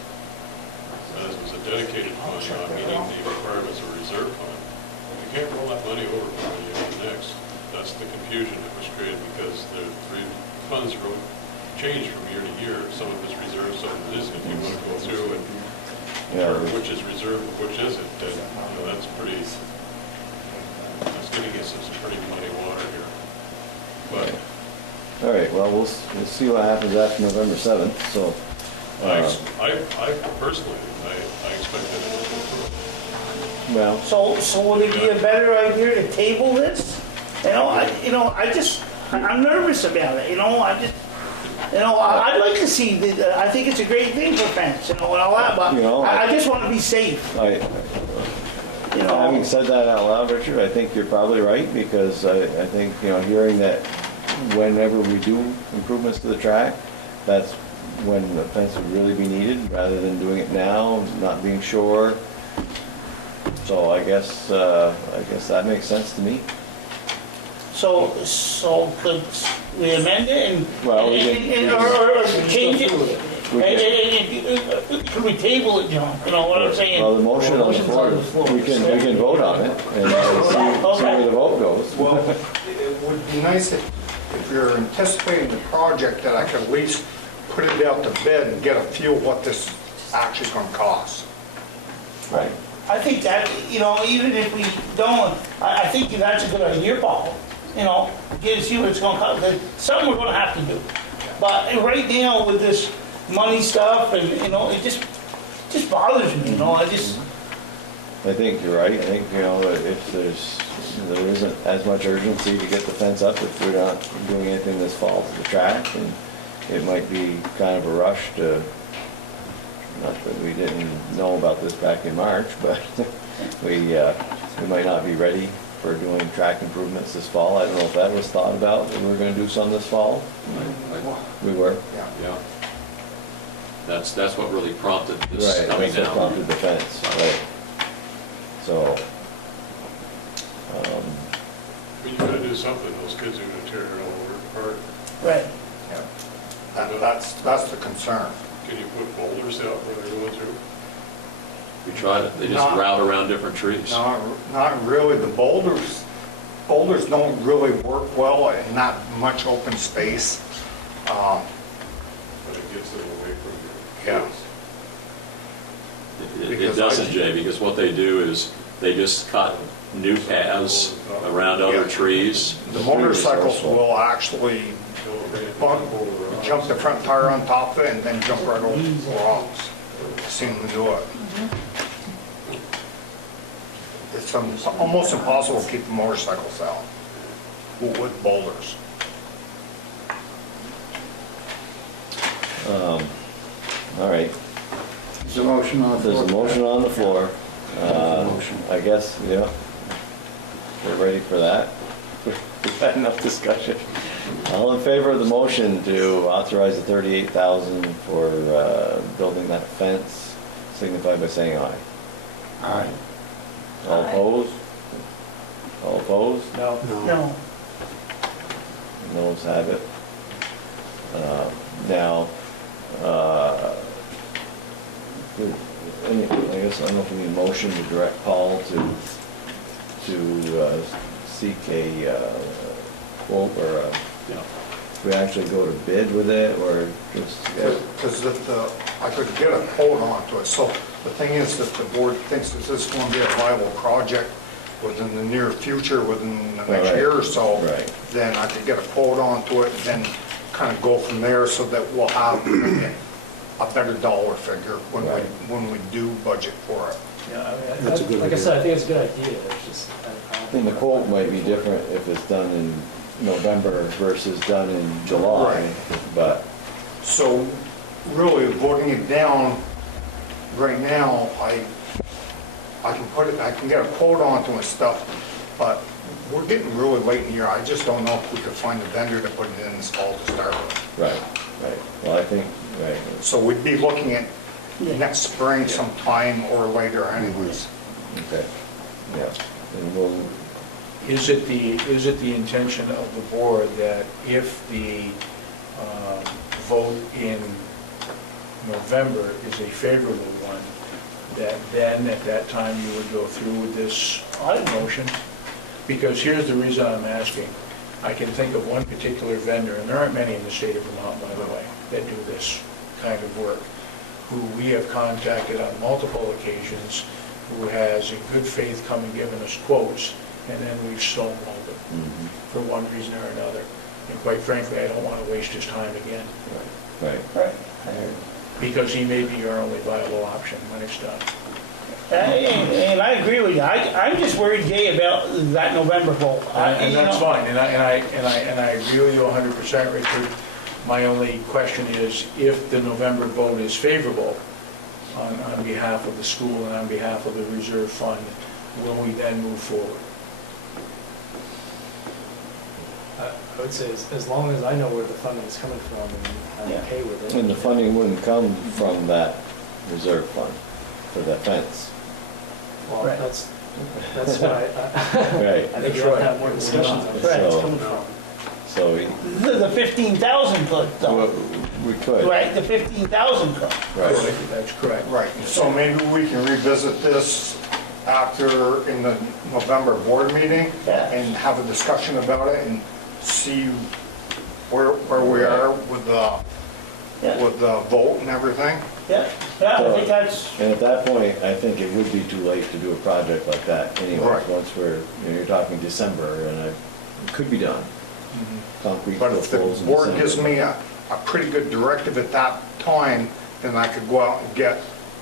As was a dedicated fund, not meeting the requirements of a reserve fund. You can't roll that money over from one year to the next. That's the confusion that was created because the three funds change from year to year. Some of it's reserved, some of it isn't. If you want to go through and determine which is reserved, which isn't, then that's pretty, that's getting us into some pretty muddy water here. But All right, well, we'll see what happens after November 7th, so. I personally, I expect that it will go through. Well, So would it be a better idea to table this? I'm nervous about it, I'd like to see, I think it's a great thing for fence, and all that, but I just want to be safe, having said that out loud, Richard, I think you're probably right, because I think, hearing that whenever we do improvements to the track, that's when the fence would really be needed, rather than doing it now, not being sure. So I guess that makes sense to me. So could we amend it and, Well, we or change it? Could we table it, John? You know what I'm saying? Well, the motion on the floor, we can vote on it and see where the vote goes. Well, it would be nice if you're anticipating the project, that I could at least put it out to bid and get a feel of what this actually is going to cost. Right. I think that, even if we don't, I think that's a good idea, Paul. Get to see what it's gonna cost, something we're gonna have to do. But right now with this money stuff and, it just bothers me, I think you're right. I think, if there isn't as much urgency to get the fence up if we're not doing anything this fall to the track, and it might be kind of a rush to, not that we didn't know about this back in March, but we might not be ready for doing track improvements this fall. I don't know if that was thought about, that we were gonna do some this fall. We were. Yeah. That's what really prompted this Right, coming that's what down. prompted the fence, right. So, But you gotta do something, those kids are gonna tear it all over apart. right. That's the concern. Can you put boulders out where they're going through? We tried it, they just Not- route around different trees. Not really. The boulders don't really work well and not much open space. But it gets them away from your Yeah. kids. It doesn't, Jay, because what they do is they just cut new paths around other trees. The motorcycles will actually jump the front tire on top of it and then jump right over the rocks. Seen them do it. It's almost impossible to keep the motorcycles out with boulders. all right. There's a motion on the floor. There's a motion on the floor. I guess, yeah, we're ready for that. We've had enough discussion. All in favor of the motion to authorize the $38,000 for building that fence, signify by saying aye. Aye. All opposed? All opposed? No. Noes have it. Now, I guess, I don't know if we need a motion to direct Paul to seek a quote, or we actually go to bid with it, or just? Because I could get a quote onto it, so the thing is that the board thinks that this is going to be a viable project within the near future, within the next year or so, then I could get a quote onto it, then kind of go from there, so that we'll have a better dollar figure when we do budget for it. Yeah, I mean, That's a good like I idea. said, I think it's a good idea. It's just, And the quote might be different if it's done in November versus done in July, but. So really voting it down right now, I can get a quote onto and stuff, but we're getting really late in the year. I just don't know if we could find a vendor to put it in this fall to start with. Right. Well, I think, So we'd be looking at next spring sometime or later anyways. Okay, yeah. And we'll, Is it the intention of the board that if the vote in November is a favorable one, that then at that time you would go through with this motion? Because here's the reason I'm asking. I can think of one particular vendor, and there aren't many in the state of Vermont, by the way, that do this kind of work, who we have contacted on multiple occasions, who has in good faith come and given us quotes, and then we've stonewalled it for one reason or another. And quite frankly, I don't want to waste his time again. right. Because he may be your only viable option when it's done. And I agree with you. I'm just worried, Jay, about that November vote. And that's fine, and I agree with you 100%, Richard. My only question is, if the November vote is favorable on behalf of the school and on behalf of the reserve fund, will we then move forward? I would say as long as I know where the funding is coming from and I'm okay with it. And the funding wouldn't come from that reserve fund for that fence. Well, that's what Right. I think you ought to have more discussions on where it's coming from. So The 15,000 could, though. we could. Right, the 15,000 could. Right. That's correct. Right, so maybe we can revisit this after, in the November board meeting, and have a discussion about it and see where we are with the vote and everything. Yeah, I think that's, And at that point, I think it would be too late to do a project like that anyway. Right. Once you're talking December, and it could be done. Concrete But if the poles in board December. gives me a pretty good directive at that time, then I could go out and get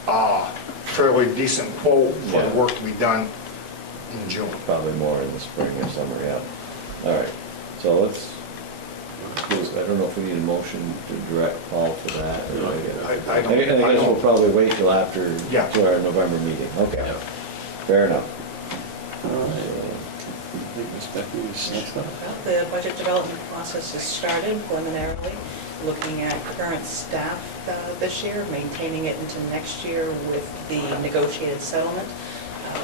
a fairly decent quote for the work to be done in June. Probably more in the spring or summer, yeah. All right, so let's, I don't know if we need a motion to direct Paul for that. I don't- I guess we'll probably wait till after, Yeah. to our November meeting. Okay, fair enough. The budget development process has started preliminarily, looking at current staff this year, maintaining it into next year with the negotiated settlement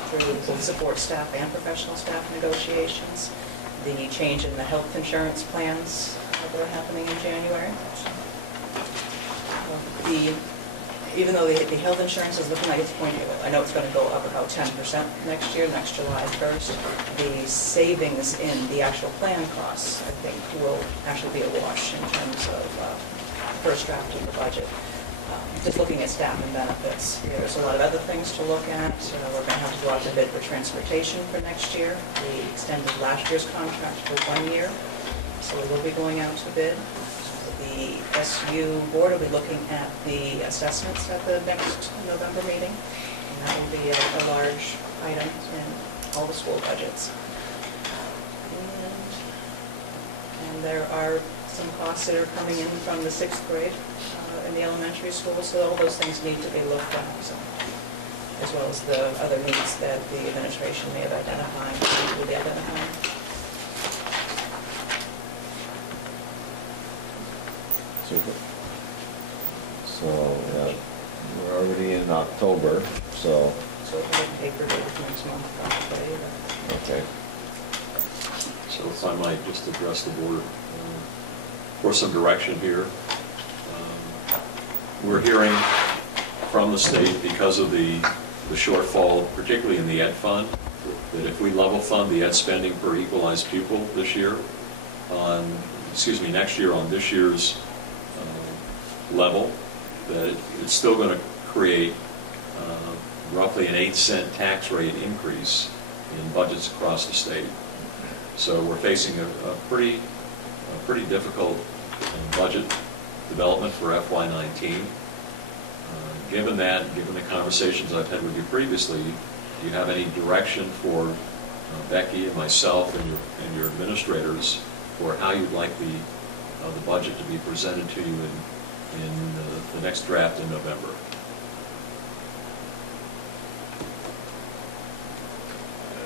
through both support staff and professional staff negotiations, the change in the health insurance plans that are happening in January. Even though the health insurance is looking like it's going to, I know it's going to go up about 10% next year, next July 1st, the savings in the actual plan costs, I think, will actually be a wash in terms of first draft of the budget. Just looking at staff and benefits, there's a lot of other things to look at. We're going to have to go out to bid for transportation for next year. We extended last year's contract for 1 year, so we will be going out to bid. The SU board will be looking at the assessments at the next November meeting, and that will be a large item in all the school budgets. And there are some costs that are coming in from the 6th grade in the elementary school, so all those things need to be looked at, so, as well as the other needs that the administration may have identified, will be identifying. Super. So, we're already in October, so, So we'll have a paper date next month, probably. okay. So if I might just address the board for some direction here. We're hearing from the state because of the shortfall, particularly in the ed fund, that if we level fund the ed spending per equalized pupil this year next year on this year's level, that it's still going to create roughly an 8-cent tax rate increase in budgets across the state. So we're facing a pretty difficult budget development for FY19. Given that, given the conversations I've had with you previously, do you have any direction for Becky and myself and your administrators for how you'd like the budget to be presented to you in the next draft in November?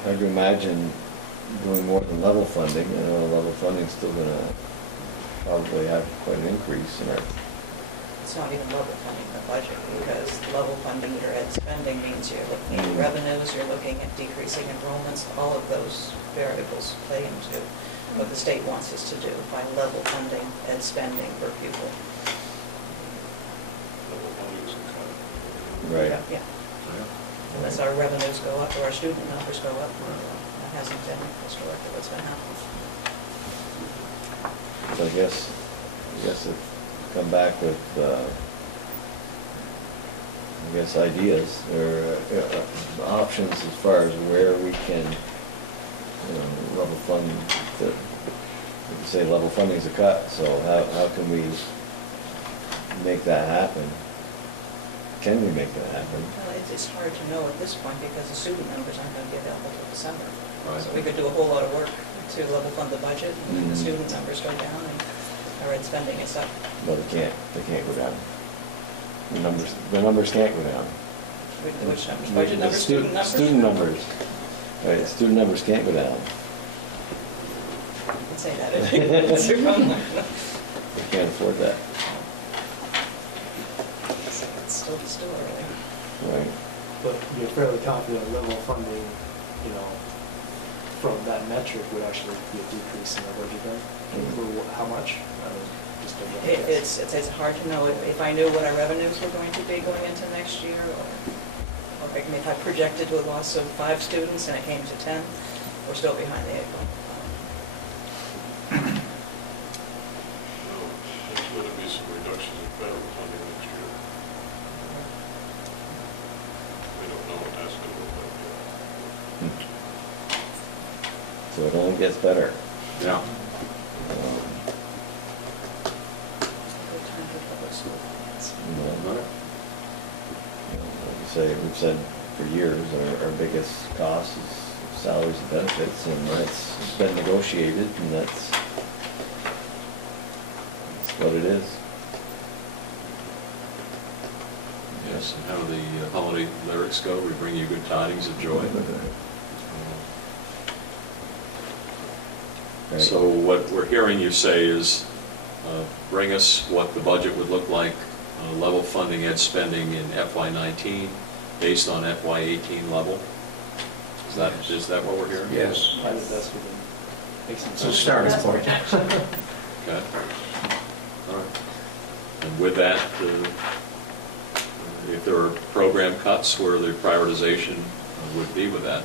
Hard to imagine doing more than level funding. I know level funding's still going to probably have quite an increase in our. It's not even level funding the budget, because level funding your ed spending means you're looking at revenues, you're looking at decreasing enrollments, all of those variables play into what the state wants us to do by level funding ed spending per pupil. Level funding is kind of. Right. Yeah. Unless our revenues go up or our student numbers go up, that hasn't been historically what's been happening. So I guess if come back with, ideas or options as far as where we can, level fund. Say level funding is a cut. So how can we make that happen? Can we make that happen? Well, it's hard to know at this point because the student numbers aren't going to be available till December. Right. So we could do a whole lot of work to level fund the budget, and the student numbers go down, and our ed spending is up. No, they can't go down. The numbers can't go down. Which numbers? Budget numbers, student numbers? Student numbers. Right, student numbers can't go down. You can say that. It's your own. They can't afford that. It's still early. Right. But you're fairly confident level funding, from that metric would actually be a decrease in the budget then? For how much? Just a rough guess. It's hard to know. If I knew what our revenues were going to be going into next year, or if I projected a loss of 5 students and it came to 10, we're still behind the 8 ball. There's going to be some reductions in federal funding next year. We don't know what that's going to look like yet. So it only gets better. Yeah. Good time for public school finance. Like you say, we've said for years, our biggest cost is salaries and benefits, and that's been negotiated, and that's what it is. Yes, and how the holiday lyrics go, we bring you good tidings of joy. Right. So what we're hearing you say is, bring us what the budget would look like, level funding ed spending in FY19 based on FY18 level. Is that what we're hearing? Yes. I think that's within, makes sense. It's a starting point. Okay. All right. And with that, if there are program cuts, where the prioritization would be with that?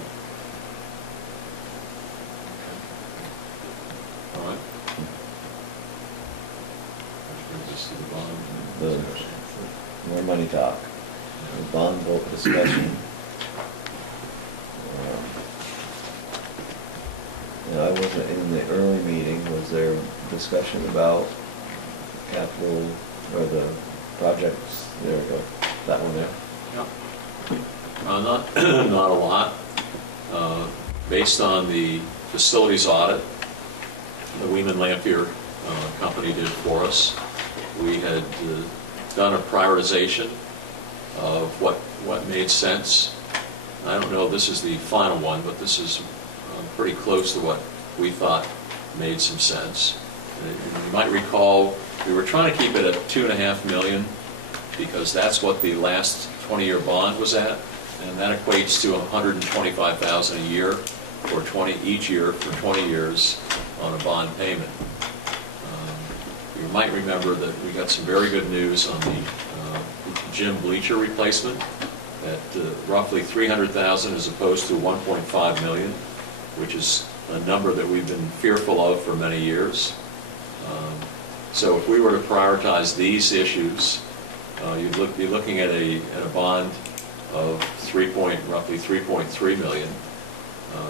All right. Which brings us to the bond. More money talk, the bond vote discussion. I wasn't in the early meeting. Was there discussion about capital or the projects? There we go. That one there. Not a lot. Based on the facilities audit the Weeman Lampier company did for us, we had done a prioritization of what made sense. I don't know if this is the final one, but this is pretty close to what we thought made some sense. And you might recall, we were trying to keep it at $2.5 million because that's what the last 20-year bond was at, and that equates to $125,000 a year for each year for 20 years on a bond payment. You might remember that we got some very good news on the gym bleacher replacement at roughly $300,000 as opposed to $1.5 million, which is a number that we've been fearful of for many years. So if we were to prioritize these issues, you'd be looking at a bond of roughly $3.3 million.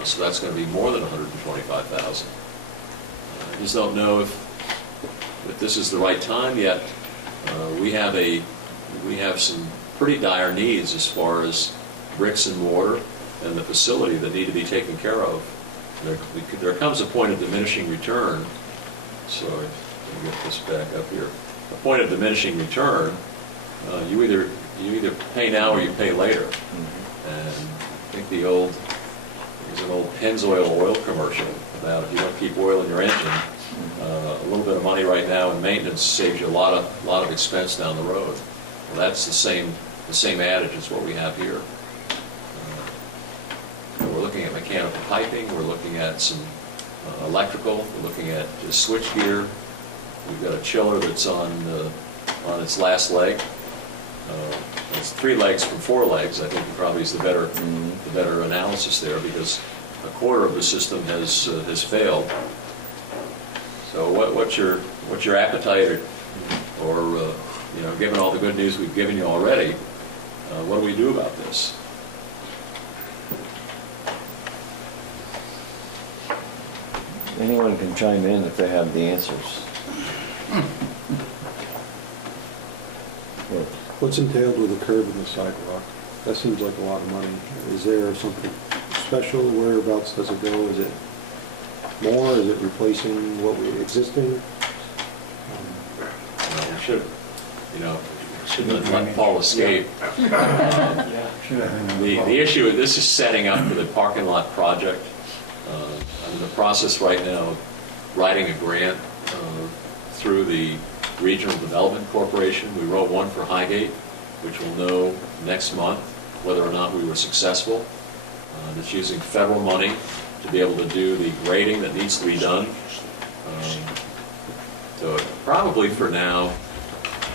So that's going to be more than $125,000. I just don't know if this is the right time yet. We have some pretty dire needs as far as bricks and mortar and the facility that need to be taken care of. There comes a point of diminishing return. So let me get this back up here. A point of diminishing return. You either pay now or you pay later. And I think there's an old Pennzoil oil commercial about if you don't keep oil in your engine, a little bit of money right now in maintenance saves you a lot of expense down the road. Well, that's the same adage as what we have here. We're looking at mechanical piping. We're looking at some electrical. We're looking at switch gear. We've got a chiller that's on its last leg. It's 3 legs from 4 legs. I think probably is the better analysis there, because a quarter of the system has failed. So what's your appetite, or given all the good news we've given you already, what do we do about this? Anyone can chime in if they have the answers. What's entailed with the curb and the sidewalk? That seems like a lot of money. Is there something special? Whereabouts does it go? Is it more? Is it replacing what we existing? We should let Paul escape. The issue, this is setting up for the parking lot project. I'm in the process right now of writing a grant through the Regional Development Corporation. We wrote one for Highgate, which we'll know next month whether or not we were successful. It's using federal money to be able to do the grading that needs to be done. So probably for now,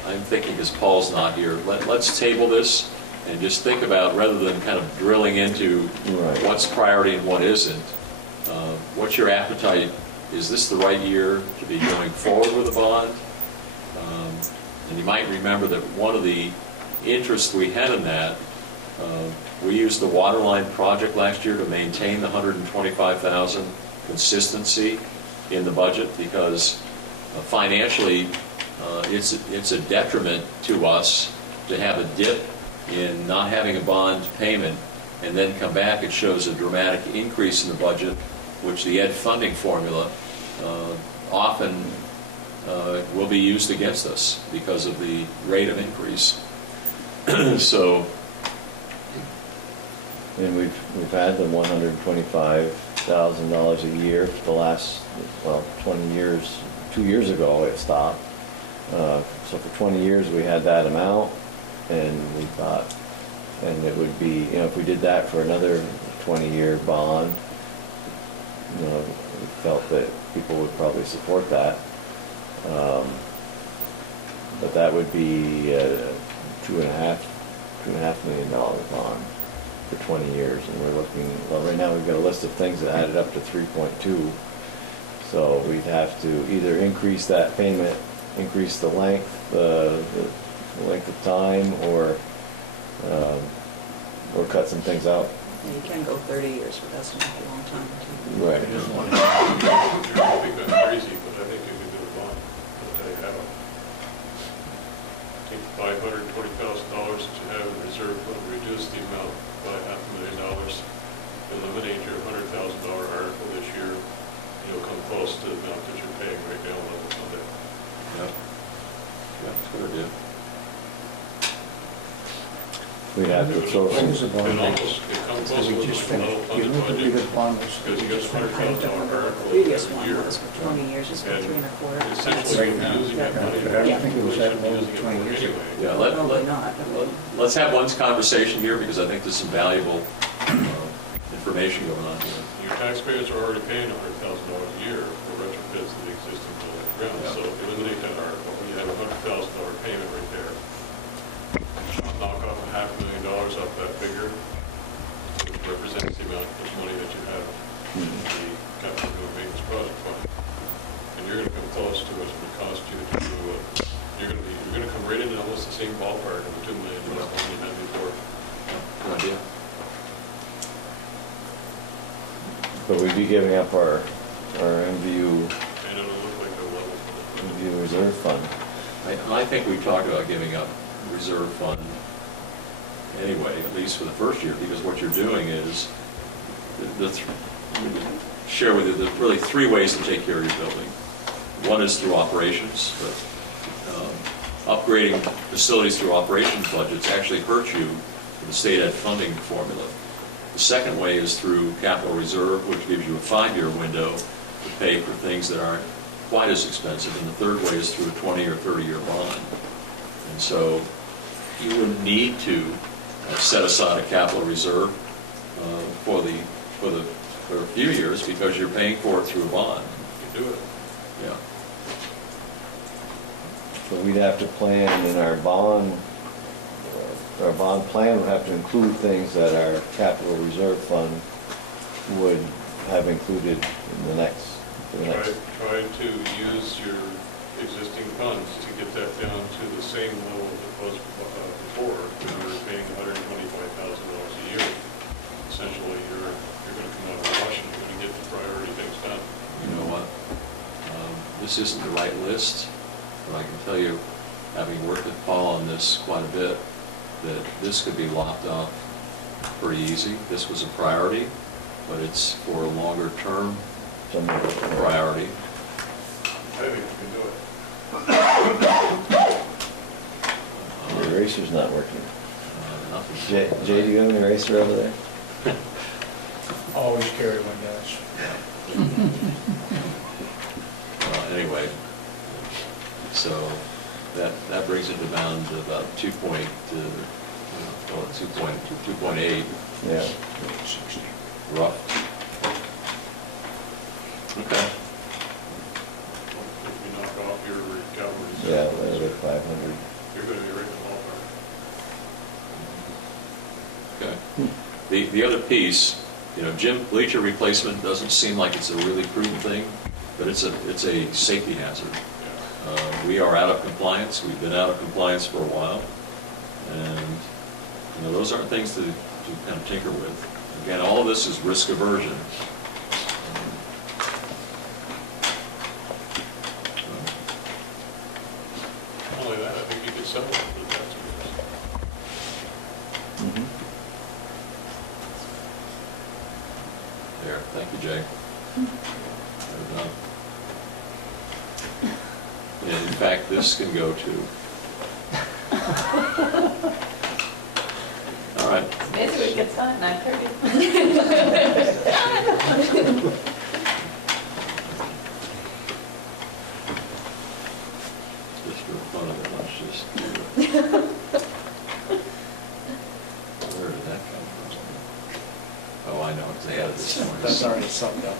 I'm thinking, because Paul's not here, let's table this and just think about, rather than kind of drilling into what's priority and what isn't, what's your appetite? Is this the right year to be going forward with a bond? And you might remember that one of the interests we had in that, we used the water line project last year to maintain the $125,000 consistency in the budget, because financially it's a detriment to us to have a dip in not having a bond payment and then come back. It shows a dramatic increase in the budget, which the ed funding formula often will be used against us because of the rate of increase. So, And we've had the $125,000 a year for the last 20 years. 2 years ago it stopped. So for 20 years we had that amount, and we thought, and it would be, if we did that for another 20-year bond, we felt that people would probably support that. But that would be a $2.5 million bond for 20 years, and we're looking, right now we've got a list of things that added up to 3.2. So we'd have to either increase that payment, increase the length, the length of time, or cut some things out. You can go 30 years, but that's not a long time. Right. I think that's crazy, but I think you could do a bond. I think $520,000 to have a reserve fund, reduce the amount by $500,000, eliminate your $100,000 article this year, you'll come close to the amount that you're paying right now level funded. Yep. Yeah, that's a good idea. We'd have to throw some. It comes close with a level funded budget, because you got a $100,000 article Previous every one year. was for 20 years, it's for And 3.25. essentially, you're using that money. But I don't think it was that low 20 years ago. Yeah, Probably not. let's have one conversation here, because I think there's some valuable information going on here. Your taxpayers are already paying $100,000 a year for retrofits to the existing building ground. So if you eliminate that article, you have a $100,000 payment right there. represents the amount of money that you have in the capital improvement maintenance project fund. And you're gonna come close to what it would cost you to do, you're gonna come right into almost the same ballpark of the $2 million one you had before. Good idea. But we'd be giving up our MVU, And it'll look like a level. MVU reserve fund. I think we talked about giving up reserve fund anyway, at least for the first year, because what you're doing is, share with you, there's really three ways to take care of your building. One is through operations, but upgrading facilities through operations budgets actually hurt you with the state ed funding formula. The second way is through capital reserve, which gives you a 5-year window to pay for things that aren't quite as expensive. And the third way is through a 20 or 30-year bond. And so you wouldn't need to set aside a capital reserve for a few years because you're paying for it through a bond. You do it. Yeah. So we'd have to plan in our bond plan would have to include things that our capital reserve fund would have included in the next. Try to use your existing funds to get that down to the same level that it was before, when you were paying $125,000 a year. Essentially, you're going to come out of the wash and you're going to get the priority things done. You know what? This isn't the right list, but I can tell you, having worked with Paul on this quite a bit, that this could be lopped off pretty easy. This was a priority, but it's for a longer term priority. I think you can do it. The eraser's not working. Nothing. Jay, do you have an eraser over there? Always carry one, guys. Anyway, so that brings it down to about 2.8. Yeah. Rough. Okay. If you knock off your recoveries. Yeah, like 500. You're going to be right in the ballpark. Okay. The other piece, gym bleacher replacement doesn't seem like it's a really prudent thing, but it's a safety hazard. We are out of compliance. We've been out of compliance for a while, and those aren't things to kind of tinker with. Again, all of this is risk aversion. Not only that, I think you could sell it for the taxpayers. There, thank you, Jay. Well done. And in fact, this can go to. All right. Basically, it gets done, 9:30. Just for fun of it, let's just do it. Where did that come from? Oh, I know, because they added this morning. That's already summed up.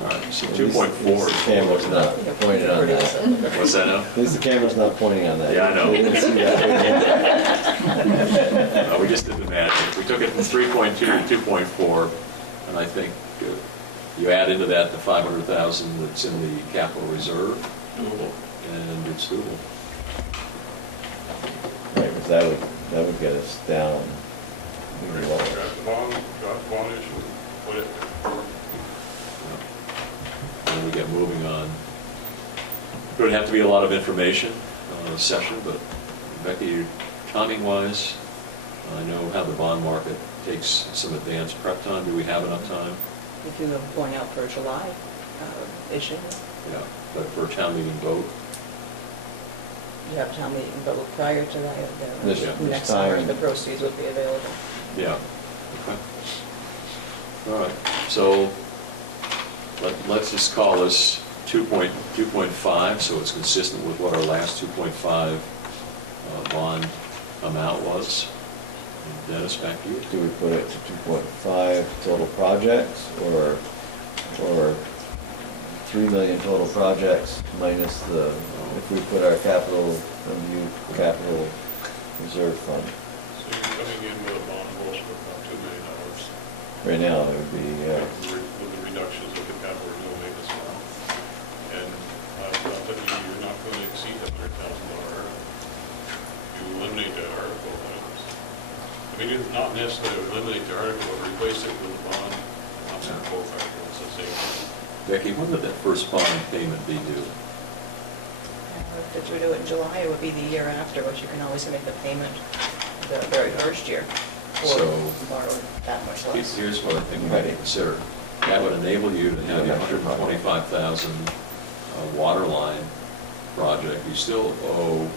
All right, so At least 2.4. The camera's not pointed on that. What's that now? At least the camera's not pointing on that. Yeah, I know. They didn't see that. We just did the magic. We took it from 3.2 to 2.4, and I think you add into that the 500,000 that's in the capital reserve, Doable. and it's doable. Right, because that would get us down. Got the bond issue, put it. And we get moving on. It would have to be a lot of information on a session, but Becky, timing-wise, I know how the bond market takes some advanced prep time. Do we have enough time? If you were going out for a July issue, Yeah, but for a town meeting vote, you have a town meeting vote prior to that. This Next summer, time. the proceeds would be available. yeah. Okay. All right, so let's just call this 2.5, so it's consistent with what our last 2.5 bond amount was. And Dennis, back to you. Do we put it to 2.5 total projects or 3 million total projects minus if we put our capital reserve fund. So you're coming in with a bond also of about $2 million. Right now, it would be, With the reductions of the capital renewal maintenance fund. And not that you're not going to exceed that $100,000 article. You eliminate that article, I mean, it's not necessarily eliminate the article, but replace it with a bond, not some both articles, let's say. Becky, when would that first bond payment be due? If we do it in July, it would be the year after, but you can always make the payment the very first year. Or So- borrow that much less. Here's what I think we might consider. That would enable you to have a 125,000 water line project. You still owe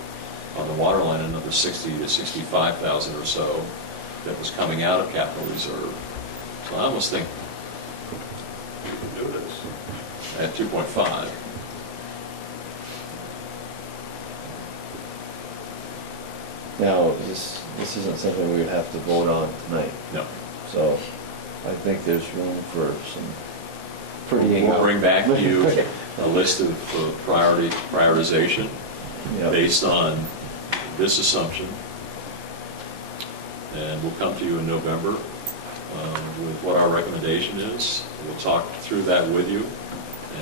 on the water line another 60 to 65,000 or so that was coming out of capital reserve. So I almost think You can do this. at 2.5. now, this isn't something we would have to vote on tonight. No. So I think there's room for some pretty. We'll bring back to you a list of prioritization Yep. based on this assumption. And we'll come to you in November with what our recommendation is. We'll talk through that with you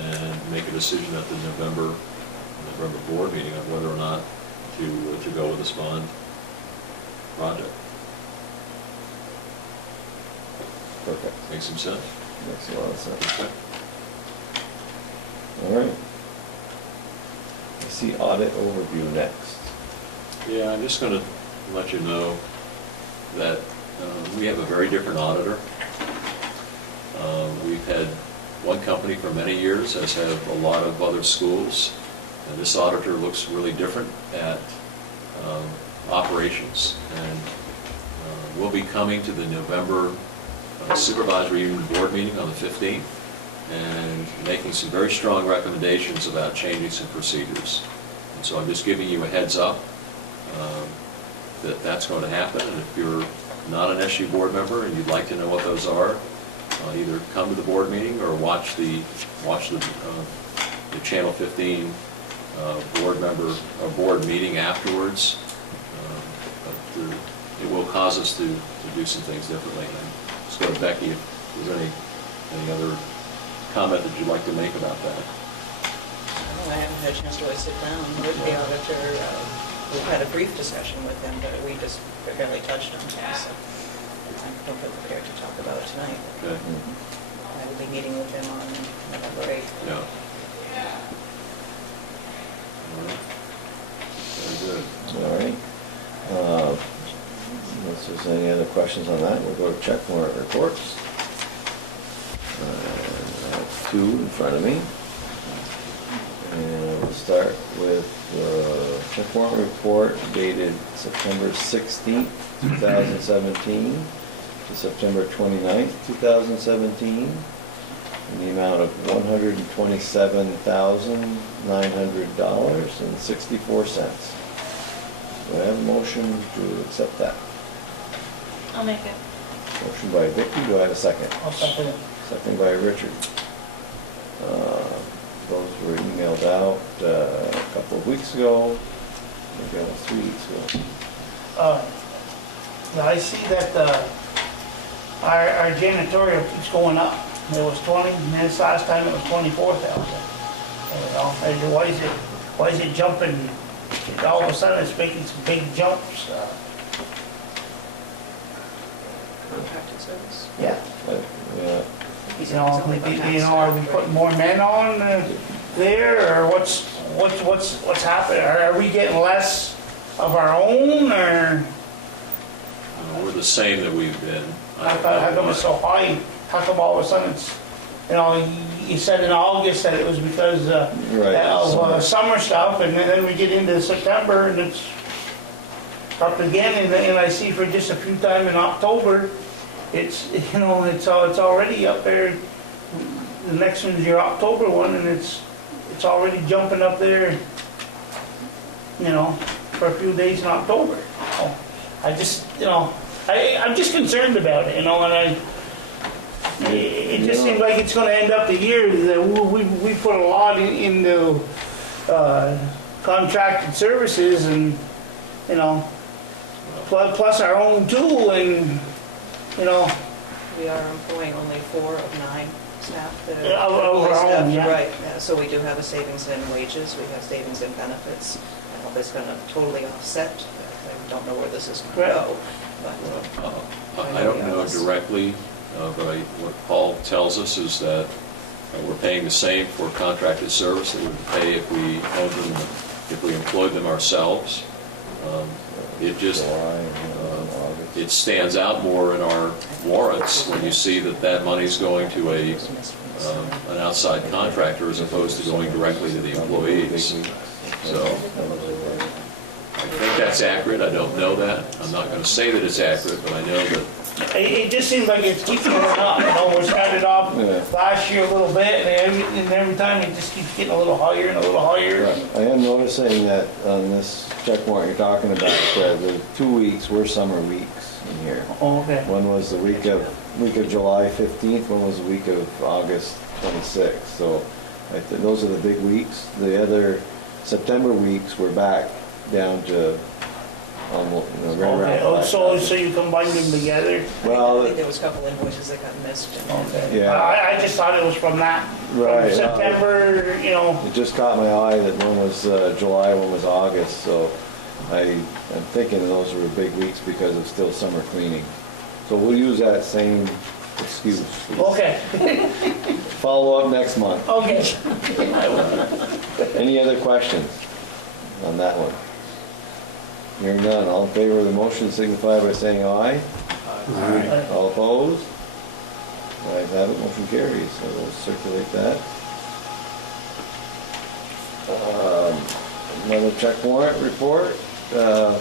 and make a decision at the November board meeting on whether or not to go with this bond project. Perfect. Make some sense? Makes a lot of sense. Okay. All right. I see audit overview next. Yeah, I'm just going to let you know that we have a very different auditor. We've had one company for many years, as have a lot of other schools, and this auditor looks really different at operations. And we'll be coming to the November Supervisory Union Board meeting on the 15th and making some very strong recommendations about changing some procedures. And so I'm just giving you a heads up that that's going to happen. And if you're not an SU board member and you'd like to know what those are, either come to the board meeting or watch the Channel 15 board meeting afterwards. It will cause us to do some things differently. And just go to Becky, if there's any other comment that you'd like to make about that. I haven't had a chance to really sit down with the auditor. We've had a brief discussion with him, but we just barely touched on things. So I'm not prepared to talk about it tonight. Okay. I will be meeting with him on November 8th. Yeah. All right. Very good. All right. Unless there's any other questions on that, we'll go to check warrant reports. I have two in front of me. And we'll start with the check warrant report dated September 16th, 2017 to September 29th, 2017, in the amount of $127,900.64. Do I have a motion to accept that? I'll make it. Motion by Vicky, do I have a second? I'll second it. Second by Richard. Those were emailed out a couple of weeks ago, maybe almost 3 weeks ago. Now I see that our janitorial keeps going up. It was 20, and this last time it was 24,000. You know, why is it jumping? All of a sudden it's making some big jumps. Contracted service. Yeah. Yeah. He's You only know, about half are we staff, putting more men on there, or what's happening? Are we getting less of our own, or We're the same that we've been. how come it's so high? How come all of a sudden it's, you know, you said in August that it was because Right, of summer stuff, and then we get into September and it's up again, and I see for just a few times in October, it's, you know, it's already up there. The next one's your October one, and it's already jumping up there, you know, for a few days in October. So I just, you know, I'm just concerned about it, you know, and it just seems like it's gonna end up the year that we put a lot into contracted services, and, you know, plus our own too, and, you know, We are employing only 4 of 9 staff that are. Yeah, of our fully staffed. own, yeah. Right, yeah, so we do have a savings in wages, we have savings in benefits. I don't know if it's going to totally offset, I don't know where this is going to Right. go, but. I don't know directly, but what Paul tells us is that we're paying the same for contracted service that we would pay if we owned them, if we employed them ourselves. It just, it stands out more in our warrants when you see that that money's going to an outside contractor as opposed to going directly to the employees. So I think that's accurate. I don't know that. I'm not going to say that it's accurate, but I know that it just seems like it's keeps going up, you know, we started off last year a little bit, and every time it just keeps getting a little higher and a little higher. I am noticing that on this check warrant you're talking about, the 2 weeks were summer weeks in here. Oh, okay. One was the week of July 15th, one was the week of August 26th. So those are the big weeks. The other September weeks were back down to almost, right around. Okay, oh, so you combined them together? Well, I think there was a couple invoices that got missed. Okay. Yeah. I just thought it was from that, Right, from September, you know. It just caught my eye that one was July, one was August, so I'm thinking those were big weeks because of still summer cleaning. So we'll use that same excuse. Okay. Follow up next month. Okay. Any other questions on that one? Hearing none, all in favor of the motion signify by saying aye. Aye. All opposed? Ayes have it, motion carries, so we'll circulate that. Another check warrant report, for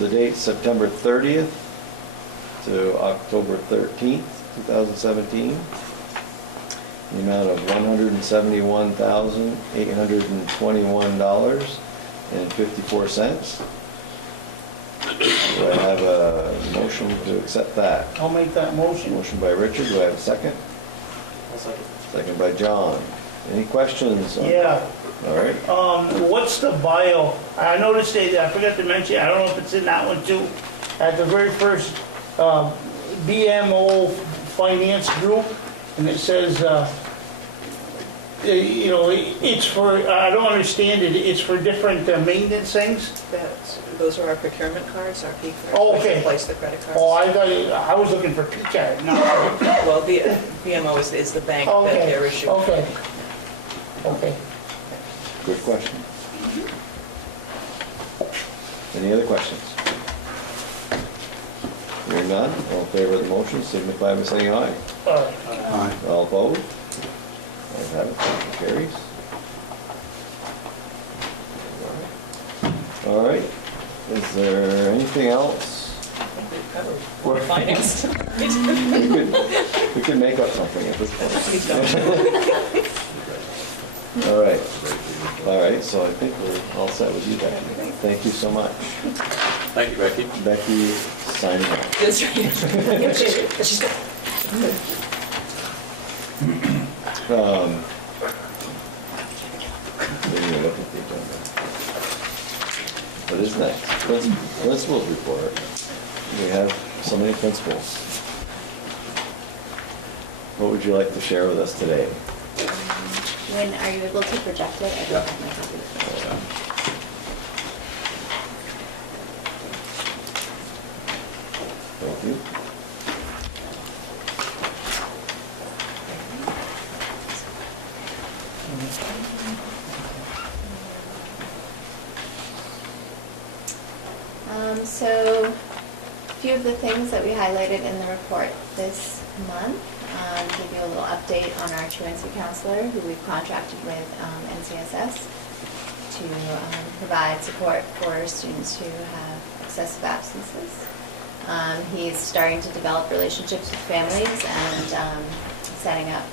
the date September 30th to October 13th, 2017. The amount of $171,821.54. Do I have a motion to accept that? I'll make that motion. Motion by Richard, do I have a second? I'll second. Second by John. Any questions? Yeah. All right. What's the bio? I noticed I forgot to mention, I don't know if it's in that one too, at the very first BMO finance group, and it says, you know, it's for, I don't understand it, it's for different maintenance things? Those are our procurement cards, our P cards. Oh, which okay. replace the credit cards. Oh, I was looking for P-card, no. Well, BMO is the bank that Okay, they're issuing. okay. Okay. Good question. Any other questions? Hearing none, all in favor of the motion signify by saying aye. Aye. All opposed? Ayes have it, motion carries. All right, is there anything else? We're finance. We could make up something at this point. All right, so I think we're all set with you, Becky. Thank you so much. Thank you, Becky. Becky, signing off. That's right. She's got. Let me look at the agenda. What is next? Principals report. We have so many principals. What would you like to share with us today? When are you able to project it? I don't have my copy. Thank you. So, a few of the things that we highlighted in the report this month, give you a little update on our truancy counselor who we've contracted with NCSS to provide support for students who have excessive absences. He's starting to develop relationships with families and setting up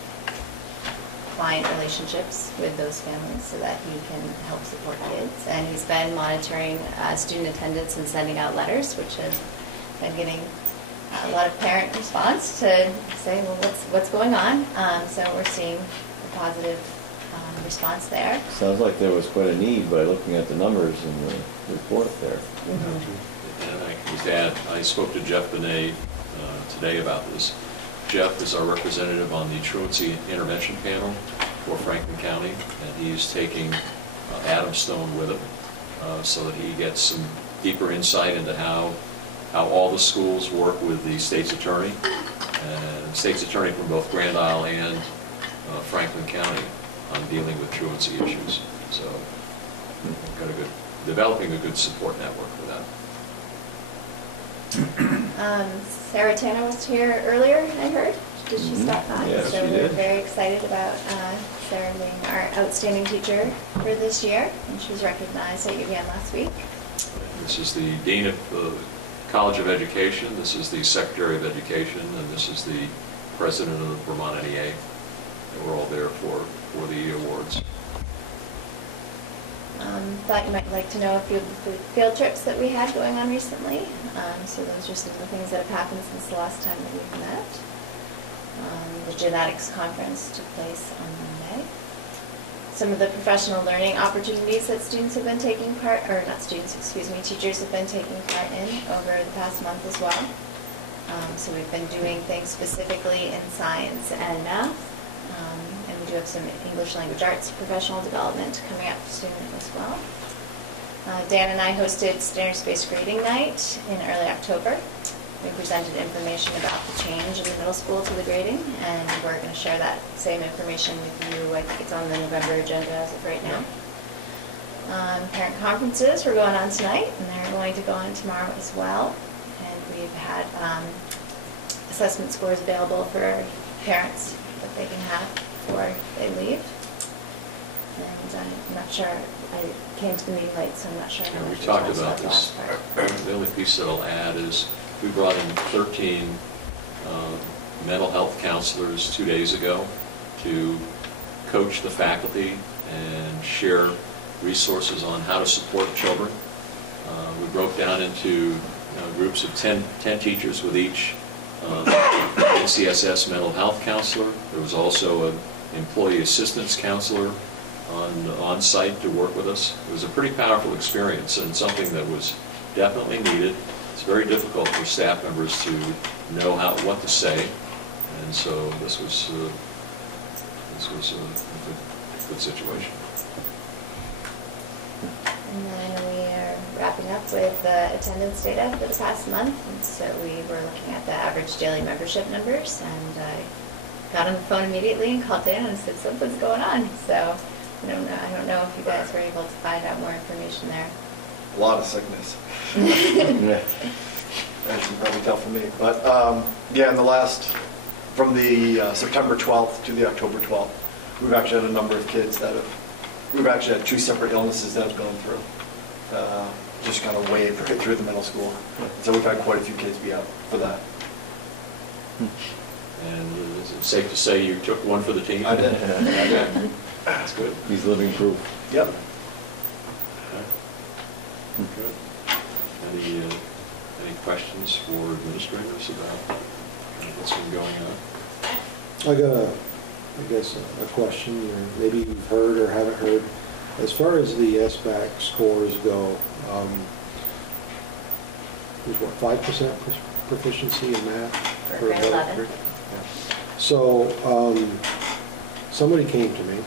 client relationships with those families so that he can help support kids. And he's been monitoring student attendance and sending out letters, which has been getting a lot of parent response to say, well, what's going on? So we're seeing a positive response there. Sounds like there was quite a need by looking at the numbers in the report there. And I is to add, I spoke to Jeff Benet today about this. Jeff is our representative on the truancy intervention panel for Franklin County, and he's taking Adam Stone with him so that he gets some deeper insight into how all the schools work with the state's attorney from both Grand Isle and Franklin County on dealing with truancy issues. So got developing a good support network for that. Sarah Tanner was here earlier, I heard. Did she stop by? Yeah, so she we're did. very excited about Sarah being our outstanding teacher for this year, and she was recognized at UVM last week. This is the Dean of the College of Education, this is the Secretary of Education, and this is the President of the Vermont NEA. And we're all there for the awards. Thought you might like to know a few of the field trips that we had going on recently. So those are some of the things that have happened since the last time that we've met. The genetics conference took place on Monday. Some of the professional learning opportunities that students have been taking part, or not students, excuse me, teachers have been taking part in over the past month as well. So we've been doing things specifically in science and math. And we do have some English language arts professional development coming up soon as well. Dan and I hosted standards-based grading night in early October. We presented information about the change in the middle school to the grading, and we're going to share that same information with you. I think it's on the November agenda as of right now. Parent conferences were going on tonight, and they're going to go on tomorrow as well. And we've had assessment scores available for parents that they can have before they leave. And I'm not sure, I came to the meeting late, so I'm not sure. And we talked about this. The only piece that I'll add is we brought in 13 mental health counselors 2 days ago to coach the faculty and share resources on how to support children. We broke down into groups of 10 teachers with each NCSS mental health counselor. There was also an employee assistance counselor on site to work with us. It was a pretty powerful experience and something that was definitely needed. It's very difficult for staff members to know what to say, and so this was a good situation. And then we are wrapping up with the attendance data for the past month. And so we were looking at the average daily membership numbers, and I got on the phone immediately and called Dan and said something's going on. So I don't know if you guys were able to find out more information there. A lot of sickness. Yeah. As you can probably tell from me. But yeah, in the last, from the September 12th to the October 12th, we've actually had a number of kids that we've actually had 2 separate illnesses that have gone through. Just kind of waved right through the middle school. So we've had quite a few kids be out for that. And is it safe to say you took one for the team? I did. I did. That's good. He's living proof. Yep. Good. Any questions for administrators about what's been going on? I got a question, or maybe you've heard or haven't heard. As far as the SBAC scores go, there's what, 5% proficiency in math? For grade 11. Yeah. So somebody came to me.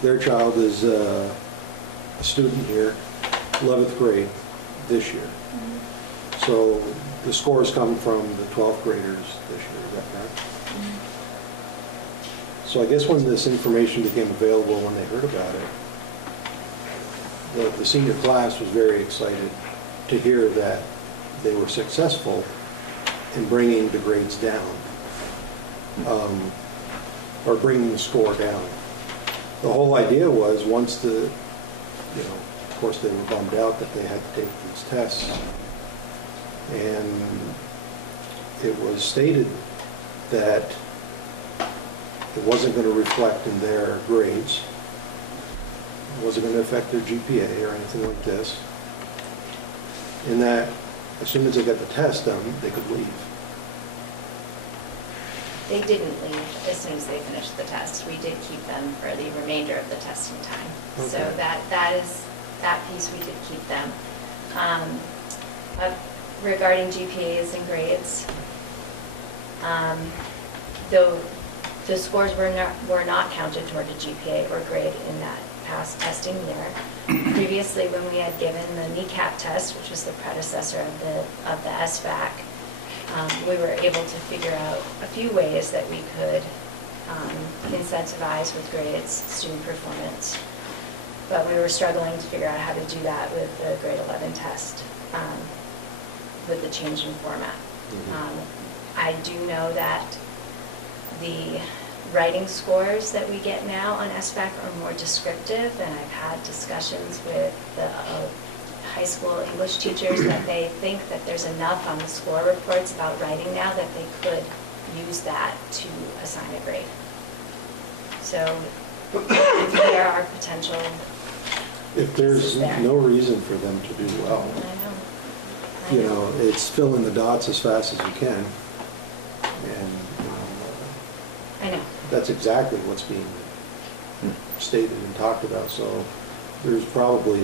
Their child is a student here, 11th grade this year. Mm-hmm. So the scores come from the 12th graders this year, is that correct? Mm-hmm. So I guess when this information became available, when they heard about it, the senior class was very excited to hear that they were successful in bringing the grades down, or bringing the score down. The whole idea was once of course they were bummed out that they had to take these tests, and it was stated that it wasn't going to reflect in their grades, it wasn't going to affect their GPA or anything like this, in that as soon as they got the test done, they could leave. They didn't leave as soon as they finished the test. We did keep them for the remainder of the testing time. Okay. So that is that piece we did keep them. Regarding GPAs and grades, though the scores were not counted toward a GPA or grade in that past testing year. Previously, when we had given the kneecap test, which was the predecessor of the SBAC, we were able to figure out a few ways that we could incentivize with grades student performance. But we were struggling to figure out how to do that with the grade 11 test, with the change in format. I do know that the writing scores that we get now on SBAC are more descriptive, and I've had discussions with the high school English teachers that they think that there's enough on the score reports about writing now that they could use that to assign a grade. So there are potential. If there's no reason for them to do well, you know, it's fill in the dots as fast as you can, and I know. That's exactly what's being stated and talked about, so there's probably a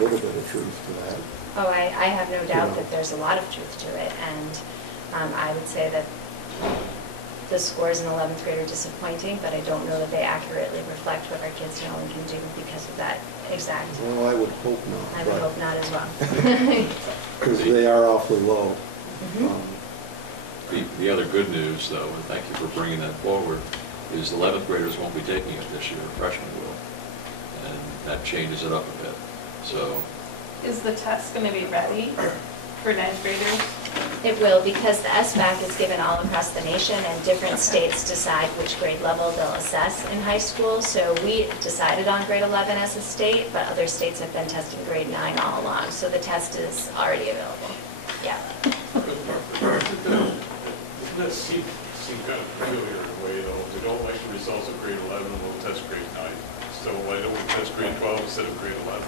little bit of truth to that. Oh, I have no doubt that there's a lot of truth to it, and I would say that the scores in 11th grade are disappointing, but I don't know that they accurately reflect what our kids know and can do because of that exact. Well, I would hope not. I would hope not as well. Because they are awfully low. The other good news, though, and thank you for bringing that forward, is 11th graders won't be taking it this year, freshmen will, and that changes it up a bit. So, Is the test going to be ready for 9th graders? It will, because the SBAC is given all across the nation, and different states decide which grade level they'll assess in high school. So we decided on grade 11 as a state, but other states have been testing grade 9 all along. So the test is already available. Yeah. Doesn't that seem kind of peculiar in a way, though? If they don't like the results of grade 11, we'll test grade 9. So why don't we test grade 12 instead of grade 11?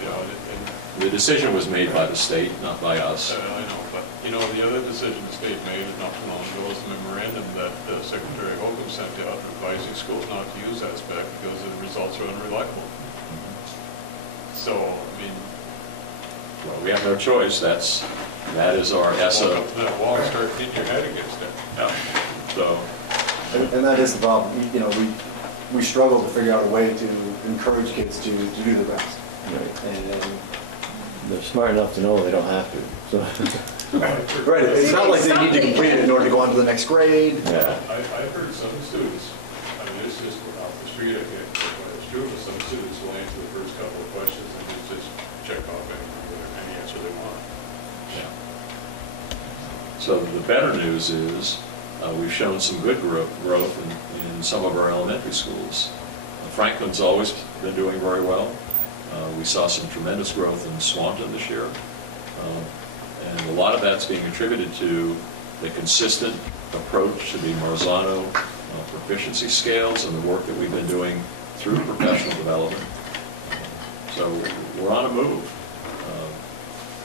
You know, the decision was made by the state, not by us. I know, but, you know, the other decision the state made not too long ago was the memorandum that Secretary Holcomb sent out advising schools not to use that spec because the results are unreliable. So, I mean... Well, we have no choice. That is our ESSA. Walk up to that wall and start hitting your head against it. Yeah. So... And that is the problem. You know, we struggle to figure out a way to encourage kids to do the best. Right. And they're smart enough to know they don't have to. So. Right. It's not like they need to complete it in order to go on to the next grade. Yeah. I've heard some students, I mean, it's just off the street, I can't say whether it's true, but some students will answer the first couple of questions and just check off any answer they want. Yeah. So the better news is we've shown some good growth in some of our elementary schools. Franklin's always been doing very well. We saw some tremendous growth in Swanton this year. And a lot of that's being attributed to the consistent approach to the Marzano proficiency scales and the work that we've been doing through professional development. So we're on a move.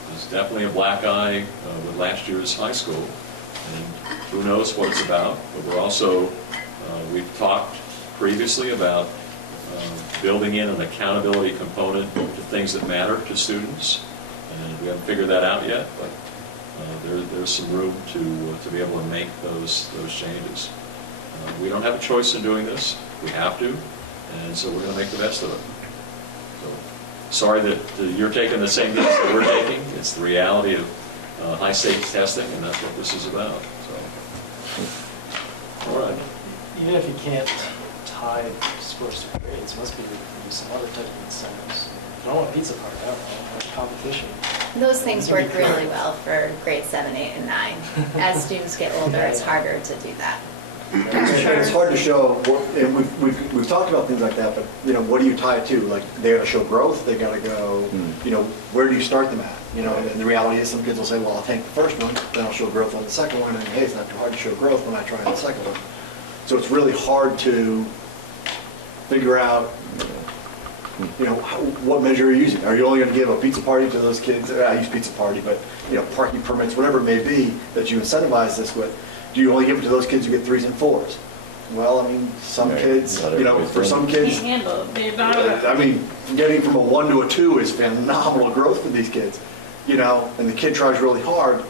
There's definitely a black eye with last year's high school, and who knows what it's about. But we're also, we've talked previously about building in an accountability component to things that matter to students, and we haven't figured that out yet, but there's some room to be able to make those changes. We don't have a choice in doing this. We have to, and so we're going to make the best of it. So, sorry that you're taking the same test that we're taking. It's the reality of high-stakes testing, and that's what this is about. So, all right. Even if you can't tie scores to grades, must be some other type of incentives. If you don't want a pizza party, I don't know, like competition. Those things work really well for grades 7, 8, and 9. As students get older, it's harder to do that. It's hard to show, and we've talked about things like that, but, you know, what do you tie it to? Like, they got to show growth, they got to go, you know, where do you start them at? You know, and the reality is some kids will say, well, I'll take the first one, then I'll show growth on the second one, and hey, it's not too hard to show growth when I try on the second one. So it's really hard to figure out, you know, what measure you're using. Are you only going to give a pizza party to those kids? I use pizza party, but, you know, parking permits, whatever it may be that you incentivize this with. Do you only give it to those kids who get 3s and 4s? Well, I mean, some Right. kids, Not you know, everybody's for doing some it. kids, Can't handle it. They're not. I mean, getting from a 1 to a 2 is phenomenal growth for these kids, you know, and the kid tries really hard,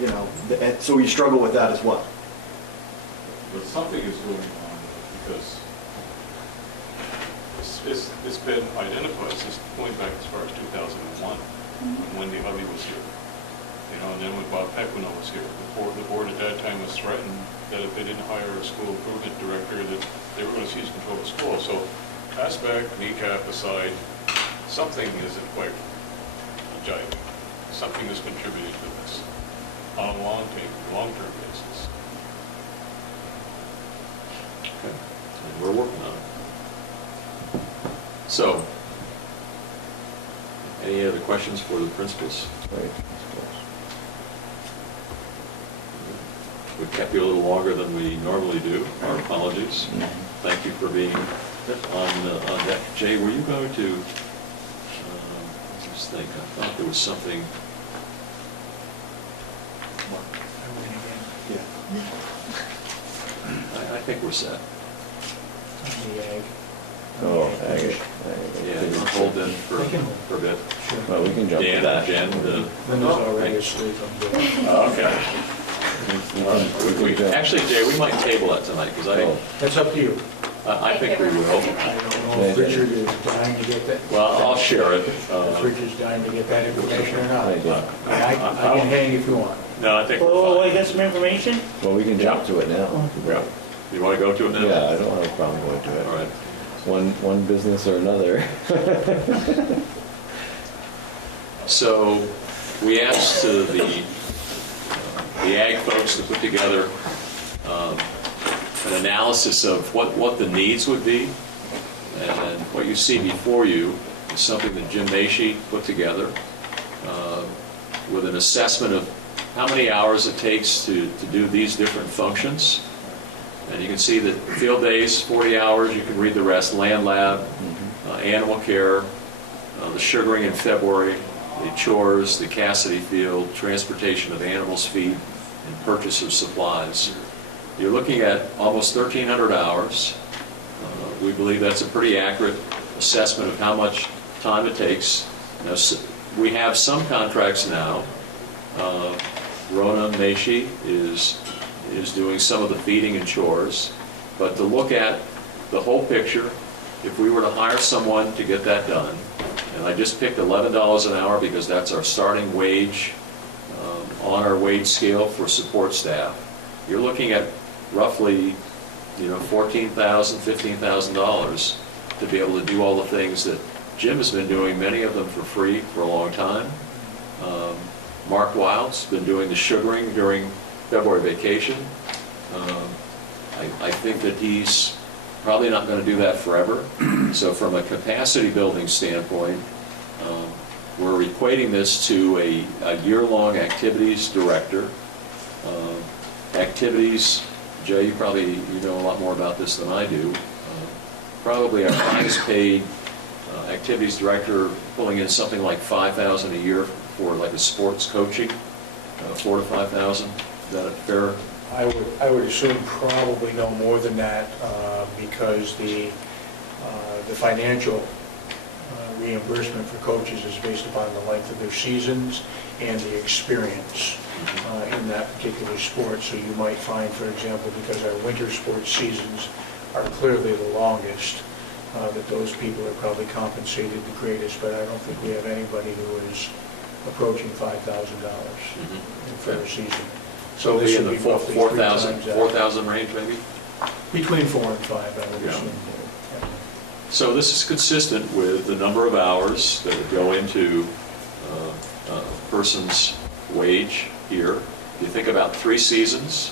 you know, and so we struggle with that as well. But something is going on because it's been identified since going back as far as 2001, when Wendy Hubby was here. You know, and then when Bob Pequeno was here. The board at that time was threatened that if they didn't hire a school improvement director, that they were going to seize control of the school. So aspect, kneecap aside, something isn't quite jiving. Something is contributing to this on a long-term basis. Okay. And we're working on it. So, any other questions for the principals? Right. We kept you a little longer than we normally do. Our apologies. Thank you for being on deck. Jay, were you going to, let's just think, I thought there was something. Yeah. I think we're set. The ag. Oh, agate. Yeah, hold in for a bit. Well, we can jump to Dan, that. Jen, Linda's already asleep. okay. Actually, Jay, we might table that tonight, because That's up to you. I think we will. I don't know if Richard is dying to get that. Well, I'll share it. If Richard's dying to get that information or not. I do. I can hang if you want. No, I think Oh, we're I get some information? Well, we can jump to it now. fine. You want to go to it now? Yeah, I don't have a problem going to it. All right. One business or another. So we asked the ag folks to put together an analysis of what the needs would be. And what you see before you is something that Jim Macy put together with an assessment of how many hours it takes to do these different functions. And you can see that field days, 40 hours, you can read the rest, land lab, animal care, the sugaring in February, the chores, the Cassidy field, transportation of animals' feed, and purchase of supplies. You're looking at almost 1,300 hours. We believe that's a pretty accurate assessment of how much time it takes. Now, we have some contracts now. Rona Macy is doing some of the feeding and chores. But to look at the whole picture, if we were to hire someone to get that done, and I just picked $11 an hour because that's our starting wage on our wage scale for support staff, you're looking at roughly, $14,000, $15,000 to be able to do all the things that Jim has been doing, many of them for free for a long time. Mark Wild's been doing the sugaring during February vacation. I think that he's probably not going to do that forever. So from a capacity building standpoint, we're equating this to a year-long activities director. Activities, Jay, you know a lot more about this than I do. Probably our highest paid activities director pulling in something like $5,000 a year for like a sports coaching, $4,000 to $5,000. Is that a fair? I would assume probably no more than that because the financial reimbursement for coaches is based upon the length of their seasons and the experience in that particular sport. So you might find, for example, because our winter sports seasons are clearly the longest, that those people are probably compensated the greatest, but I don't think we have anybody who is approaching $5,000 for a season. So this in would the be roughly 4,000 3 times that. range maybe? Between 4 and 5, I would Yeah. assume. So this is consistent with the number of hours that would go into a person's wage here. If you think about 3 seasons,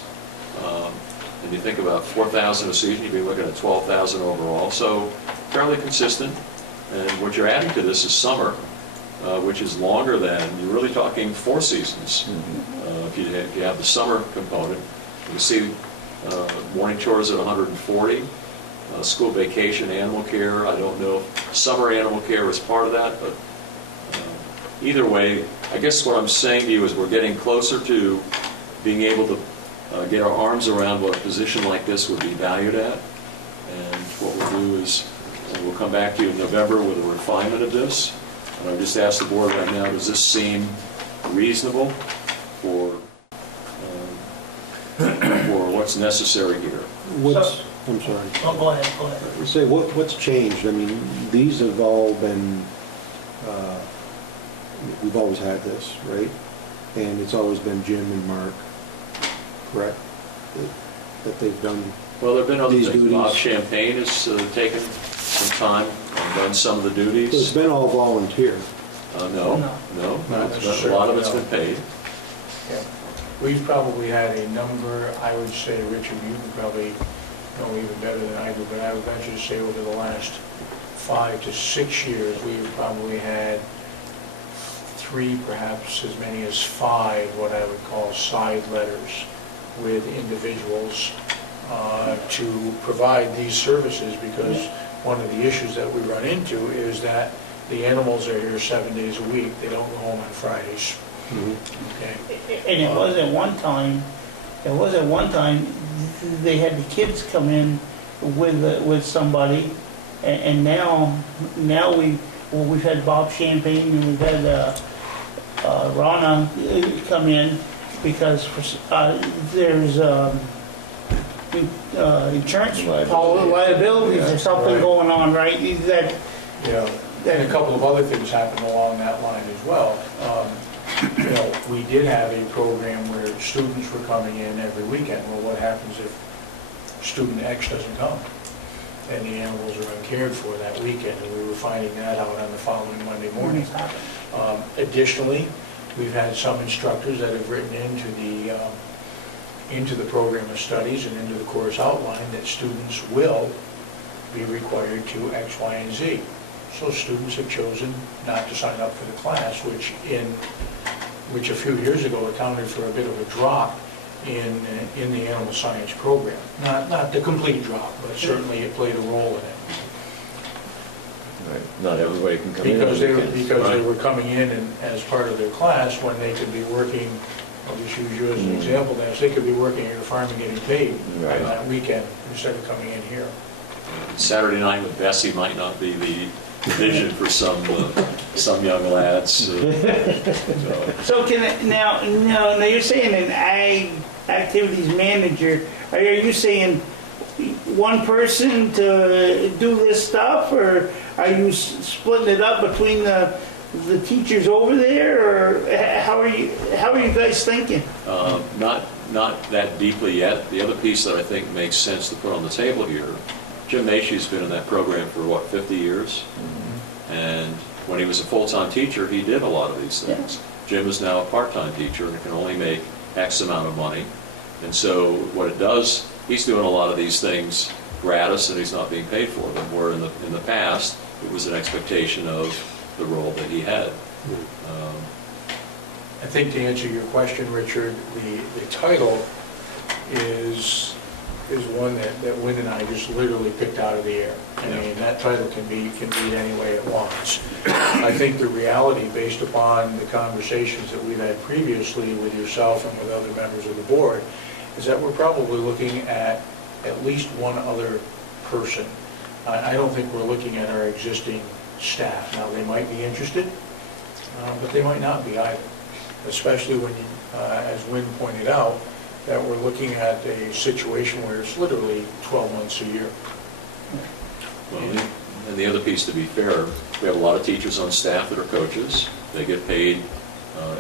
and you think about 4,000 a season, you'd be looking at 12,000 overall. So fairly consistent. And what you're adding to this is summer, which is longer than, you're really talking 4 seasons. If you have the summer component, you can see morning chores at 140, school vacation, animal care. I don't know if summer animal care is part of that, but either way, I guess what I'm saying to you is we're getting closer to being able to get our arms around what a position like this would be valued at. And what we'll do is, we'll come back to you in November with a refinement of this. And I just ask the board right now, does this seem reasonable for what's necessary here? I'm sorry. Oh, go ahead. Say, what's changed? I mean, these have all been, we've always had this, right? And it's always been Jim and Mark, correct? That they've done Well, there have been other these things. duties. Bob Champagne has taken some time and done some of the So it's duties. been all volunteer. No. Not A lot of it's been paid. Yeah. We've probably had a number, I would say, Richard, you can probably know even better than I do, but I would venture to say over the last 5 to 6 years, we've probably had 3, perhaps as many as 5, what I would call side letters with individuals to provide these services, because one of the issues that we run into is that the animals are here 7 days a week. They don't go home on Fridays. Okay. And it was at one time, they had the kids come in with somebody, and now we've had Bob Champagne and we've had Rana come in because there's insurance liabilities or something Right. going on, right? Yeah, and a couple of other things happened along that line as well. We did have a program where students were coming in every weekend. Well, what happens if student X doesn't come? And the animals are uncared for that weekend, and we were finding that out on the following Monday morning. Additionally, we've had some instructors that have written into the program of studies and into the course outline that students will be required to X, Y, and Z. So students have chosen not to sign up for the class, which a few years ago accounted for a bit of a drop in the animal science program. Not the complete drop, but certainly it played a role in it. Right. Not everybody can come in. Because they Right. were coming in and as part of their class when they could be working, I'll just use you as an example, Dennis, they could be working at a farm and getting paid Right. on that weekend instead of coming in here. Saturday night with Bessie might not be the vision for some young lads. So now you're saying an ag activities manager, are you saying one person to do this stuff, or are you splitting it up between the teachers over there, or how are you guys thinking? Not that deeply yet. The other piece that I think makes sense to put on the table here, Jim Macy's been in that program for 50 years? And when he was a full-time teacher, he did a lot of these things. Jim is now a part-time teacher and can only make X amount of money. And so what it does, he's doing a lot of these things gratis and he's not being paid for them, where in the past, it was an expectation of the role that he had. I think to answer your question, Richard, the title is one that Wynn and I just literally picked out of the air. I mean, that title can read any way it wants. I think the reality, based upon the conversations that we've had previously with yourself and with other members of the board, is that we're probably looking at least one other person. I don't think we're looking at our existing staff. Now, they might be interested, but they might not be either, especially when, as Wynn pointed out, that we're looking at a situation where it's literally 12 months a year. Well, and the other piece, to be fair, we have a lot of teachers on staff that are coaches. They get paid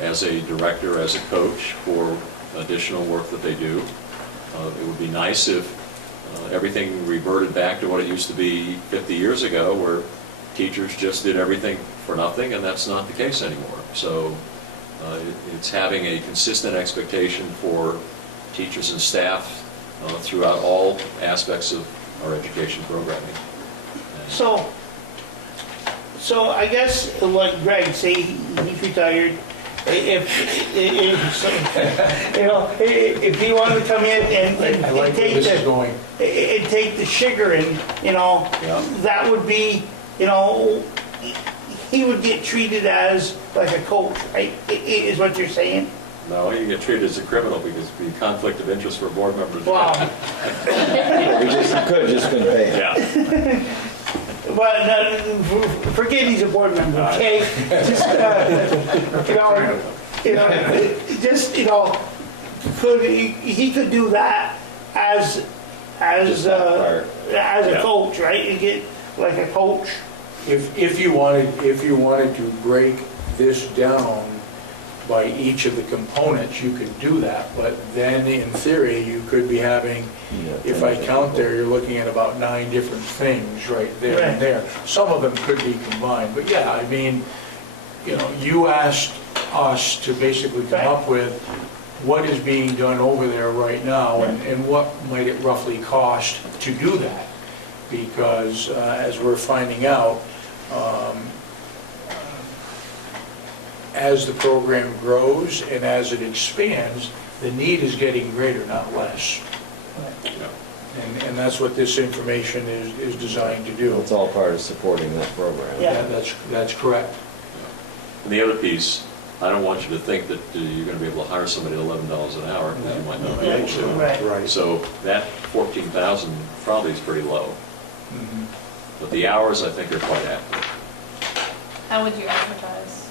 as a director, as a coach, for additional work that they do. It would be nice if everything reverted back to what it used to be 50 years ago, where teachers just did everything for nothing, and that's not the case anymore. So it's having a consistent expectation for teachers and staff throughout all aspects of our education programming. So I guess, like Greg, say he's retired, if he wanted to come in and take the sugar and, that would be, he would get treated as like a coach, right? Is what you're saying? No, you get treated as a criminal because it'd be a conflict of interest for a board member. Wow. We just couldn't pay him. Yeah. But forget he's a board member, okay? Just, he could do that as a coach, right? You get like a coach. If you wanted to break this down by each of the components, you could do that, but then in theory, you could be having, if I count there, you're looking at about 9 different things right there and there. Some of them could be combined, but yeah, I mean, you asked us to basically come up with what is being done over there right now and what might it roughly cost to do that, because as we're finding out, as the program grows and as it expands, the need is getting greater, not less. And that's what this information is designed to do. It's all part of supporting that program. Yeah, that's correct. And the other piece, I don't want you to think that you're going to be able to hire somebody at $11 an hour, because you might not be able to. Right. So that 14,000 probably is pretty low. But the hours, I think, are quite accurate. How would you advertise?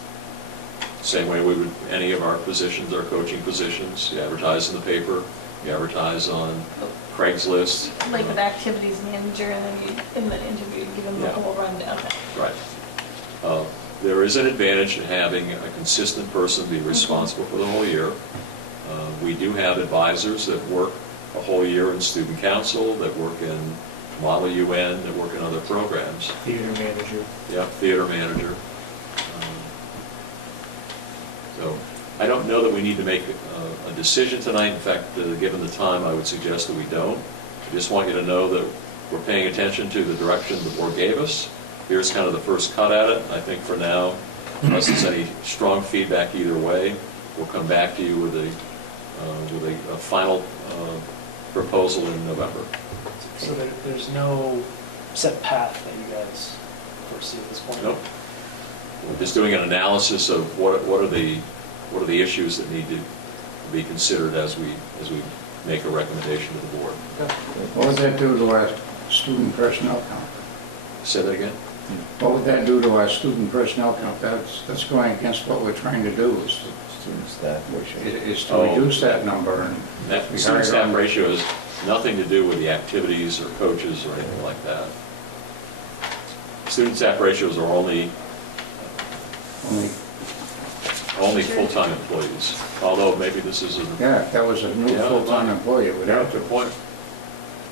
Same way we would any of our positions, our coaching positions. You advertise in the paper, you advertise on Craigslist. Like with activities manager, and then you, in the interview, you give them the whole rundown. Okay. Right. There is an advantage in having a consistent person be responsible for the whole year. We do have advisors that work a whole year in student council, that work in Model UN, that work in other programs. Theater manager. Yeah, theater manager. So I don't know that we need to make a decision tonight. In fact, given the time, I would suggest that we don't. I just want you to know that we're paying attention to the direction the board gave us. Here's kind of the first cut at it. I think for now, unless there's any strong feedback either way, we'll come back to you with a final proposal in November. So there's no set path that you guys foresee at this point? Nope. We're just doing an analysis of what are the issues that need to be considered as we make a recommendation to the board. What would that do to our student personnel count? Say that again? What would that do to our student personnel count? That's going against what we're trying to do, is Student staff ratio. to reduce that number. And That student staff ratio has nothing to do with the activities or coaches or anything like that. Student staff ratios are only full-time employees, although maybe this is a... Yeah, if that was a new full-time employee, it would have to. Good point.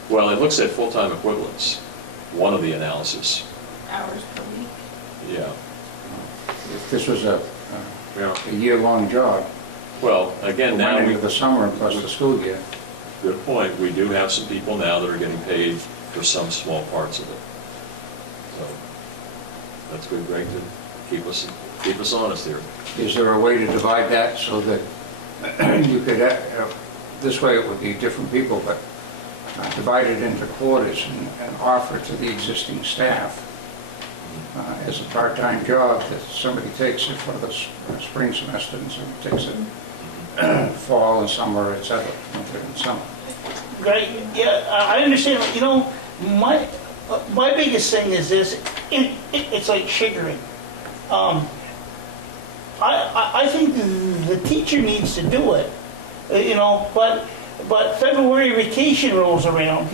Well, it looks at full-time equivalents, one of the analysis. Hours per week. Yeah. If this was a year-long job, Well, again, now into the summer plus the school year. good point, we do have some people now that are getting paid for some small parts of it. So that's good, Greg, to keep us honest here. Is there a way to divide that so that you could, this way it would be different people, but divide it into quarters and offer to the existing staff as a part-time job, that somebody takes it for the spring semester and somebody takes it fall and summer, et cetera, winter and summer. Right, yeah, I understand, my biggest thing is this, it's like sugaring. I think the teacher needs to do it, but February vacation rolls around,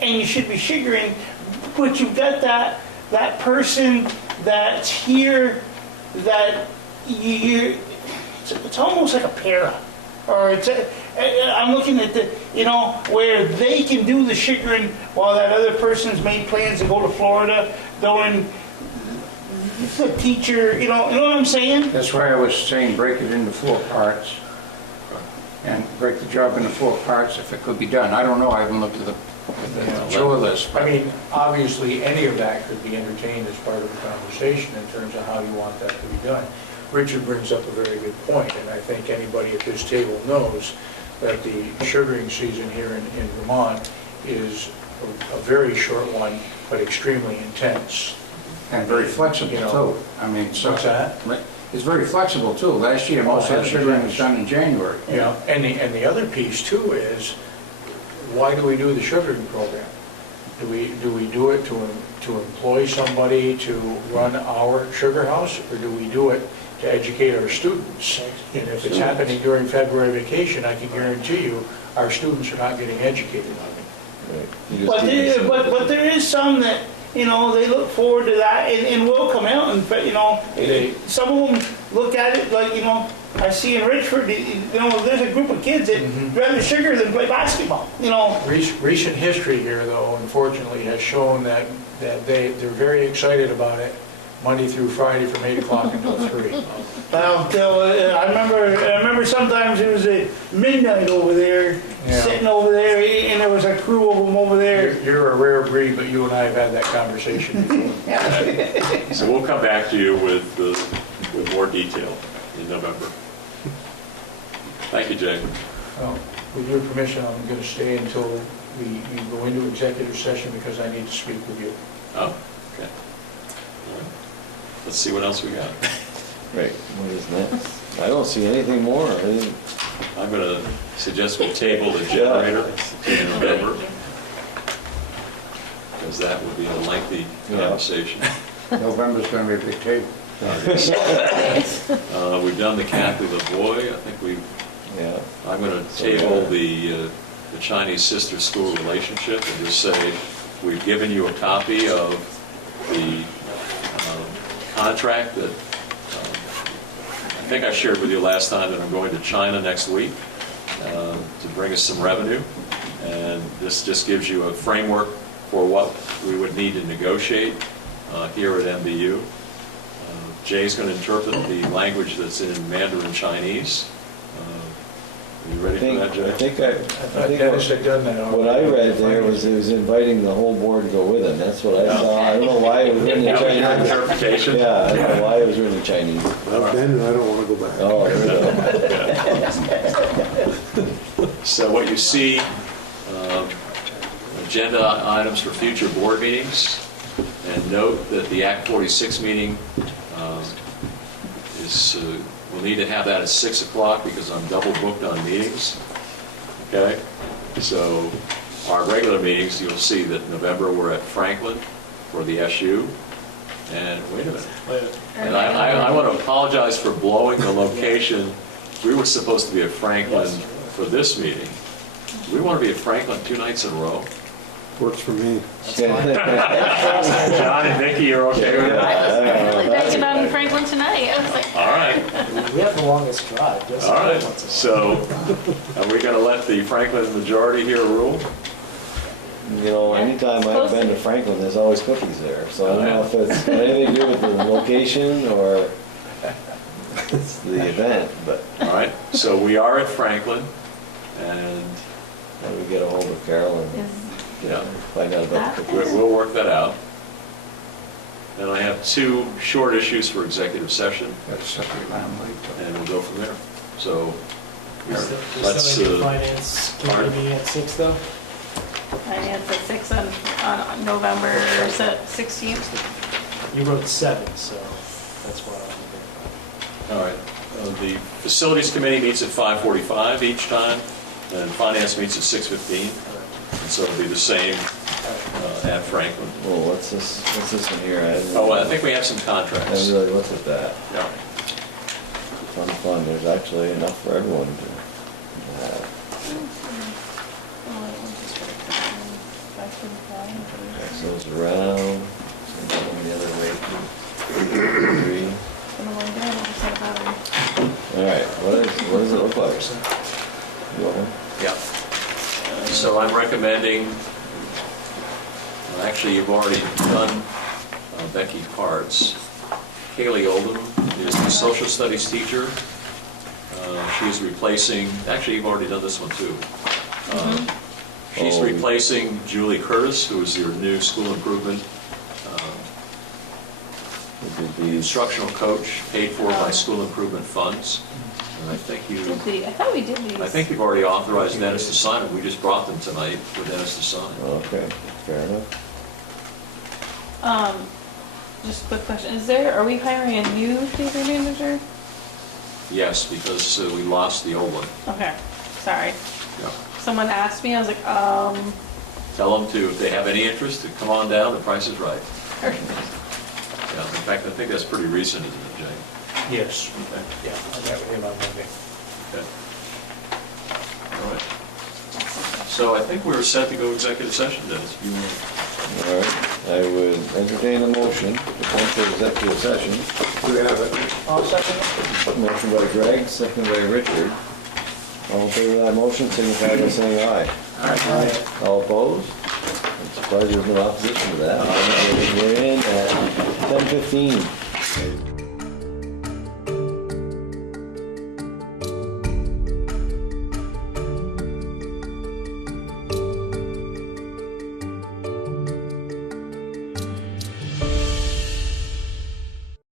and you should be sugaring, but you've got that person that's here, that it's almost like a para, or I'm looking at where they can do the sugaring while that other person's made plans to go to Florida, going the teacher, you know what I'm saying? That's why I was saying break it into 4 parts and break the job into 4 parts if it could be done. I don't know, I haven't looked at the chore list. I mean, obviously, any of that could be entertained as part of the conversation in terms of how you want that to be done. Richard brings up a very good point, and I think anybody at this table knows that the sugaring season here in Vermont is a very short one, but extremely intense. And very flexible, too. I mean, so What's that? is very flexible too. Last year, most of the sugaring was done in January. Yeah, and the other piece too is, why do we do the sugaring program? Do we do it to employ somebody to run our sugar house, or do we do it to educate our students? And if it's happening during February vacation, I can guarantee you, our students are not getting educated on it. Right. You just But need to- but there is some that, you know, they look forward to that and will come out and, you know, some of them look at it like, you know, I see in Richford, you know, there's a group of kids that rather sugar than play basketball, you know. Recent history here, though, unfortunately, has shown that they're very excited about it, Monday through Friday from 8 o'clock until 3. Well, I remember sometimes it was at midnight over there, Yeah. sitting over there, and there was a crew of them over there. You're a rare breed, but you and I have had that conversation before. So we'll come back to you with more detail in November. Thank you, Jay. Well, with your permission, I'm going to stay until we go into executive session because I need to speak with you. Oh, okay. All right. Let's see what else we got. Right, what is next? I don't see anything more. I'm going to suggest we table the generator to November, because that would be a lengthy conversation. November's going to be a big table. We've done the Kathy LaVoy. I think I'm going to table the Chinese sister school relationship and just say we've given you a copy of the contract that I think I shared with you last time, that I'm going to China next week to bring us some revenue. And this just gives you a framework for what we would need to negotiate here at MVU. Jay's going to interpret the language that's in Mandarin Chinese. Are you ready for that, Jay? I think Dennis had done that already. what I read there was it was inviting the whole board to go with him. That's what I saw. I don't know why it was written in That was your Chinese. interpretation? Yeah, I don't know why it was written in Chinese. I've been and I don't want to go back. Oh, there we go. So what you see, agenda items for future board meetings, and note that the Act 46 meeting we'll need to have that at 6 o'clock because I'm double booked on meetings. Okay? So our regular meetings, you'll see that November we're at Franklin for the SU. And wait a minute. And I want to apologize for blowing the location. We were supposed to be at Franklin for this meeting. We want to be at Franklin 2 nights in a row. Works for me. John and Nikki, you're okay with that? Really banging on Franklin tonight. I was like, All right. We have the longest drive. Just All right. once a- So are we going to let the Franklin majority here rule? You know, anytime I've been to Franklin, there's always cookies there. So I don't know if it's got anything to do with the location or it's the event, but. All right. So we are at Franklin, and How do we get a hold of Carol and find out about the cookies? we'll work that out. And I have 2 short issues for executive session, That's something I'm late to. and we'll go from there. So We let's, still need finance committee meeting at 6 though? Finance at 6 on November 16th. You wrote 7, so that's why I'm all right. The facilities committee meets at 5:45 each time, and finance meets at 6:15. And so it'll be the same at Franklin. Well, what's this in here? I think we have some contracts. I really looked at that. Yeah. Fun. There's actually enough for everyone to have. Pass those around. Send them the other way. 3. All right. What does it look like? You want one? Yeah. So I'm recommending, well, actually, you've already done Becky Parts. Kaylee Oldham is the social studies teacher. She's replacing, actually, you've already done this one too. She's replacing Julie Curtis, who is your new school improvement instructional coach, paid for by school improvement funds. And I think I thought we did these. I think you've already authorized Dennis to sign them. We just brought them tonight for Dennis to sign. Okay, fair enough. Just a quick question, are we hiring a new theater manager? Yes, because we lost the old one. Okay, sorry. Yeah. Someone asked me, I was like, Tell them to, if they have any interest, to come on down, the price is right. perfect. Yeah, in fact, I think that's pretty recent, isn't it, Jane? Yes. Okay. Yeah, I met with him on Monday. Okay. All right. So I think we're set to go executive session, Dennis. You want- All right, I would entertain a motion to enter executive session. Do we have it? I'll second it. Motion by Greg, second by Richard. All in favor of that motion, signify by saying aye. Aye. All opposed? I'm surprised there's no opposition to that. We're in at 10:15.